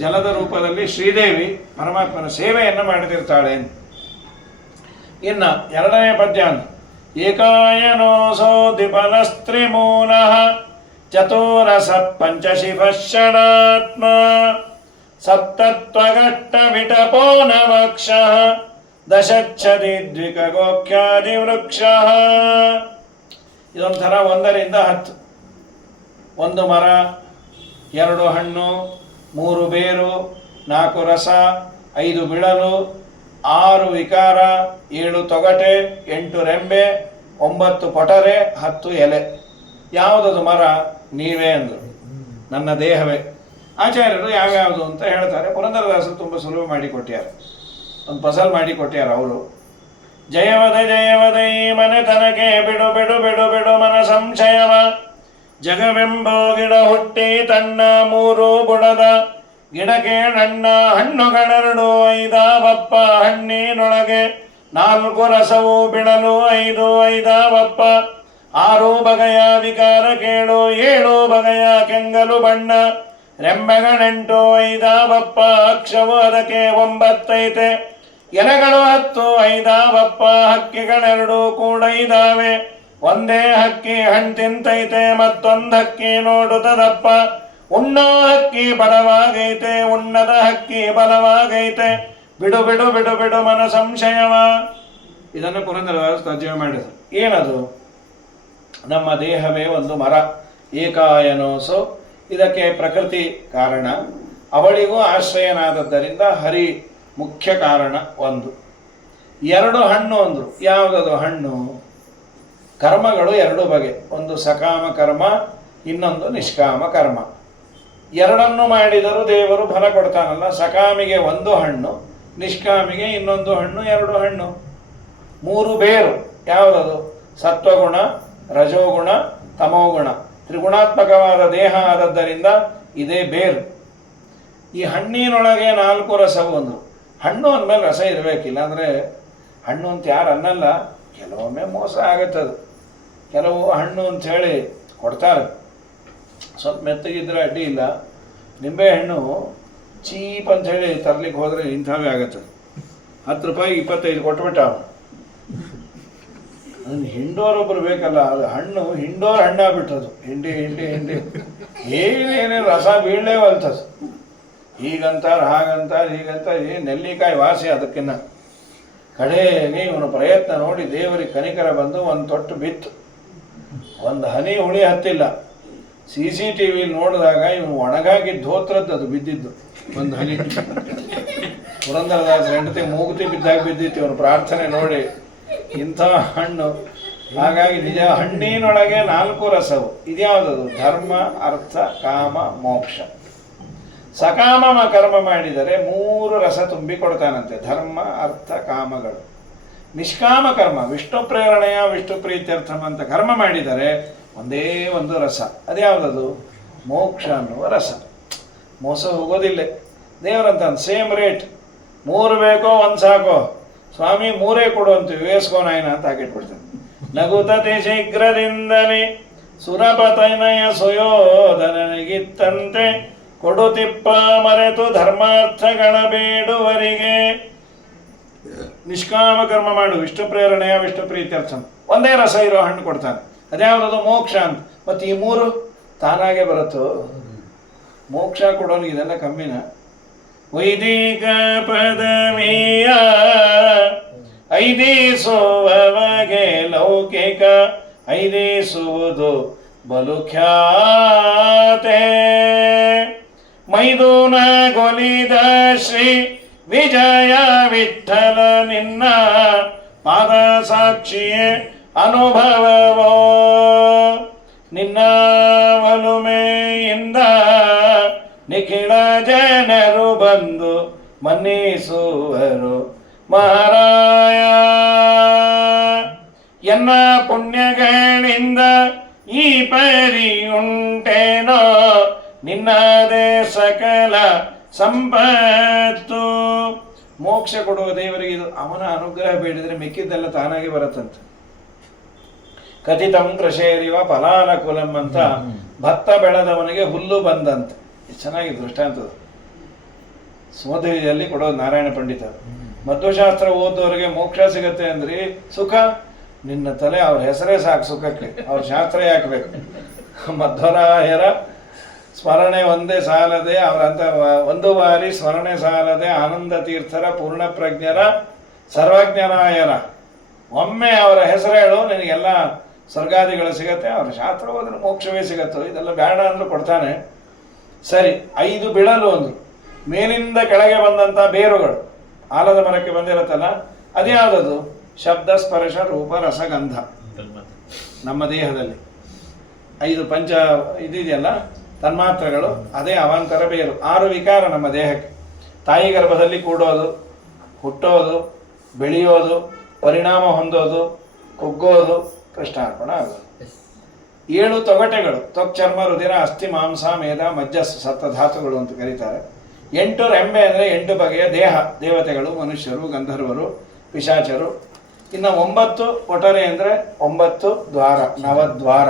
ಜಲದ ರೂಪದಲ್ಲಿ ಶ್ರೀದೇವಿ ಪರಮಾತ್ಮನ ಸೇವೆಯನ್ನು ಮಾಡುತ್ತಿರ್ತಾಳೆ. ಇನ್ನು ಎರಡನೇ ಪದ್ಯ ಏಕಾಯನೋಸೋ ದಿಪನಸ್ತ್ರಿಮೂಲಃ ಚತುರಸ ಪಂಚಶಿಫಷಡಾತ್ಮ ಸಪ್ತತ್ವಗಟ್ಟ ವಿಟಪೋ ನವಕ್ಷಃ ದಶಚ್ಛದಿ ದ್ವಿಕಗೋಖ್ಯಾದಿ ವೃಕ್ಷ. ಇದೊಂಥರ 1 10. 1 ಮರ, 2 ಹಣ್ಣು, 3 ಬೇರು, 4 ರಸ, 5 ಬಿಳಲು, 6 ವಿಕಾರ, 7 ತೊಗಟೆ, 8 ರೆಂಬೆ, 9 ಪೊಟರೆ, 10 ಎಲೆ. ಯಾವುದದು ಮರ? ನೀವೇ ಅಂದರು. ನನ್ನ ದೇಹವೇ. ಆಚಾರ್ಯರು ಯಾವ್ಯಾವುದು ಅಂತ ಹೇಳ್ತಾರೆ. ಪುರಂದರದಾಸರು ತುಂಬ ಸುಲಭ ಮಾಡಿಕೊಟ್ಟ್ಯಾರ, ಒಂದು ಪಸಲ್ ಮಾಡಿಕೊಟ್ಟ್ಯಾರ ಅವರು. ಜಯವದೈ ಮನೆತನಕ್ಕೆ ಬಿಡು ಬಿಡು ಬಿಡು ಬಿಡು ಮನ ಸಂಶಯವ, ಜಗವೆಂಬೋ ಗಿಡ ಹುಟ್ಟಿ ತನ್ನ 3 ಬುಡದ ಗಿಡಕ್ಕೆ ನನ್ನ ಹಣ್ಣುಗಳೆರಡು 5 ಹಣ್ಣಿನೊಳಗೆ 4 ರಸವು ಬಿಡಲು 5 6 ಬಗೆಯ ವಿಕಾರ ಕೇಳು 7 ಬಗೆಯ ಕೆಂಗಲು ಬಣ್ಣ ರೆಂಬೆಗಳೆಂಟು 5 ಅಕ್ಷವು ಅದಕ್ಕೆ 9 ಎಲೆಗಳು 10 5 ಹಕ್ಕಿಗಳೆರಡು ಕೂಡ ಇದಾವೆ. ಒಂದೇ ಹಕ್ಕಿ ಹಣ್ಣು ತಿಂತೈತೆ, ಮತ್ತೊಂದು ಹಕ್ಕಿ ನೋಡುತ್ತದಪ್ಪ. ಉಣ್ಣೋ ಹಕ್ಕಿ ಬಲವಾಗೈತೆ, ಉಣ್ಣದ ಹಕ್ಕಿ ಬಲವಾಗೈತೆ. ಬಿಡು ಬಿಡು ಬಿಡು ಬಿಡು ಮನ ಸಂಶಯವ. ಇದನ್ನು ಪುರಂದರದಾಸ ತರ್ಜಮೆ ಮಾಡಿದರು. ಏನದು? ನಮ್ಮ ದೇಹವೇ ಒಂದು ಮರ. ಏಕಾಯನೋಸು, ಇದಕ್ಕೆ ಪ್ರಕೃತಿ ಕಾರಣ, ಅವಳಿಗೂ ಆಶ್ರಯನಾದದ್ದರಿಂದ ಹರಿ ಮುಖ್ಯ ಕಾರಣ. 1. 2 ಹಣ್ಣು ಅಂದರು. ಯಾವುದದು ಹಣ್ಣು? ಕರ್ಮಗಳು 2 ಬಗೆ. ಒಂದು ಸಕಾಮ ಕರ್ಮ, ಇನ್ನೊಂದು ನಿಷ್ಕಾಮ ಕರ್ಮ. ಎರಡನ್ನು ಮಾಡಿದರೂ ದೇವರು ಫಲ ಕೊಡ್ತಾನಲ್ಲ. ಸಕಾಮಿಗೆ 1 ಹಣ್ಣು, ನಿಷ್ಕಾಮಿಗೆ ಇನ್ನೊಂದು ಹಣ್ಣು, 2 ಹಣ್ಣು. 3 ಬೇರು. ಯಾವುದದು? ಸತ್ವಗುಣ, ರಜೋಗುಣ, ತಮೋಗುಣ. ತ್ರಿಗುಣಾತ್ಮಕವಾದ ದೇಹ ಆದದ್ದರಿಂದ ಇದೇ ಬೇರು. ಈ ಹಣ್ಣಿನೊಳಗೆ 4 ರಸವು ಅಂದರು. ಹಣ್ಣು ಅಂದಮೇಲೆ ರಸ ಇರಬೇಕಿಲ್ಲ, ಅಂದರೆ ಹಣ್ಣು ಅಂತ ಯಾರು ಅನ್ನಲ್ಲ. ಕೆಲವೊಮ್ಮೆ ಮೋಸ ಆಗುತ್ತದು. ಕೆಲವು ಹಣ್ಣು ಅಂಥೇಳಿ ಕೊಡ್ತಾರೆ, ಸ್ವಲ್ಪ ಮೆತ್ತಗಿದ್ರೆ ಅಡ್ಡಿ ಇಲ್ಲ. ನಿಂಬೆಹಣ್ಣು ಚೀಪ್ ಅಂಥೇಳಿ ತರ್ಲಿಕ್ಕೆ ಹೋದರೆ ಇಂಥವೇ ಆಗುತ್ತದೆ. 10 ರೂಪಾಯಿಗೆ 25 ಕೊಟ್ಬಿಟ್ಟ. ಅದನ್ನು ಹಿಂಡೋರೊಬ್ಬರು ಬೇಕಲ್ಲ. ಅದು ಹಣ್ಣು ಹಿಂಡೋರು ಹಣ್ಣಾಗ್ಬಿಟ್ಟದು. ಹಿಂಡಿ ಹಿಂಡಿ ಹಿಂಡಿ ಏನೇನೇ ರಸ ಬೀಳಲೇವಲ್ತದು. ಹೀಗಂತಾರೆ, ಹಾಗಂತಾರೆ, ಹೀಗಂತಾರೆ. ನೆಲ್ಲಿಕಾಯಿ ವಾಸಿ ಅದಕ್ಕಿನ್ನ. ಕಡೆಗೆ ಇವನು ಪ್ರಯತ್ನ ನೋಡಿ ದೇವರಿಗೆ ಕನಿಕರ ಬಂದು 1 ತೊಟ್ಟು ಬಿತ್ತು. 1 ಹನಿ ಹುಳಿ ಹತ್ತಿಲ್ಲ. CCTV ನೋಡಿದಾಗ ಇವನು ಒಣಗಾಗಿದ್ದ ಧೋತ್ರದ್ದು ಅದು ಬಿದ್ದಿದ್ದು 1 ಹನಿ. ಪುರಂದರದಾಸ ಹೆಂಡತಿ ಮೂಗುತಿ ಬಿದ್ದಾಗ ಬಿದ್ದಿತ್ತು ಇವನು ಪ್ರಾರ್ಥನೆ ನೋಡಿ. ಇಂಥ ಹಣ್ಣು. ಹಾಗಾಗಿ ನಿಜ ಹಣ್ಣಿನೊಳಗೆ 4 ರಸವು. ಇದ್ಯಾವುದದು? ಧರ್ಮ, ಅರ್ಥ, ಕಾಮ, ಮೋಕ್ಷ. ಸಕಾಮ ಕರ್ಮ ಮಾಡಿದರೆ 3 ರಸ ತುಂಬಿ ಕೊಡ್ತಾನಂತೆ. ಧರ್ಮ, ಅರ್ಥ, ಕಾಮಗಳು. ನಿಷ್ಕಾಮ ಕರ್ಮ, ವಿಷ್ಣು ಪ್ರೇರಣೆಯ ವಿಷ್ಣು ಪ್ರೀತ್ಯರ್ಥಂ ಅಂತ ಕರ್ಮ ಮಾಡಿದರೆ ಒಂದೇ ಒಂದು ರಸ. ಅದ್ಯಾವುದದು? ಮೋಕ್ಷ ಅನ್ನುವ ರಸ. ಮೋಸ ಹೋಗೋದಿಲ್ಲ. ದೇವರಂತ ಸೇಮ್ ರೇಟ್. 3 ಬೇಕೋ 1 ಸಾಕೋ? ಸ್ವಾಮಿ 3 ಕೊಡು ಅಂತೀವಿ. ವೇಸ್ಕೋನಾಯನ ಅಂತ ಹಾಕಿಟ್ಬಿಡ್ತಾನೆ. ನಗುತತಿ ಶೀಘ್ರದಿಂದಲೇ ಸುರಪತನಯ ಸುಯೋಧನನಿಗಿತ್ತಂತೆ ಕೊಡುತಿಪ್ಪ ಮರೆತು ಧರ್ಮಾರ್ಥಗಳ ಬೇಡುವರಿಗೆ. ನಿಷ್ಕಾಮ ಕರ್ಮ ಮಾಡು, ವಿಷ್ಣು ಪ್ರೇರಣೆಯ ವಿಷ್ಣು ಪ್ರೀತ್ಯರ್ಥಂ. ಒಂದೇ ರಸ ಇರೋ ಹಣ್ಣು ಕೊಡ್ತಾನೆ. ಅದ್ಯಾವುದದು? ಮೋಕ್ಷ ಅಂತ. ಮತ್ತು ಈ 3 ತಾನಾಗೆ ಬರುತ್ತೋ? ಮೋಕ್ಷ ಕೊಡೋನು ಇದೆಲ್ಲ ಕಮ್ಮಿನ? ವೈದಿಕ ಪದವಿಯ ಐದಿಸುವವಗೆ ಲೌಕಿಕ ಐದಿಸುವುದು ಬಲು ಖ್ಯಾತೆ. ಮೈದುನ ಗೊಲಿದ ಶ್ರೀ ವಿಜಯ ವಿಠಲ ನಿನ್ನ ಪಾದ ಸಾಕ್ಷಿಯೇ ಅನುಭವವೋ. ನಿನ್ನ ಒಲುಮೆಯಿಂದ ನಿಖಿಳ ಜನರು ಬಂದು ಮನ್ನಿಸುವರು ಮಹಾರಾಯ. ಎನ್ನ ಪುಣ್ಯಗಳಿಂದ ಈ ಪರಿ ಉಂಟೇನೋ ನಿನ್ನದೇ ಸಕಲ ಸಂಪತ್ತು. ಮೋಕ್ಷ ಕೊಡುವ ದೇವರಿಗೆ ಇದು ಅವನ ಅನುಗ್ರಹ ಬೇಡಿದ್ರೆ ಮಿಕ್ಕಿದ್ದೆಲ್ಲ ತಾನಾಗಿ ಬರುತ್ತಂತೆ. ಕಥಿತಂ ಕೃಷೇರಿವ ಫಲಾನುಕೂಲಂ ಅಂತ ಭತ್ತ ಬೆಳೆದವನಿಗೆ ಹುಲ್ಲು ಬಂದಂತೆ. ಚೆನ್ನಾಗಿ ದೃಷ್ಟಾಂತದ ಸುಮಧ್ವಿಯಲ್ಲಿ ಕೊಡೋದು ನಾರಾಯಣ ಪಂಡಿತರು. ಮಧ್ವಶಾಸ್ತ್ರ ಓದೋರಿಗೆ ಮೋಕ್ಷ ಸಿಗತ್ತೆ ಅಂದ್ರೆ ಸುಖ ನಿನ್ನ ತಲೆ, ಅವ್ರ ಹೆಸರೇ ಸಾಕು ಸುಖಕ್ಕೆ, ಅವ್ರ ಶಾಸ್ತ್ರ ಯಾಕಬೇಕು. ಮಧ್ವರಾಯರ ಸ್ಮರಣೆ ಒಂದೇ ಸಾಲದೆ, ಅವರಂತ ಒಂದು ಬಾರಿ ಸ್ಮರಣೆ ಸಾಲದೆ ಆನಂದ ತೀರ್ಥರ ಪೂರ್ಣ ಪ್ರಜ್ಞರ ಸರ್ವಜ್ಞರಾಯರ ಒಮ್ಮೆ ಅವರ ಹೆಸರು ಹೇಳು, ನಿನಗೆಲ್ಲ ಸ್ವರ್ಗಾದಿಗಳು ಸಿಗತ್ತೆ. ಅವ್ರ ಶಾಸ್ತ್ರ ಹೋದ್ರೆ ಮೋಕ್ಷವೇ ಸಿಗತ್ತೋ. ಇದೆಲ್ಲ ಬೇಡ ಅಂದ್ರೂ ಕೊಡ್ತಾನೆ. ಸರಿ, 5 ಬಿಳಲು ಅಂದ್ರು. ಮೇಲಿಂದ ಕೆಳಗೆ ಬಂದಂಥ ಬೇರುಗಳು ಆಲದ ಮರಕ್ಕೆ ಬಂದಿರತ್ತಲ್ಲ, ಅದ್ಯಾವುದದು? ಶಬ್ದ ಸ್ಪರ್ಶ ರೂಪ ರಸಗಂಧ. ನಮ್ಮ ದೇಹದಲ್ಲಿ 5 ಪಂಚ ಇದೆಯಲ್ಲ ತನ್ಮಾತ್ರಗಳು, ಅದೇ ಅವಾಂತರ ಬೇರು. 6 ವಿಕಾರ ನಮ್ಮ ದೇಹಕ್ಕೆ. ತಾಯಿ ಗರ್ಭದಲ್ಲಿ ಕೂಡೋದು, ಹುಟ್ಟೋದು, ಬೆಳೆಯೋದು, ಪರಿಣಾಮ ಹೊಂದೋದು, ಕುಗ್ಗೋದು, ಕೃಷ್ಣಾರ್ಪಣ ಆಗೋದು. 7 ತೊಗಟೆಗಳು, ತ್ವಕ್ ಚರ್ಮ ರುಧಿರ ಅಸ್ಥಿ ಮಾಂಸ ಮೇಧ ಮಜ್ಜ ಸಪ್ತ ಧಾತುಗಳು ಅಂತ ಕರೀತಾರೆ. 8 ರೆಂಬೆ ಅಂದರೆ 8 ಬಗೆಯ ದೇಹ, ದೇವತೆಗಳು, ಮನುಷ್ಯರು, ಗಂಧರ್ವರು, ಪಿಶಾಚರು. ಇನ್ನು 9 ಒಟರೆ ಅಂದರೆ 9 ದ್ವಾರ, ನವದ್ವಾರ.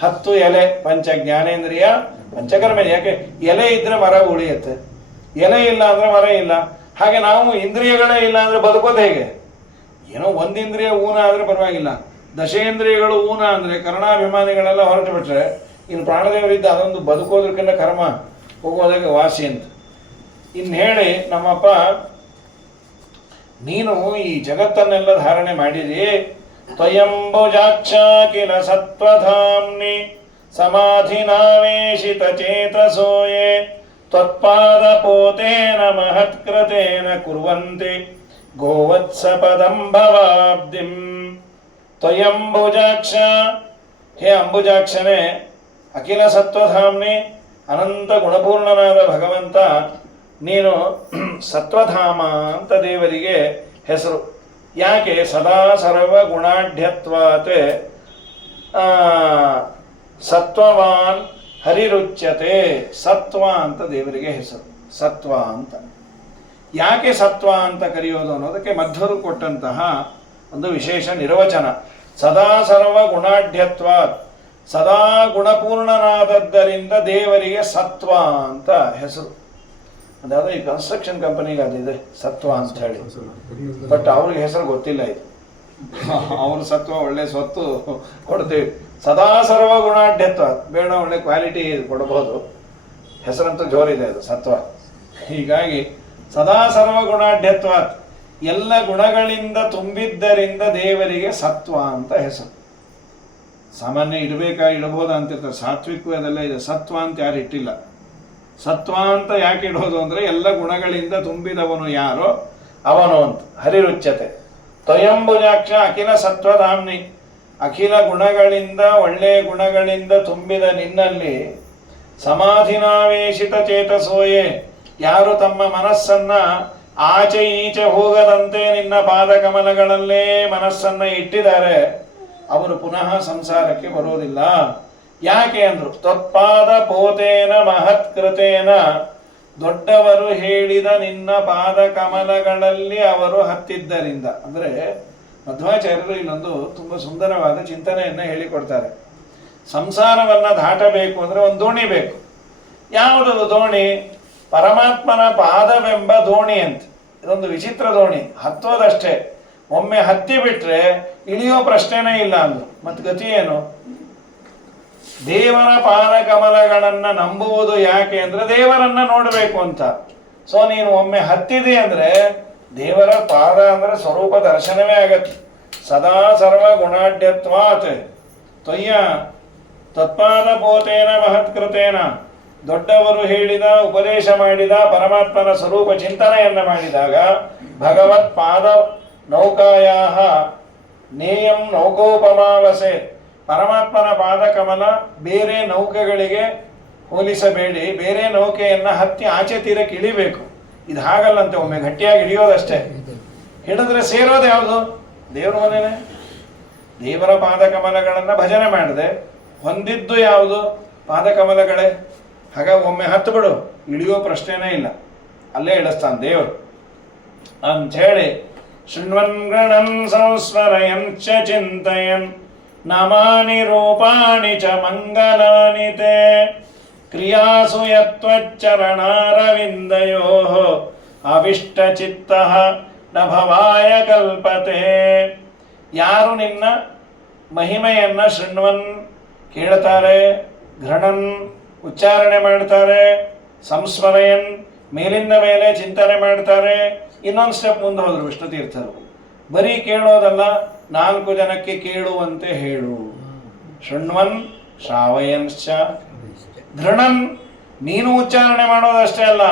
10 ಎಲೆ, ಪಂಚ ಜ್ಞಾನೇಂದ್ರಿಯ ಪಂಚಕರ್ಮ. ಯಾಕೆ ಎಲೆ ಇದ್ರೆ ಮರ ಉಳಿಯುತ್ತೆ, ಎಲೆ ಇಲ್ಲ ಅಂದ್ರೆ ಮರ ಇಲ್ಲ. ಹಾಗೆ ನಾವು ಇಂದ್ರಿಯಗಳೇ ಇಲ್ಲ ಅಂದ್ರೆ ಬದುಕೋದು ಹೇಗೆ? ಏನೋ ಒಂದು ಇಂದ್ರಿಯ ಊನ ಆದ್ರೆ ಪರವಾಗಿಲ್ಲ, ದಶೇಂದ್ರಿಯಗಳು ಊನ ಅಂದ್ರೆ ಕರ್ಣಾಭಿಮಾನಿಗಳೆಲ್ಲ ಹೊರಟು ಬಿಟ್ರೆ ಇನ್ನು ಪ್ರಾಣದೇವರಿದ್ದ ಅದೊಂದು ಬದುಕೋದಕ್ಕಿಂತ ಕರ್ಮ ಹೋಗೋದಕ್ಕೆ ವಾಸಿ ಅಂತ. ಇನ್ನು ಹೇಳಿ ನಮ್ಮಪ್ಪ, ನೀನು ಈ ಜಗತ್ತನ್ನೆಲ್ಲ ಧಾರಣೆ ಮಾಡಿದಿ. ತ್ವಯಂಬುಜಾಕ್ಷ ಕಿಲ ಸತ್ವಧಾಮ್ನಿ ಸಮಾಧಿನಾವೇಶಿತ ಚೇತಸೋಯೇ ತ್ವತ್ಪಾದ ಪೋತೇನ ಮಹತ್ಕೃತೇನ ಕುರ್ವಂತಿ ಗೋವತ್ಸ ಪದಂಭವಾಬ್ಧಿಂ. ತ್ವಯಂಬುಜಾಕ್ಷ, ಹೇ ಅಂಬುಜಾಕ್ಷನೇ, ಅಖಿಲ ಸತ್ವಧಾಮ್ನಿ, ಅನಂತ ಗುಣಪೂರ್ಣನಾದ ಭಗವಂತ ನೀನು ಸತ್ವಧಾಮ ಅಂತ ದೇವರಿಗೆ ಹೆಸರು. ಯಾಕೆ? ಸದಾ ಸರ್ವ ಗುಣಾಢ್ಯತ್ವಾತ್ ಸತ್ವವಾನ್ ಹರಿರುಚ್ಯತೆ. ಸತ್ವ ಅಂತ ದೇವರಿಗೆ ಹೆಸರು, ಸತ್ವ ಅಂತ. ಯಾಕೆ ಸತ್ವ ಅಂತ ಕರೆಯೋದು ಅನ್ನೋದಕ್ಕೆ ಮಧ್ವರು ಕೊಟ್ಟಂತಹ ಒಂದು ವಿಶೇಷ ನಿರ್ವಚನ. ಸದಾ ಸರ್ವ ಗುಣಾಢ್ಯತ್ವಾತ್, ಸದಾ ಗುಣಪೂರ್ಣನಾದದ್ದರಿಂದ ದೇವರಿಗೆ ಸತ್ವ ಅಂತ ಹೆಸರು. ಅದಾದ ಈ ಕನ್ಸ್ಟ್ರಕ್ಷನ್ ಕಂಪನಿಗೆ ಅದಿದೆ ಸತ್ವ ಅಂತ ಹೇಳಿ, ಬಟ್ ಅವ್ರಿಗೆ ಹೆಸರು ಗೊತ್ತಿಲ್ಲ ಇದು. ಅವ್ರ ಸತ್ವ ಒಳ್ಳೆ ಸ್ವತ್ತು ಕೊಡ್ತೀವಿ. ಸದಾ ಸರ್ವ ಗುಣಾಢ್ಯತ್ವ, ಬೇಡ ಒಳ್ಳೆ ಕ್ವಾಲಿಟಿ ಕೊಡಬಹುದು, ಹೆಸರಂತೂ ಜೋರಿದೆ ಅದು ಸತ್ವ. ಹೀಗಾಗಿ ಸದಾ ಸರ್ವ ಗುಣಾಢ್ಯತ್ವ, ಎಲ್ಲ ಗುಣಗಳಿಂದ ತುಂಬಿದ್ದರಿಂದ ದೇವರಿಗೆ ಸತ್ವ ಅಂತ ಹೆಸರು. ಸಾಮಾನ್ಯ ಇಡಬಹುದಾ ಅಂತಿರ್ತಾರೆ, ಸಾತ್ವಿಕ ಅದೆಲ್ಲ ಇದೆ, ಸತ್ವ ಅಂತ ಯಾರು ಇಟ್ಟಿಲ್ಲ. ಸತ್ವ ಅಂತ ಯಾಕೆ ಇಡೋದು ಅಂದರೆ ಎಲ್ಲ ಗುಣಗಳಿಂದ ತುಂಬಿದವನು ಯಾರೋ ಅವನು ಅಂತ. ಹರಿರುಚ್ಯತೆ. ತ್ವಯಂಬುಜಾಕ್ಷ ಅಖಿಲ ಸತ್ವಧಾಮ್ನಿ, ಅಖಿಲ ಗುಣಗಳಿಂದ ಒಳ್ಳೆಯ ಗುಣಗಳಿಂದ ತುಂಬಿದ ನಿನ್ನಲ್ಲಿ ಸಮಾಧಿನಾವೇಶಿತ ಚೇತಸೋಯೇ, ಯಾರು ತಮ್ಮ ಮನಸ್ಸನ್ನ ಆಚೆ ಈಚೆ ಹೋಗದಂತೆ ನಿನ್ನ ಪಾದಕಮಲಗಳಲ್ಲೇ ಮನಸ್ಸನ್ನ ಇಟ್ಟಿದ್ದಾರೆ ಅವರು ಪುನಃ ಸಂಸಾರಕ್ಕೆ ಬರೋದಿಲ್ಲ. ಯಾಕೆ ಅಂದ್ರು? ತ್ವತ್ಪಾದ ಪೋತೇನ ಮಹತ್ಕೃತೇನ, ದೊಡ್ಡವರು ಹೇಳಿದ ನಿನ್ನ ಪಾದ ಕಮಲಗಳಲ್ಲಿ ಅವರು ಹತ್ತಿದ್ದರಿಂದ. ಅಂದ್ರೆ ಮಧ್ವಾಚಾರ್ಯರು ಇಲ್ಲೊಂದು ತುಂಬಾ ಸುಂದರವಾದ ಚಿಂತನೆಯನ್ನ ಹೇಳಿಕೊಡ್ತಾರೆ. ಸಂಸಾರವನ್ನ ದಾಟಬೇಕು ಅಂದ್ರೆ ಒಂದು ದೋಣಿ ಬೇಕು. ಯಾವುದದು ದೋಣಿ? ಪರಮಾತ್ಮನ ಪಾದವೆಂಬ ದೋಣಿ ಅಂತ. ಇದೊಂದು ವಿಚಿತ್ರ ದೋಣಿ, ಹತ್ತೋದಷ್ಟೇ. ಒಮ್ಮೆ ಹತ್ತಿ ಬಿಟ್ರೆ ಇಳಿಯೋ ಪ್ರಶ್ನೆನೇ ಇಲ್ಲ ಅಂದ್ರು. ಮತ್ ಗತಿ ಏನು? ದೇವರ ಪಾದಕಮಲಗಳನ್ನ ನಂಬುವುದು ಯಾಕೆ ಅಂದ್ರೆ ದೇವರನ್ನ ನೋಡಬೇಕು ಅಂತ. ಸೊ ನೀನು ಒಮ್ಮೆ ಹತ್ತಿದೆ ಅಂದ್ರೆ ದೇವರ ಪಾದ ಅಂದ್ರೆ ಸ್ವರೂಪ ದರ್ಶನವೇ ಆಗತ್ತೆ. ಸದಾ ಸರ್ವ ಗುಣಾಢ್ಯತ್ವಾತ್ ತ್ವಯ್ಯ ತತ್ಪಾದ ಪೋತೇನ ಮಹತ್ಕೃತೇನ, ದೊಡ್ಡವರು ಹೇಳಿದ ಉಪದೇಶ ಮಾಡಿದ ಪರಮಾತ್ಮನ ಸ್ವರೂಪ ಚಿಂತನೆಯನ್ನ ಮಾಡಿದಾಗ ಭಗವತ್ ಪಾದ ನೌಕಾಯಾಹ ನೇಯಂ ನೌಕೋಪಮಾವಸೆ, ಪರಮಾತ್ಮನ ಪಾದಕಮಲ ಬೇರೆ ನೌಕೆಗಳಿಗೆ ಹೋಲಿಸಬೇಡಿ. ಬೇರೆ ನೌಕೆಯನ್ನ ಹತ್ತಿ ಆಚೆ ತೀರಕ್ಕೆ ಇಳಿಬೇಕು. ಇದು ಹಾಗಲ್ಲಂತೆ, ಒಮ್ಮೆ ಗಟ್ಟಿಯಾಗಿ ಹಿಡಿಯೋದಷ್ಟೇ. ಹಿಡಿದ್ರೆ ಸೇರೋದು ಯಾವುದು? ದೇವರ ಮನೆಯೇ. ದೇವರ ಪಾದಕಮಲಗಳನ್ನು ಭಜನೆ ಮಾಡಿದೆ, ಹೊಂದಿದ್ದು ಯಾವುದು? ಪಾದಕಮಲಗಳೇ. ಹಾಗಾಗಿ ಒಮ್ಮೆ ಹತ್ತು ಬಿಡು, ಇಳಿಯೋ ಪ್ರಶ್ನೆನೇ ಇಲ್ಲ, ಅಲ್ಲೇ ಇಳಿಸ್ತಾನೆ ದೇವರು ಅಂಥೇಳಿ. ಶೃಣ್ವನ್ ಗಣನ್ ಸಂಸ್ಮರಯನ್ ಚ ಚಿಂತಯನ್ ನಾಮಾನಿ ರೂಪಾಣಿ ಚ ಮಂಗಲಾನಿ ತೇ ಕ್ರಿಯಾಸು ಯತ್ವಚ್ಚರಣಾರವಿಂದಯೋಃ ಅವಿಷ್ಟಚಿತ್ತಃ ನ ಭವಾಯ ಕಲ್ಪತೆ. ಯಾರು ನಿನ್ನ ಮಹಿಮೆಯನ್ನ ಶೃಣ್ವನ್ ಕೇಳ್ತಾರೆ, ಘೃಣನ್ ಉಚ್ಚಾರಣೆ ಮಾಡ್ತಾರೆ, ಸಂಸ್ಮರಯನ್ ಮೇಲಿಂದ ಮೇಲೆ ಚಿಂತನೆ ಮಾಡ್ತಾರೆ. ಇನ್ನೊಂದು ಸ್ಟೆಪ್ ಮುಂದೆ ಹೋದ್ರು ವಿಷ್ಣು ತೀರ್ಥರು. ಬರೀ ಕೇಳೋದಲ್ಲ, 4 ಜನಕ್ಕೆ ಕೇಳುವಂತೆ ಹೇಳು. ಶೃಣ್ವನ್ ಶ್ರಾವಯನ್ಶ್ಚ ಘೃಣನ್, ನೀನು ಉಚ್ಚಾರಣೆ ಮಾಡೋದಷ್ಟೇ ಅಲ್ಲ,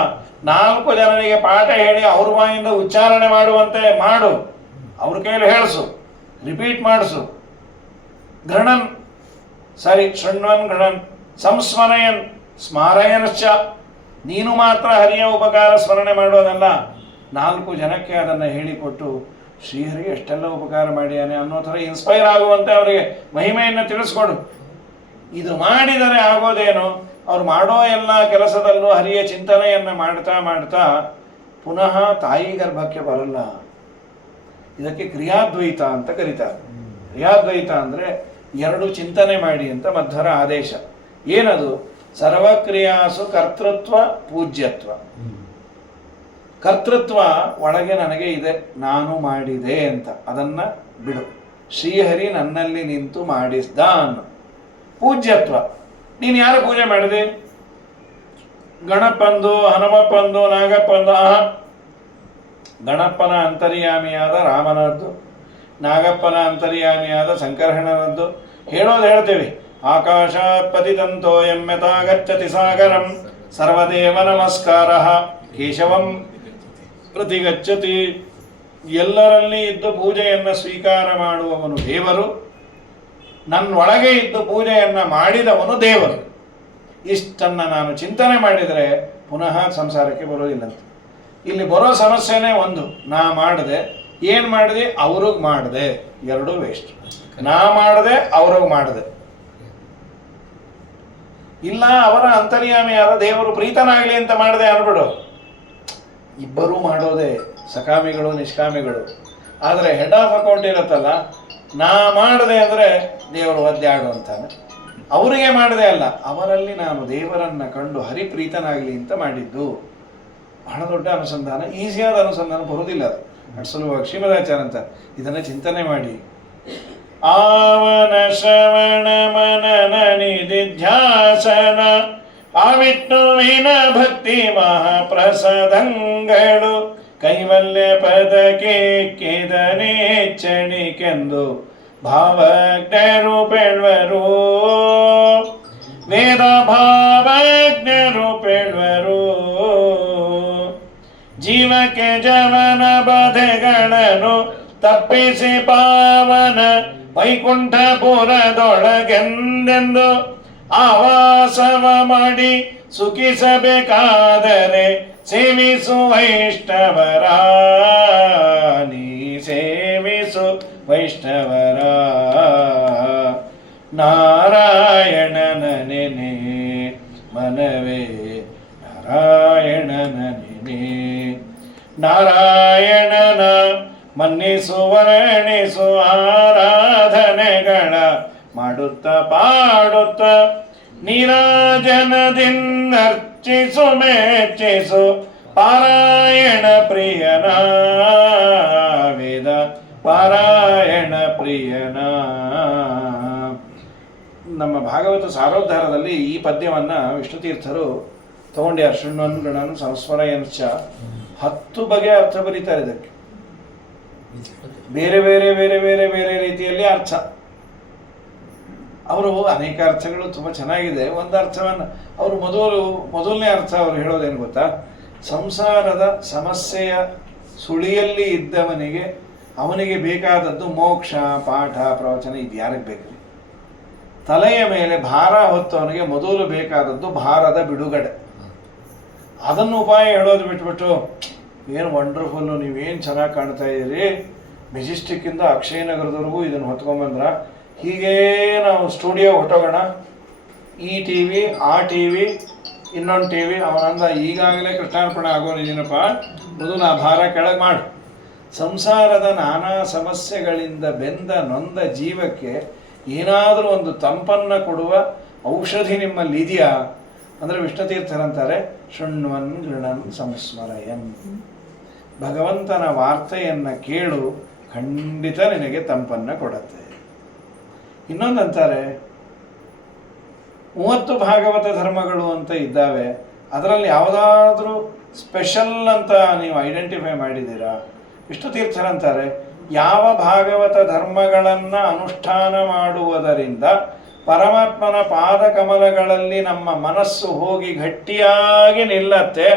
4 ಜನರಿಗೆ ಪಾಠ ಹೇಳಿ ಅವ್ರ ಬಾಯಿಂದ ಉಚ್ಚಾರಣೆ ಮಾಡುವಂತೆ ಮಾಡು, ಅವ್ರ ಕೈಯಲ್ಲಿ ಹೇಳಿಸು, ರಿಪೀಟ್ ಮಾಡಿಸು. ಘೃಣನ್ ಸರಿ, ಶೃಣ್ವನ್ ಘೃಣನ್. ಸಂಸ್ಮರಯನ್ ಸ್ಮಾರಯನ್ಶ್ಚ, ನೀನು ಮಾತ್ರ ಹರಿಯ ಉಪಕಾರ ಸ್ಮರಣೆ ಮಾಡೋದಲ್ಲ, 4 ಜನಕ್ಕೆ ಅದನ್ನು ಹೇಳಿಕೊಟ್ಟು ಶ್ರೀಹರಿ ಎಷ್ಟೆಲ್ಲ ಉಪಕಾರ ಮಾಡಿಯಾನೆ ಅನ್ನೋ ಥರ ಇನ್ಸ್ಪೈರ್ ಆಗುವಂತೆ ಅವರಿಗೆ ಮಹಿಮೆಯನ್ನು ತಿಳಿಸ್ಕೊಡು. ಇದು ಮಾಡಿದರೆ ಆಗೋದೇನು? ಅವ್ರು ಮಾಡೋ ಎಲ್ಲ ಕೆಲಸದಲ್ಲೂ ಹರಿಯ ಚಿಂತನೆಯನ್ನು ಮಾಡ್ತಾ ಮಾಡ್ತಾ ಪುನಃ ತಾಯಿ ಗರ್ಭಕ್ಕೆ ಬರಲ್ಲ. ಇದಕ್ಕೆ ಕ್ರಿಯಾದ್ವೈತ ಅಂತ ಕರೀತಾರೆ. ಕ್ರಿಯಾದ್ವೈತ ಅಂದರೆ 2 ಚಿಂತನೆ ಮಾಡಿ ಅಂತ ಮಧ್ವರ ಆದೇಶ. ಏನದು? ಸರ್ವಕ್ರಿಯಾಸು ಕರ್ತೃತ್ವ ಪೂಜ್ಯತ್ವ. ಕರ್ತೃತ್ವ ಒಳಗೆ ನನಗೆ ಇದೆ, ನಾನು ಮಾಡಿದೆ ಅಂತ, ಅದನ್ನ ಬಿಡು. ಶ್ರೀಹರಿ ನನ್ನಲ್ಲಿ ನಿಂತು ಮಾಡಿಸ್ದ ಅನ್ನು. ಪೂಜ್ಯತ್ವ, ನೀನು ಯಾರು ಪೂಜೆ ಮಾಡಿದೆ? ಗಣಪಂದು, ಹನುಮಪ್ಪಂದು, ನಾಗಪ್ಪಂದು. ಗಣಪ್ಪನ ಅಂತರ್ಯಾಮಿಯಾದ ರಾಮನದ್ದು, ನಾಗಪ್ಪನ ಅಂತರ್ಯಾಮಿಯಾದ ಸಂಕರ್ಷಣನದ್ದು ಹೇಳೋದು ಹೇಳ್ತೇವೆ. ಆಕಾಶಾತ್ ಪತಿತಂತೋ ಯಮ್ಯತಾ ಗಚ್ಚತಿ ಸಾಗರಂ ಸರ್ವದೇವ ನಮಸ್ಕಾರ ಕೇಶವಂ ಪ್ರತಿಗಚ್ಚತಿ. ಎಲ್ಲರಲ್ಲಿ ಇದ್ದು ಪೂಜೆಯನ್ನು ಸ್ವೀಕಾರ ಮಾಡುವವನು ದೇವರು, ನನ್ನೊಳಗೆ ಇದ್ದು ಪೂಜೆಯನ್ನು ಮಾಡಿದವನು ದೇವರು. ಇಷ್ಟನ್ನು ನಾನು ಚಿಂತನೆ ಮಾಡಿದರೆ ಪುನಃ ಸಂಸಾರಕ್ಕೆ ಬರೋದಿಲ್ಲಂತೆ. ಇಲ್ಲಿ ಬರೋ ಸಮಸ್ಯೆನೇ ಒಂದು, ನಾ ಮಾಡಿದೆ, ಏನು ಮಾಡಿದೆ? ಅವ್ರಿಗೆ ಮಾಡಿದೆ, ಎರಡೂ ವೇಸ್ಟ್. ನಾ ಮಾಡಿದೆ, ಅವ್ರಿಗೆ ಮಾಡಿದೆ. ಇಲ್ಲ, ಅವರ ಅಂತರ್ಯಾಮಿಯಾದ ದೇವರು ಪ್ರೀತನಾಗಲಿ ಅಂತ ಮಾಡಿದೆ ಅನ್ಬಿಡು. ಇಬ್ಬರೂ ಮಾಡೋದೇ, ಸಕಾಮಿಗಳು ನಿಷ್ಕಾಮಿಗಳು. ಆದರೆ ಹೆಡ್ ಆಫ್ ಅಕೌಂಟ್ ಇರುತ್ತಲ್ಲ, ನಾ ಮಾಡಿದೆ ಅಂದರೆ ದೇವರು ಒದ್ದಾಡು ಅಂತಾನೆ. ಅವರಿಗೆ ಮಾಡಿದೆ ಅಲ್ಲ, ಅವರಲ್ಲಿ ನಾನು ದೇವರನ್ನು ಕಂಡು ಹರಿಪ್ರೀತನಾಗಲಿ ಅಂತ ಮಾಡಿದ್ದು. ಬಹಳ ದೊಡ್ಡ ಅನುಸಂಧಾನ, ಈಸಿಯಾದ ಅನುಸಂಧಾನ ಬರುವುದಿಲ್ಲ. ಅದು ಸುಲಭವಾಗಿ ಶ್ರೀಮದಾಚಾರ್ಯ ಅಂತ ಇದನ್ನು ಚಿಂತನೆ ಮಾಡಿ. ಆವನ ಶ್ರವಣ ಮನನ ನಿಧಿಧ್ಯಾಸನ ಆ ವಿಷ್ಣುವಿನ ಭಕ್ತಿ ಮಹಾಪ್ರಸಾದಂಗಳು ಕೈವಲ್ಯ ಪದಕ್ಕೆ ಕೆದನೇಚ್ಚಣಿಕೆಂದು ಭಾವಜ್ಞರು ಬೆಳ್ವರು. ವೇದ ಭಾವಜ್ಞರು ಬೆಳ್ವರು. ಜೀವಕ್ಕೆ ಜವನ ಬಧೆಗಳನ್ನು ತಪ್ಪಿಸಿ ಪಾವನ ವೈಕುಂಠಪುರದೊಳಗೆಂದೆಂದು ಆವಾಸವ ಮಾಡಿ ಸುಖಿಸಬೇಕಾದರೆ ಸೇವಿಸು ವೈಷ್ಣವರ. ನೀ ಸೇವಿಸು ವೈಷ್ಣವರ. ನಾರಾಯಣನ ನೆನೆ ಮನವೇ, ನಾರಾಯಣನ ನೆನೆ. ನಾರಾಯಣನ ಮನ್ನಿಸು ವರ್ಣಿಸು ಆರಾಧನೆಗಳ ಮಾಡುತ್ತ ಪಾಡುತ್ತ ನೀರಾಜನದಿಂದರ್ಚಿಸು ಮೆಚ್ಚಿಸು ಪಾರಾಯಣ ಪ್ರಿಯನ. ವೇದ ಪಾರಾಯಣ ಪ್ರಿಯನ. ನಮ್ಮ ಭಾಗವತ ಸಾರೋದ್ಧಾರದಲ್ಲಿ ಈ ಪದ್ಯವನ್ನು ವಿಷ್ಣುತೀರ್ಥರು ತಗೊಂಡ್ಯಾರ. ಶೃಣ್ವನ್ ಗಣನ್ ಸಂಸ್ಮರಯನ್ಶ್ಚ 10 ಬಗೆಯ ಅರ್ಥ ಬರೀತಾರೆ ಇದಕ್ಕೆ. ಬೇರೆ ಬೇರೆ ಬೇರೆ ಬೇರೆ ಬೇರೆ ರೀತಿಯಲ್ಲಿ ಅರ್ಥ. ಅವರು ಅನೇಕ ಅರ್ಥಗಳು ತುಂಬ ಚೆನ್ನಾಗಿದೆ. ಒಂದು ಅರ್ಥವನ್ನು ಅವರು ಮೊದಲನೇ ಅರ್ಥ ಅವರು ಹೇಳೋದೇನು ಗೊತ್ತಾ? ಸಂಸಾರದ ಸಮಸ್ಯೆಯ ಸುಳಿಯಲ್ಲಿ ಇದ್ದವನಿಗೆ ಅವನಿಗೆ ಬೇಕಾದದ್ದು ಮೋಕ್ಷ, ಪಾಠ, ಪ್ರವಚನ. ಇದು ಯಾರಿಗೆ ಬೇಕು? ತಲೆಯ ಮೇಲೆ ಭಾರ ಹೊತ್ತವನಿಗೆ ಮೊದಲು ಬೇಕಾದದ್ದು ಭಾರದ ಬಿಡುಗಡೆ. ಅದನ್ನು ಉಪಾಯ ಹೇಳೋದು ಬಿಟ್ಬಿಟ್ಟು ಏನು ವಂಡರ್ಫುಲ್ಲು, ನೀವೇನು ಚೆನ್ನಾಗಿ ಕಾಣ್ತಾ ಇದ್ದೀರಿ, ಮೆಜೆಸ್ಟಿಕ್ಕಿಂದ ಅಕ್ಷಯನಗರದವರೆಗೂ ಇದನ್ನು ಹೊತ್ಕೊಂಬಂದ್ರ, ಹೀಗೇ ನಾವು ಸ್ಟುಡಿಯೋ ಹೊಟ್ಟೋಗೋಣ, ಈ ಟಿ ವಿ ಆ ಟಿ ವಿ ಇನ್ನೊಂದು ಟಿ ವಿ. ಅವನಂದ ಈಗಾಗಲೇ ಕೃಷ್ಣಾರ್ಪಣೆ ಆಗೋನಿದ್ದೀನಪ್ಪ, ಮೊದಲು ಆ ಭಾರ ಕೆಳಗೆ ಮಾಡು. ಸಂಸಾರದ ನಾನಾ ಸಮಸ್ಯೆಗಳಿಂದ ಬೆಂದ ನೊಂದ ಜೀವಕ್ಕೆ ಏನಾದರೂ ಒಂದು ತಂಪನ್ನು ಕೊಡುವ ಔಷಧಿ ನಿಮ್ಮಲ್ಲಿ ಇದೆಯಾ ಅಂದರೆ ವಿಷ್ಣುತೀರ್ಥರಂತಾರೆ, ಶೃಣ್ವನ್ ಗೃಣನ್ ಸಂಸ್ಮರಯನ್, ಭಗವಂತನ ವಾರ್ತೆಯನ್ನು ಕೇಳು, ಖಂಡಿತ ನಿನಗೆ ತಂಪನ್ನು ಕೊಡುತ್ತೆ. ಇನ್ನೊಂದಂತಾರೆ, 30 ಭಾಗವತ ಧರ್ಮಗಳು ಅಂತ ಇದ್ದಾವೆ, ಅದರಲ್ಲಿ ಯಾವುದಾದ್ರೂ ಸ್ಪೆಷಲ್ ಅಂತ ನೀವು ಐಡೆಂಟಿಫೈ ಮಾಡಿದ್ದೀರಾ? ವಿಷ್ಣುತೀರ್ಥರಂತಾರೆ, ಯಾವ ಭಾಗವತ ಧರ್ಮಗಳನ್ನು ಅನುಷ್ಠಾನ ಮಾಡುವುದರಿಂದ ಪರಮಾತ್ಮನ ಪಾದಕಮಲಗಳಲ್ಲಿ ನಮ್ಮ ಮನಸ್ಸು ಹೋಗಿ ಗಟ್ಟಿಯಾಗಿ ನಿಲ್ಲತ್ತೆ,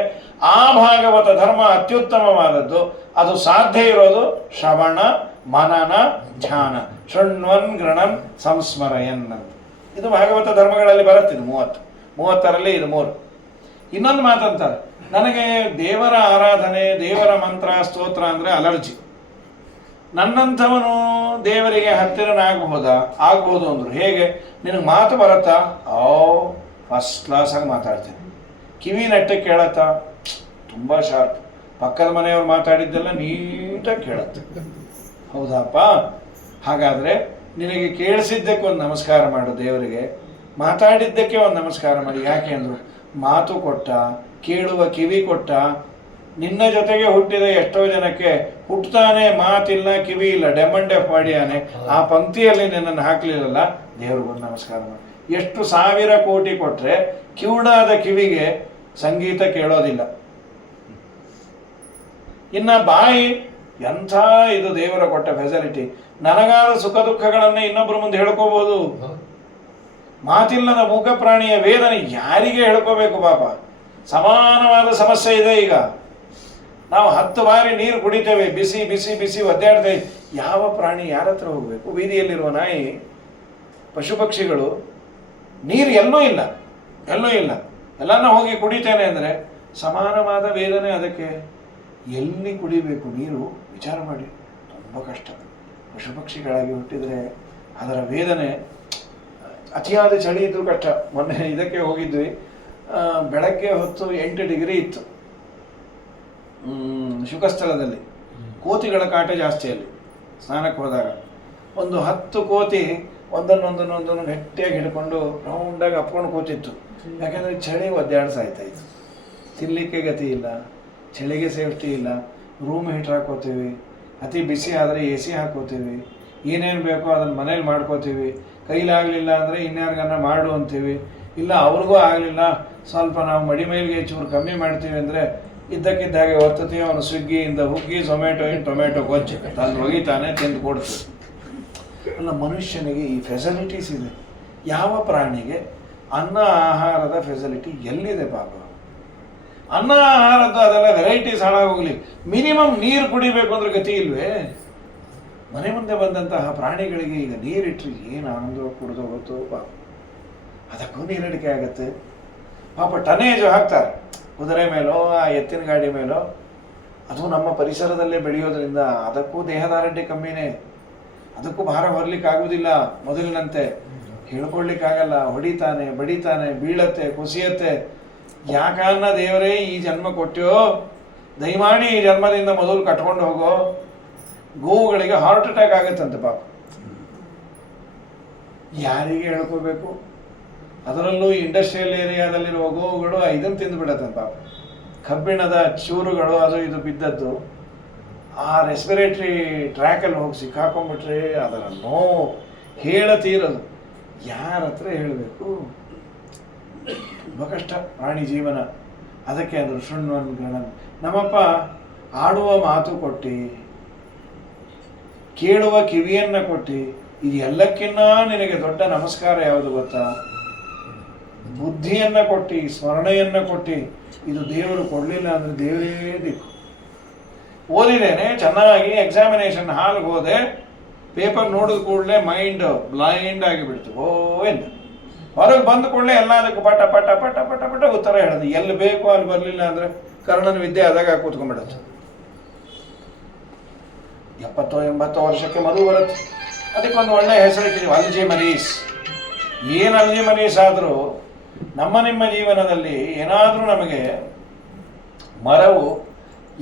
ಆ ಭಾಗವತ ಧರ್ಮ ಅತ್ಯುತ್ತಮವಾದದ್ದು. ಅದು ಸಾಧ್ಯ ಇರೋದು ಶ್ರವಣ ಮನನ ಧ್ಯಾನ, ಶೃಣ್ವನ್ ಗೃಣನ್ ಸಂಸ್ಮರಯನ್ ಅಂತ. ಇದು ಭಾಗವತ ಧರ್ಮಗಳಲ್ಲಿ ಬರುತ್ತಿದ್ದು 30ರಲ್ಲಿ ಇದು 3. ಇನ್ನೊಂದು ಮಾತಂತಾರೆ, ನನಗೆ ದೇವರ ಆರಾಧನೆ, ದೇವರ ಮಂತ್ರ ಸ್ತೋತ್ರ ಅಂದರೆ ಅಲರ್ಜಿ, ನನ್ನಂಥವನು ದೇವರಿಗೆ ಆಗ್ಬೋದು ಅಂದರು. ಹೇಗೆ, ನಿನಗೆ ಮಾತು ಬರುತ್ತಾ? ಫಸ್ಟ್ ಕ್ಲಾಸಾಗಿ ಮಾತಾಡ್ತೀನಿ. ಕಿವಿ ನೆಟ್ಟಗೆ ಕೇಳತ್ತಾ? ತುಂಬ ಶಾರ್ಪ್. ಪಕ್ಕದ ಮನೆಯವ್ರು ಮಾತಾಡಿದ್ದೆಲ್ಲ ನೀಟಾಗಿ ಕೇಳತ್ತೆ. ಹೌದಪ್ಪ, ಹಾಗಾದರೆ ನಿನಗೆ ಕೇಳಿಸಿದ್ದಕ್ಕೆ ಒಂದು ನಮಸ್ಕಾರ ಮಾಡು, ದೇವರಿಗೆ ಮಾತಾಡಿದ್ದಕ್ಕೆ ಒಂದು ನಮಸ್ಕಾರ ಮಾಡಿ. ಯಾಕೆ ಅಂದರು, ಮಾತು ಕೊಟ್ಟ, ಕೇಳುವ ಕಿವಿ ಕೊಟ್ಟ. ನಿನ್ನ ಜೊತೆಗೆ ಹುಟ್ಟಿದ ಎಷ್ಟೋ ಜನಕ್ಕೆ ಹುಟ್ಟುತ್ತಾನೆ, ಮಾತಿಲ್ಲ ಕಿವಿ ಇಲ್ಲ, ಡೆಮನ್ ಡೆಫ್ ಮಾಡಿಯಾನೆ, ಆ ಪಂಕ್ತಿಯಲ್ಲಿ ನಿನ್ನನ್ನು ಹಾಕಲಿಲ್ಲಲ್ಲ, ದೇವ್ರಿಗೊಂದು ನಮಸ್ಕಾರ ಮಾಡಿ. ಎಷ್ಟು ಸಾವಿರ ಕೋಟಿ ಕೊಟ್ಟರೆ ಕಿವುಡಾದ ಕಿವಿಗೆ ಸಂಗೀತ ಕೇಳೋದಿಲ್ಲ. ಇನ್ನು ಬಾಯಿ, ಎಂಥ ಇದು ದೇವರ ಕೊಟ್ಟ ಫೆಸಿಲಿಟಿ. ನನಗಾದ ಸುಖ ದುಃಖಗಳನ್ನೇ ಇನ್ನೊಬ್ಬರ ಮುಂದೆ ಹೇಳ್ಕೋಬಹುದು. ಮಾತಿಲ್ಲದ ಮೂಕ ಪ್ರಾಣಿಯ ವೇದನೆ ಯಾರಿಗೆ ಹೇಳ್ಕೋಬೇಕು ಪಾಪ? ಸಮಾನವಾದ ಸಮಸ್ಯೆ ಇದೆ. ಈಗ ನಾವು 10 ಬಾರಿ ನೀರು ಕುಡಿತೇವೆ, ಬಿಸಿ ಬಿಸಿ ಬಿಸಿ ಒದ್ದಾಡ್ತೇವೆ. ಯಾವ ಪ್ರಾಣಿ ಯಾರ ಹತ್ರ ಹೋಗಬೇಕು? ಬೀದಿಯಲ್ಲಿರುವ ನಾಯಿ, ಪಶು ಪಕ್ಷಿಗಳು, ನೀರು ಎಲ್ಲೂ ಇಲ್ಲ, ಎಲ್ಲನ ಹೋಗಿ ಕುಡಿತೇನೆ ಅಂದರೆ ಸಮಾನವಾದ ವೇದನೆ ಅದಕ್ಕೆ. ಎಲ್ಲಿ ಕುಡಿಬೇಕು ನೀರು ವಿಚಾರ ಮಾಡಿ, ತುಂಬ ಕಷ್ಟ. ಪಶು ಪಕ್ಷಿಗಳಾಗಿ ಹುಟ್ಟಿದರೆ ಅದರ ವೇದನೆ, ಅತಿಯಾದ ಚಳಿ ಇದ್ರೂ ಕಷ್ಟ. ಮೊನ್ನೆ ಇದಕ್ಕೆ ಹೋಗಿದ್ವಿ, ಬೆಳಗ್ಗೆ ಹೊತ್ತು 8 ಡಿಗ್ರಿ ಇತ್ತು ಶುಕಸ್ಥಳದಲ್ಲಿ. ಕೋತಿಗಳ ಕಾಟ ಜಾಸ್ತಿ ಅಲ್ಲಿ ಸ್ನಾನಕ್ಕೆ ಹೋದಾಗ. ಒಂದು 10 ಕೋತಿ ಒಂದನ್ನೊಂದನ್ನು ಗಟ್ಟಿಯಾಗಿ ಹಿಡ್ಕೊಂಡು ರೌಂಡಾಗಿ ಅಪ್ಕೊಂಡು ಕೂತಿತ್ತು. ಯಾಕೆಂದರೆ ಚಳಿ ಒದ್ದಾಡ್ಸಾಯ್ತಾಯಿತ್ತು. ತಿನ್ನಲಿಕ್ಕೆ ಗತಿ ಇಲ್ಲ, ಚಳಿಗೆ ಸೇಫ್ಟಿ ಇಲ್ಲ. ರೂಮ್ ಹೀಟ್ರ್ ಹಾಕೋತೀವಿ, ಅತಿ ಬಿಸಿ ಆದರೆ AC ಹಾಕೋತೀವಿ, ಏನೇನು ಬೇಕೋ ಅದನ್ನು ಮನೇಲಿ ಮಾಡ್ಕೋತೀವಿ. ಕೈಲಾಗಲಿಲ್ಲ ಅಂದರೆ ಇನ್ಯಾರಿಗನ್ನ ಮಾಡು ಅಂತೀವಿ. ಇಲ್ಲ ಅವ್ರಿಗೂ ಆಗಲಿಲ್ಲ, ಸ್ವಲ್ಪ ನಾವು ಮಡಿ ಮೈಲಿಗೆ ಚೂರು ಕಮ್ಮಿ ಮಾಡ್ತೀವಿ ಅಂದರೆ ಇದ್ದಕ್ಕಿದ್ದ ಹಾಗೆ ಒತ್ತತೀವಿ. ಅವನು ಸ್ವಿಗ್ಗಿಯಿಂದ ಹುಗ್ಗಿ, ಟೊಮೆಟೊ ಗೊಜ್ಜು ತಂದು ಒಗಿತಾನೆ, ತಿಂದು ಕೊಡ್ತೀವಿ. ಅಲ್ಲ, ಮನುಷ್ಯನಿಗೆ ಈ ಫೆಸಿಲಿಟೀಸ್ ಇದೆ. ಯಾವ ಪ್ರಾಣಿಗೆ ಅನ್ನ ಆಹಾರದ ಫೆಸಿಲಿಟಿ ಎಲ್ಲಿದೆ ಪಾಪ? ಅನ್ನ ಆಹಾರದ್ದು ಅದೆಲ್ಲ ವೆರೈಟೀಸ್ ಹಾಳಾಗೋಗ್ಲಿ, ಮಿನಿಮಮ್ ನೀರು ಕುಡಿಬೇಕು ಅಂದ್ರೆ ಗತಿ ಇಲ್ವೇ? ಮನೆ ಮುಂದೆ ಬಂದಂತಹ ಪ್ರಾಣಿಗಳಿಗೆ ಈಗ ನೀರಿಟ್ಟರೆ ಏನು ಆನಂದ ಕುಡಿದೋ ಗೊತ್ತೋ ಪಾಪ. ಅದಕ್ಕೂ ನೀರಿಡಿಕೆ ಆಗತ್ತೆ ಪಾಪ. ಟನೇಜ್ ಹಾಕ್ತಾರೆ ಕುದುರೆ ಮೇಲೋ, ಆ ಎತ್ತಿನ ಗಾಡಿ ಮೇಲೋ. ಅದು ನಮ್ಮ ಪರಿಸರದಲ್ಲೇ ಬೆಳೆಯೋದ್ರಿಂದ ಅದಕ್ಕೂ ದೇಹದಾರಡ್ಯ ಕಮ್ಮಿನೇ. ಅದಕ್ಕೂ ಭಾರ ಹೊರಲಿಕ್ಕಾಗೋದಿಲ್ಲ ಮೊದಲಿನಂತೆ, ಹೇಳ್ಕೊಳ್ಲಿಕ್ಕಾಗಲ್ಲ. ಹೊಡಿತಾನೆ, ಬಡಿತಾನೆ, ಬೀಳತ್ತೆ, ಕುಸಿಯತ್ತೆ. ಯಾಕನ್ನ ದೇವರೇ ಈ ಜನ್ಮ ಕೊಟ್ಟೋ, ದಯಮಾಡಿ ಈ ಜನ್ಮದಿಂದ ಮೊದಲು ಕಟ್ಕೊಂಡು ಹೋಗೋ. ಗೋವುಗಳಿಗೆ ಹಾರ್ಟ್ ಅಟ್ಯಾಕ್ ಆಗುತ್ತಂತೆ ಪಾಪ. ಯಾರಿಗೆ ಹೇಳ್ಕೋಬೇಕು? ಅದರಲ್ಲೂ ಇಂಡಸ್ಟ್ರಿಯಲ್ ಏರಿಯಾದಲ್ಲಿರುವ ಗೋವುಗಳು ಇದನ್ನು ತಿಂದು ಬಿಡತ್ತಂತ ಪಾಪ. ಕಬ್ಬಿಣದ ಚೂರುಗಳು ಅದು ಇದು ಬಿದ್ದದ್ದು ಆ ರೆಸ್ಪಿರೇಟ್ರಿ ಟ್ರ್ಯಾಕಲ್ಲಿ ಹೋಗಿ ಸಿಕ್ಕಾಕೊಂಡ್ಬಿಟ್ರೆ ಅದರ ನೋವು ಹೇಳತೀರದು. ಯಾರ ಹತ್ರ ಹೇಳಬೇಕು? ತುಂಬ ಕಷ್ಟ ಪ್ರಾಣಿ ಜೀವನ. ಅದಕ್ಕೆ ಅಂದರು ಶೃಣ್ವನ್ ಗಣನ್. ನಮ್ಮಪ್ಪ ಆಡುವ ಮಾತು ಕೊಟ್ಟು, ಕೇಳುವ ಕಿವಿಯನ್ನು ಕೊಟ್ಟು, ಇದು ಎಲ್ಲಕ್ಕಿನ್ನ ನಿನಗೆ ದೊಡ್ಡ ನಮಸ್ಕಾರ ಯಾವುದು ಗೊತ್ತಾ? ಬುದ್ಧಿಯನ್ನು ಕೊಟ್ಟು, ಸ್ಮರಣೆಯನ್ನು ಕೊಟ್ಟು. ಇದು ದೇವರು ಕೊಡಲಿಲ್ಲ ಅಂದರೆ ದೇವರೇ ದಿಕ್ಕು. ಓದಿದ್ದೇನೆ ಚೆನ್ನಾಗಿ, ಎಕ್ಸಾಮಿನೇಷನ್ ಹಾಲ್ಗೆ ಹೋದೆ, ಪೇಪರ್ ನೋಡಿದ ಕೂಡಲೇ ಮೈಂಡ್ ಬ್ಲೈಂಡ್ ಆಗಿಬಿಡ್ತು. ಓ ಎಂದು ಹೊರಗೆ ಬಂದ ಕೂಡಲೇ ಎಲ್ಲದಕ್ಕೂ ಪಟ ಪಟ ಪಟ ಪಟ ಪಟ ಉತ್ತರ ಹೇಳೋದು. ಎಲ್ಲಿ ಬೇಕು ಅಲ್ಲಿ ಬರಲಿಲ್ಲ ಅಂದರೆ ಕರ್ಣನ ವಿದ್ಯೆ ಆದಾಗ ಕೂತ್ಕೊಂಡ್ಬಿಡುತ್ತೆ. 70-80 ವರ್ಷಕ್ಕೆ ಮರು ಬರುತ್ತೆ. ಅದಕ್ಕೊಂದು ಒಳ್ಳೆಯ ಹೆಸರಿಟ್ಟಿದ್ದೀವಿ, ಅಲ್ಜಿಮರೀಸ್. ಏನು ಅಲ್ಜಿಮರೀಸ್ ಆದರೂ ನಮ್ಮ ನಿಮ್ಮ ಜೀವನದಲ್ಲಿ ಏನಾದರೂ ನಮಗೆ ಮರವು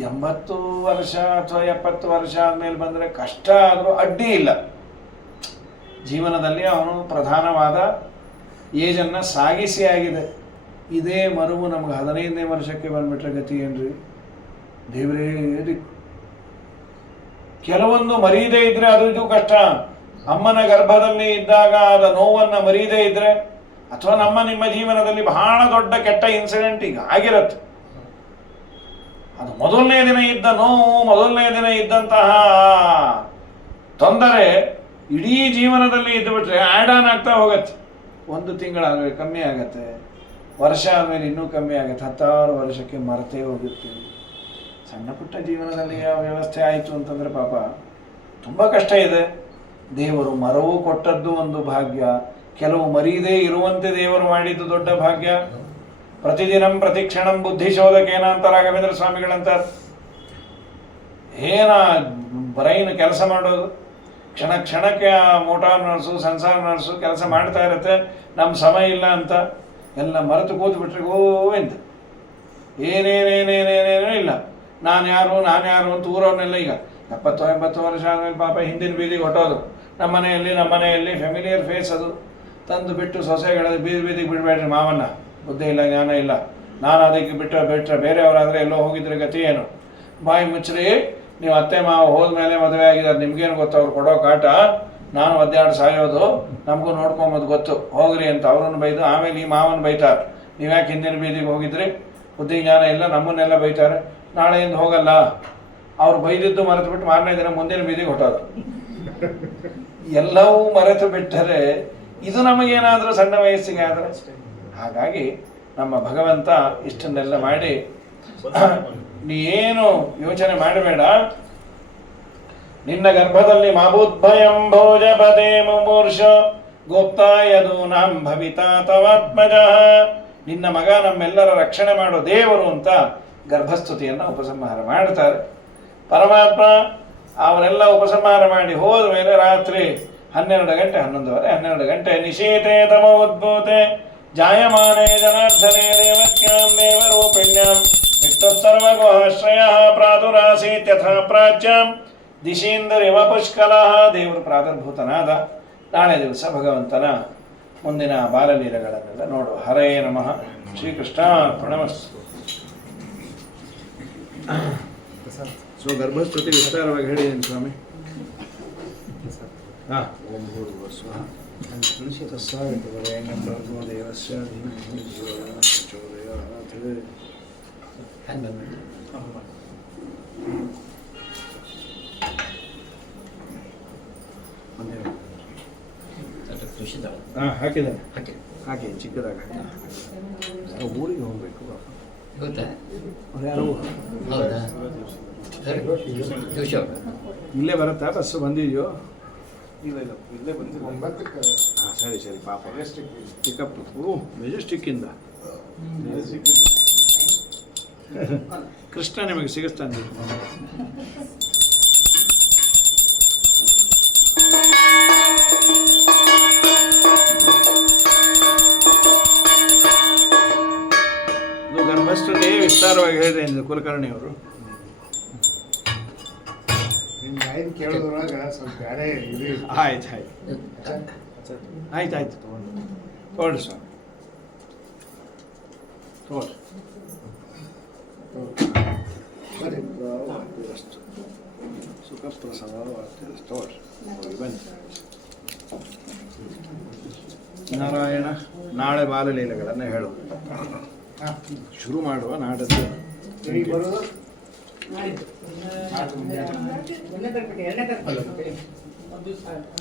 80 ವರ್ಷ ಅಥವಾ 70 ವರ್ಷ ಆದಮೇಲೆ ಬಂದರೆ ಕಷ್ಟ ಆದರೂ ಅಡ್ಡಿ ಇಲ್ಲ. ಜೀವನದಲ್ಲಿ ಅವನು ಪ್ರಧಾನವಾದ ಏಜನ್ನು ಸಾಗಿಸಿ ಆಗಿದೆ. ಇದೇ ಮರುವು ನಮಗೆ 15ನೇ ವರ್ಷಕ್ಕೆ ಬಂದ್ಬಿಟ್ರೆ ಗತಿ ಏನ್ರಿ? ದೇವರೇ ದಿಕ್ಕು. ಕೆಲವೊಂದು ಮರೀದೇ ಇದ್ರೆ ಅದು ಇದು ಕಷ್ಟ. ಅಮ್ಮನ ಗರ್ಭದಲ್ಲಿ ಇದ್ದಾಗ ಆದ ನೋವನ್ನು ಮರೀದೇ ಇದ್ರೆ, ಅಥವಾ ನಮ್ಮ ನಿಮ್ಮ ಜೀವನದಲ್ಲಿ ಬಹಳ ದೊಡ್ಡ ಕೆಟ್ಟ ಇನ್ಸಿಡೆಂಟ್ ಈಗ ಆಗಿರತ್ತೆ, ಅದು ಮೊದಲನೇ ದಿನ ಇದ್ದ ನೋವು, ಮೊದಲನೇ ದಿನ ಇದ್ದಂತಹ ತೊಂದರೆ ಇಡೀ ಜೀವನದಲ್ಲಿ ಇದ್ದು ಬಿಟ್ರೆ ಆ್ಯಡ್ ಆನ್ ಆಗ್ತಾ ಹೋಗತ್ತೆ. 1 ತಿಂಗಳಾದ್ಮೇಲೆ ಕಮ್ಮಿ ಆಗತ್ತೆ, ವರ್ಷ ಆದಮೇಲೆ ಇನ್ನೂ ಕಮ್ಮಿ ಆಗತ್ತೆ, 10 ವರ್ಷಕ್ಕೆ ಮರೆತೇ ಹೋಗುತ್ತೆ. ಸಣ್ಣ ಪುಟ್ಟ ಜೀವನದಲ್ಲಿ ಯಾವ ವ್ಯವಸ್ಥೆ ಆಯಿತು ಅಂತಂದರೆ ಪಾಪ ತುಂಬ ಕಷ್ಟ ಇದೆ. ದೇವರು ಮರವು ಕೊಟ್ಟದ್ದು ಒಂದು ಭಾಗ್ಯ, ಕೆಲವು ಮರೀದೇ ಇರುವಂತೆ ದೇವರು ಮಾಡಿದ್ದು ದೊಡ್ಡ ಭಾಗ್ಯ. ಪ್ರತಿದಿನಂ ಪ್ರತಿಕ್ಷಣಂ ಬುದ್ಧಿಶೋಧಕೇನ ಅಂತ ರಾಘವೇಂದ್ರ ಸ್ವಾಮಿಗಳಂತಾರೆ. ಏನ ಬ್ರೈನ್ ಕೆಲಸ ಮಾಡೋದು, ಕ್ಷಣ ಕ್ಷಣಕ್ಕೆ ಮೋಟಾರ್ ನರ್ಸು ಸಂಸಾರ ನರ್ಸು ಕೆಲಸ ಮಾಡ್ತಾ ಇರುತ್ತೆ. ನಮ್ಮ ಸಮಯ ಇಲ್ಲ ಅಂತ ಎಲ್ಲ ಮರೆತು ಕೂತು ಬಿಟ್ರೆ ಗೋವಿಂದ, ಏನೇನೇನೇನೇನೇನೂ ಇಲ್ಲ. ನಾನು ಯಾರು ಅಂತ ಊರವನ್ನೆಲ್ಲ ಈಗ 70-80 ವರ್ಷ ಆದಮೇಲೆ ಪಾಪ ಹಿಂದಿನ ಬೀದಿಗೆ ಹೊಟ್ಟೋದು. ನಮ್ಮ ಮನೆಯಲ್ಲಿ ಫೆಮಿಲಿಯರ್ ಫೇಸ್ ಅದು. ತಂದು ಬಿಟ್ಟು ಸೊಸೆಗಳ ಬೀದಿಗೆ ಬಿಡಬೇಡ್ರಿ, ಮಾವನ್ನ ಬುದ್ಧಿ ಇಲ್ಲ ಜ್ಞಾನ ಇಲ್ಲ, ನಾನು ಅದಕ್ಕೆ ಬಿಟ್ಟರೆ ಬೇರೆಯವರಾದರೆ ಎಲ್ಲೋ ಹೋಗಿದ್ರೆ ಗತಿ ಏನು? ಬಾಯಿ ಮುಚ್ಚ್ರಿ, ನೀವು ಅತ್ತೆ ಮಾವ ಹೋದ್ಮೇಲೆ ಮದುವೆ ಆಗಿದ್ದಾರೆ, ನಿಮ್ಗೇನು ಗೊತ್ತು ಅವ್ರು ಕೊಡೋ ಕಾಟ? ನಾನು ಒದ್ದಾಡಿ ಸಾಯೋದು, ನಮಗೂ ನೋಡ್ಕೊಂಬೋದು ಗೊತ್ತು, ಹೋಗ್ರಿ ಅಂತ ಅವ್ರನ್ನ ಬೈದು ಆಮೇಲೆ ಈ ಮಾವನ ಬೈತಾರೆ. ನೀವ್ಯಾಕೆ ಹಿಂದಿನ ಬೀದಿಗೆ ಹೋಗಿದ್ರಿ, ಬುದ್ಧಿ ಜ್ಞಾನ ಇಲ್ಲ, ನಮ್ಮನ್ನೆಲ್ಲ ಬೈತಾರೆ. ನಾಳೆಯಿಂದ ಹೋಗಲ್ಲ. ಅವ್ರು ಬೈದಿದ್ದು ಮರೆತು ಬಿಟ್ಟು ಮಾರನೇ ದಿನ ಮುಂದಿನ ಬೀದಿಗೆ ಹೊಟ್ಟೋದು. ಎಲ್ಲವೂ ಮರೆತು ಬಿಟ್ಟರೆ ಇದು ನಮಗೇನಾದರೂ ಸಣ್ಣ ವಯಸ್ಸಿಗೆ ಆದರೆ. ಹಾಗಾಗಿ ನಮ್ಮ ಭಗವಂತ ಇಷ್ಟನ್ನೆಲ್ಲ ಮಾಡಿ, ನೀ ಏನು ಯೋಚನೆ ಮಾಡಬೇಡ, ನಿನ್ನ ಗರ್ಭದಲ್ಲಿ ಮಾಬುದ್ಭಯಂ ಭೋಜಪದೇ ಮುಮೂರ್ಷ ಗೋಪ್ತಾಯದು ನಾಂ ಭವಿತಾ ತವಾತ್ಮಜ. ನಿನ್ನ ಮಗ ನಮ್ಮೆಲ್ಲರ ರಕ್ಷಣೆ ಮಾಡೋ ದೇವರು ಅಂತ ಗರ್ಭಸ್ತುತಿಯನ್ನು ಉಪಸಂಹಾರ ಮಾಡ್ತಾರೆ. ಪರಮಾತ್ಮ ಅವರೆಲ್ಲ ಉಪಸಂಹಾರ ಮಾಡಿ ಹೋದ ಮೇಲೆ ರಾತ್ರಿ 12 ಗಂಟೆ 12 ಗಂಟೆ ನಿಶೀತೆ ತಮ ಉದ್ಭೂತೆ ಜಾಯಮಾನೇ ಜನಾರ್ದನೇ ದೇವಕ್ಯಾಂ ದೇವರೂಪಿಣ್ಯಾಂ ವಿಷ್ಣುಸರ್ವಗುಹಾಶ್ರಯ ಪ್ರಾದುರಾಸೀತ್ ಯಥಾ ಪ್ರಾಚ್ಯಾಂ ದಿಶೀಂದ್ರಿವ ಪುಷ್ಕಲಃ. ದೇವರು ಪ್ರಾದುರ್ಭೂತನಾದ. ನಾಳೆ ದಿವಸ ಭಗವಂತನ ಮುಂದಿನ ಬಾಲಲೀಲೆಗಳನ್ನೆಲ್ಲ ನೋಡುವ. ಹರೇ ನಮಃ. ಶ್ರೀಕೃಷ್ಣ ಪ್ರಣಮಸ್ತು. ಸೊ ಗರ್ಭಸ್ತುತಿ ವಿಸ್ತಾರವಾಗಿ ಹೇಳಿದ್ದೀನಿ ಸ್ವಾಮಿ. ಹಾಂ, ಓಂ ಭೂರ್ಭುವಃ ಸ್ವಃ ತಸ್ಸಾವಿತುರ್ವರೆಣ್ಯಂ ಭರ್ಗೋ ದೇವಸ್ಯ ಧೀಮಹಿ ಧಿಯೋ ಯೋ ನಃ ಪ್ರಚೋದಯಾತ್. ಹಾಂ, ಹಾಕಿದ್ದಾರೆ, ಹಾಕಿ ಚಿಕ್ಕದಾಗ ಹಾಕಿ. ಊರಿಗೆ ಹೋಗ್ಬೇಕು ಯಾರು? ಇಲ್ಲೇ ಬರುತ್ತಾ ಬಸ್ಸು? ಬಂದಿದೆಯೋ? ಇಲ್ಲೇ ಬಂದಿಲ್ಲ. ಹಾಂ, ಸರಿ ಪಾಪ. ಪಿಕಪ್ ಮೆಜೆಸ್ಟಿಕ್ಕಿಂದ ಕೃಷ್ಣ ನಿಮಗೆ ಸಿಗಿಸ್ತಾನೆ. ಇದು ಗರ್ಭಸ್ತುತಿ ವಿಸ್ತಾರವಾಗಿ ಹೇಳಿದೆ ಎಂದು ಕುಲಕರ್ಣಿಯವರು. ಕೇಳೋದ್ರೊಳಗೆ ಸ್ವಲ್ಪ ಬೇರೆ ಇದು. ಆಯ್ತು ತಗೊಳ್ಳಿ ಸ್ವಾಮಿ, ತಗೊಳ್ಳಿ. ಸುಖಪ್ರಸವ ತಗೊಳ್ಳಿ, ಬನ್ನಿ. ನಾರಾಯಣ. ನಾಳೆ ಬಾಲಲೀಲೆಗಳನ್ನು ಹೇಳು. ಶುರು ಮಾಡುವ ನಾಡದ್ದು.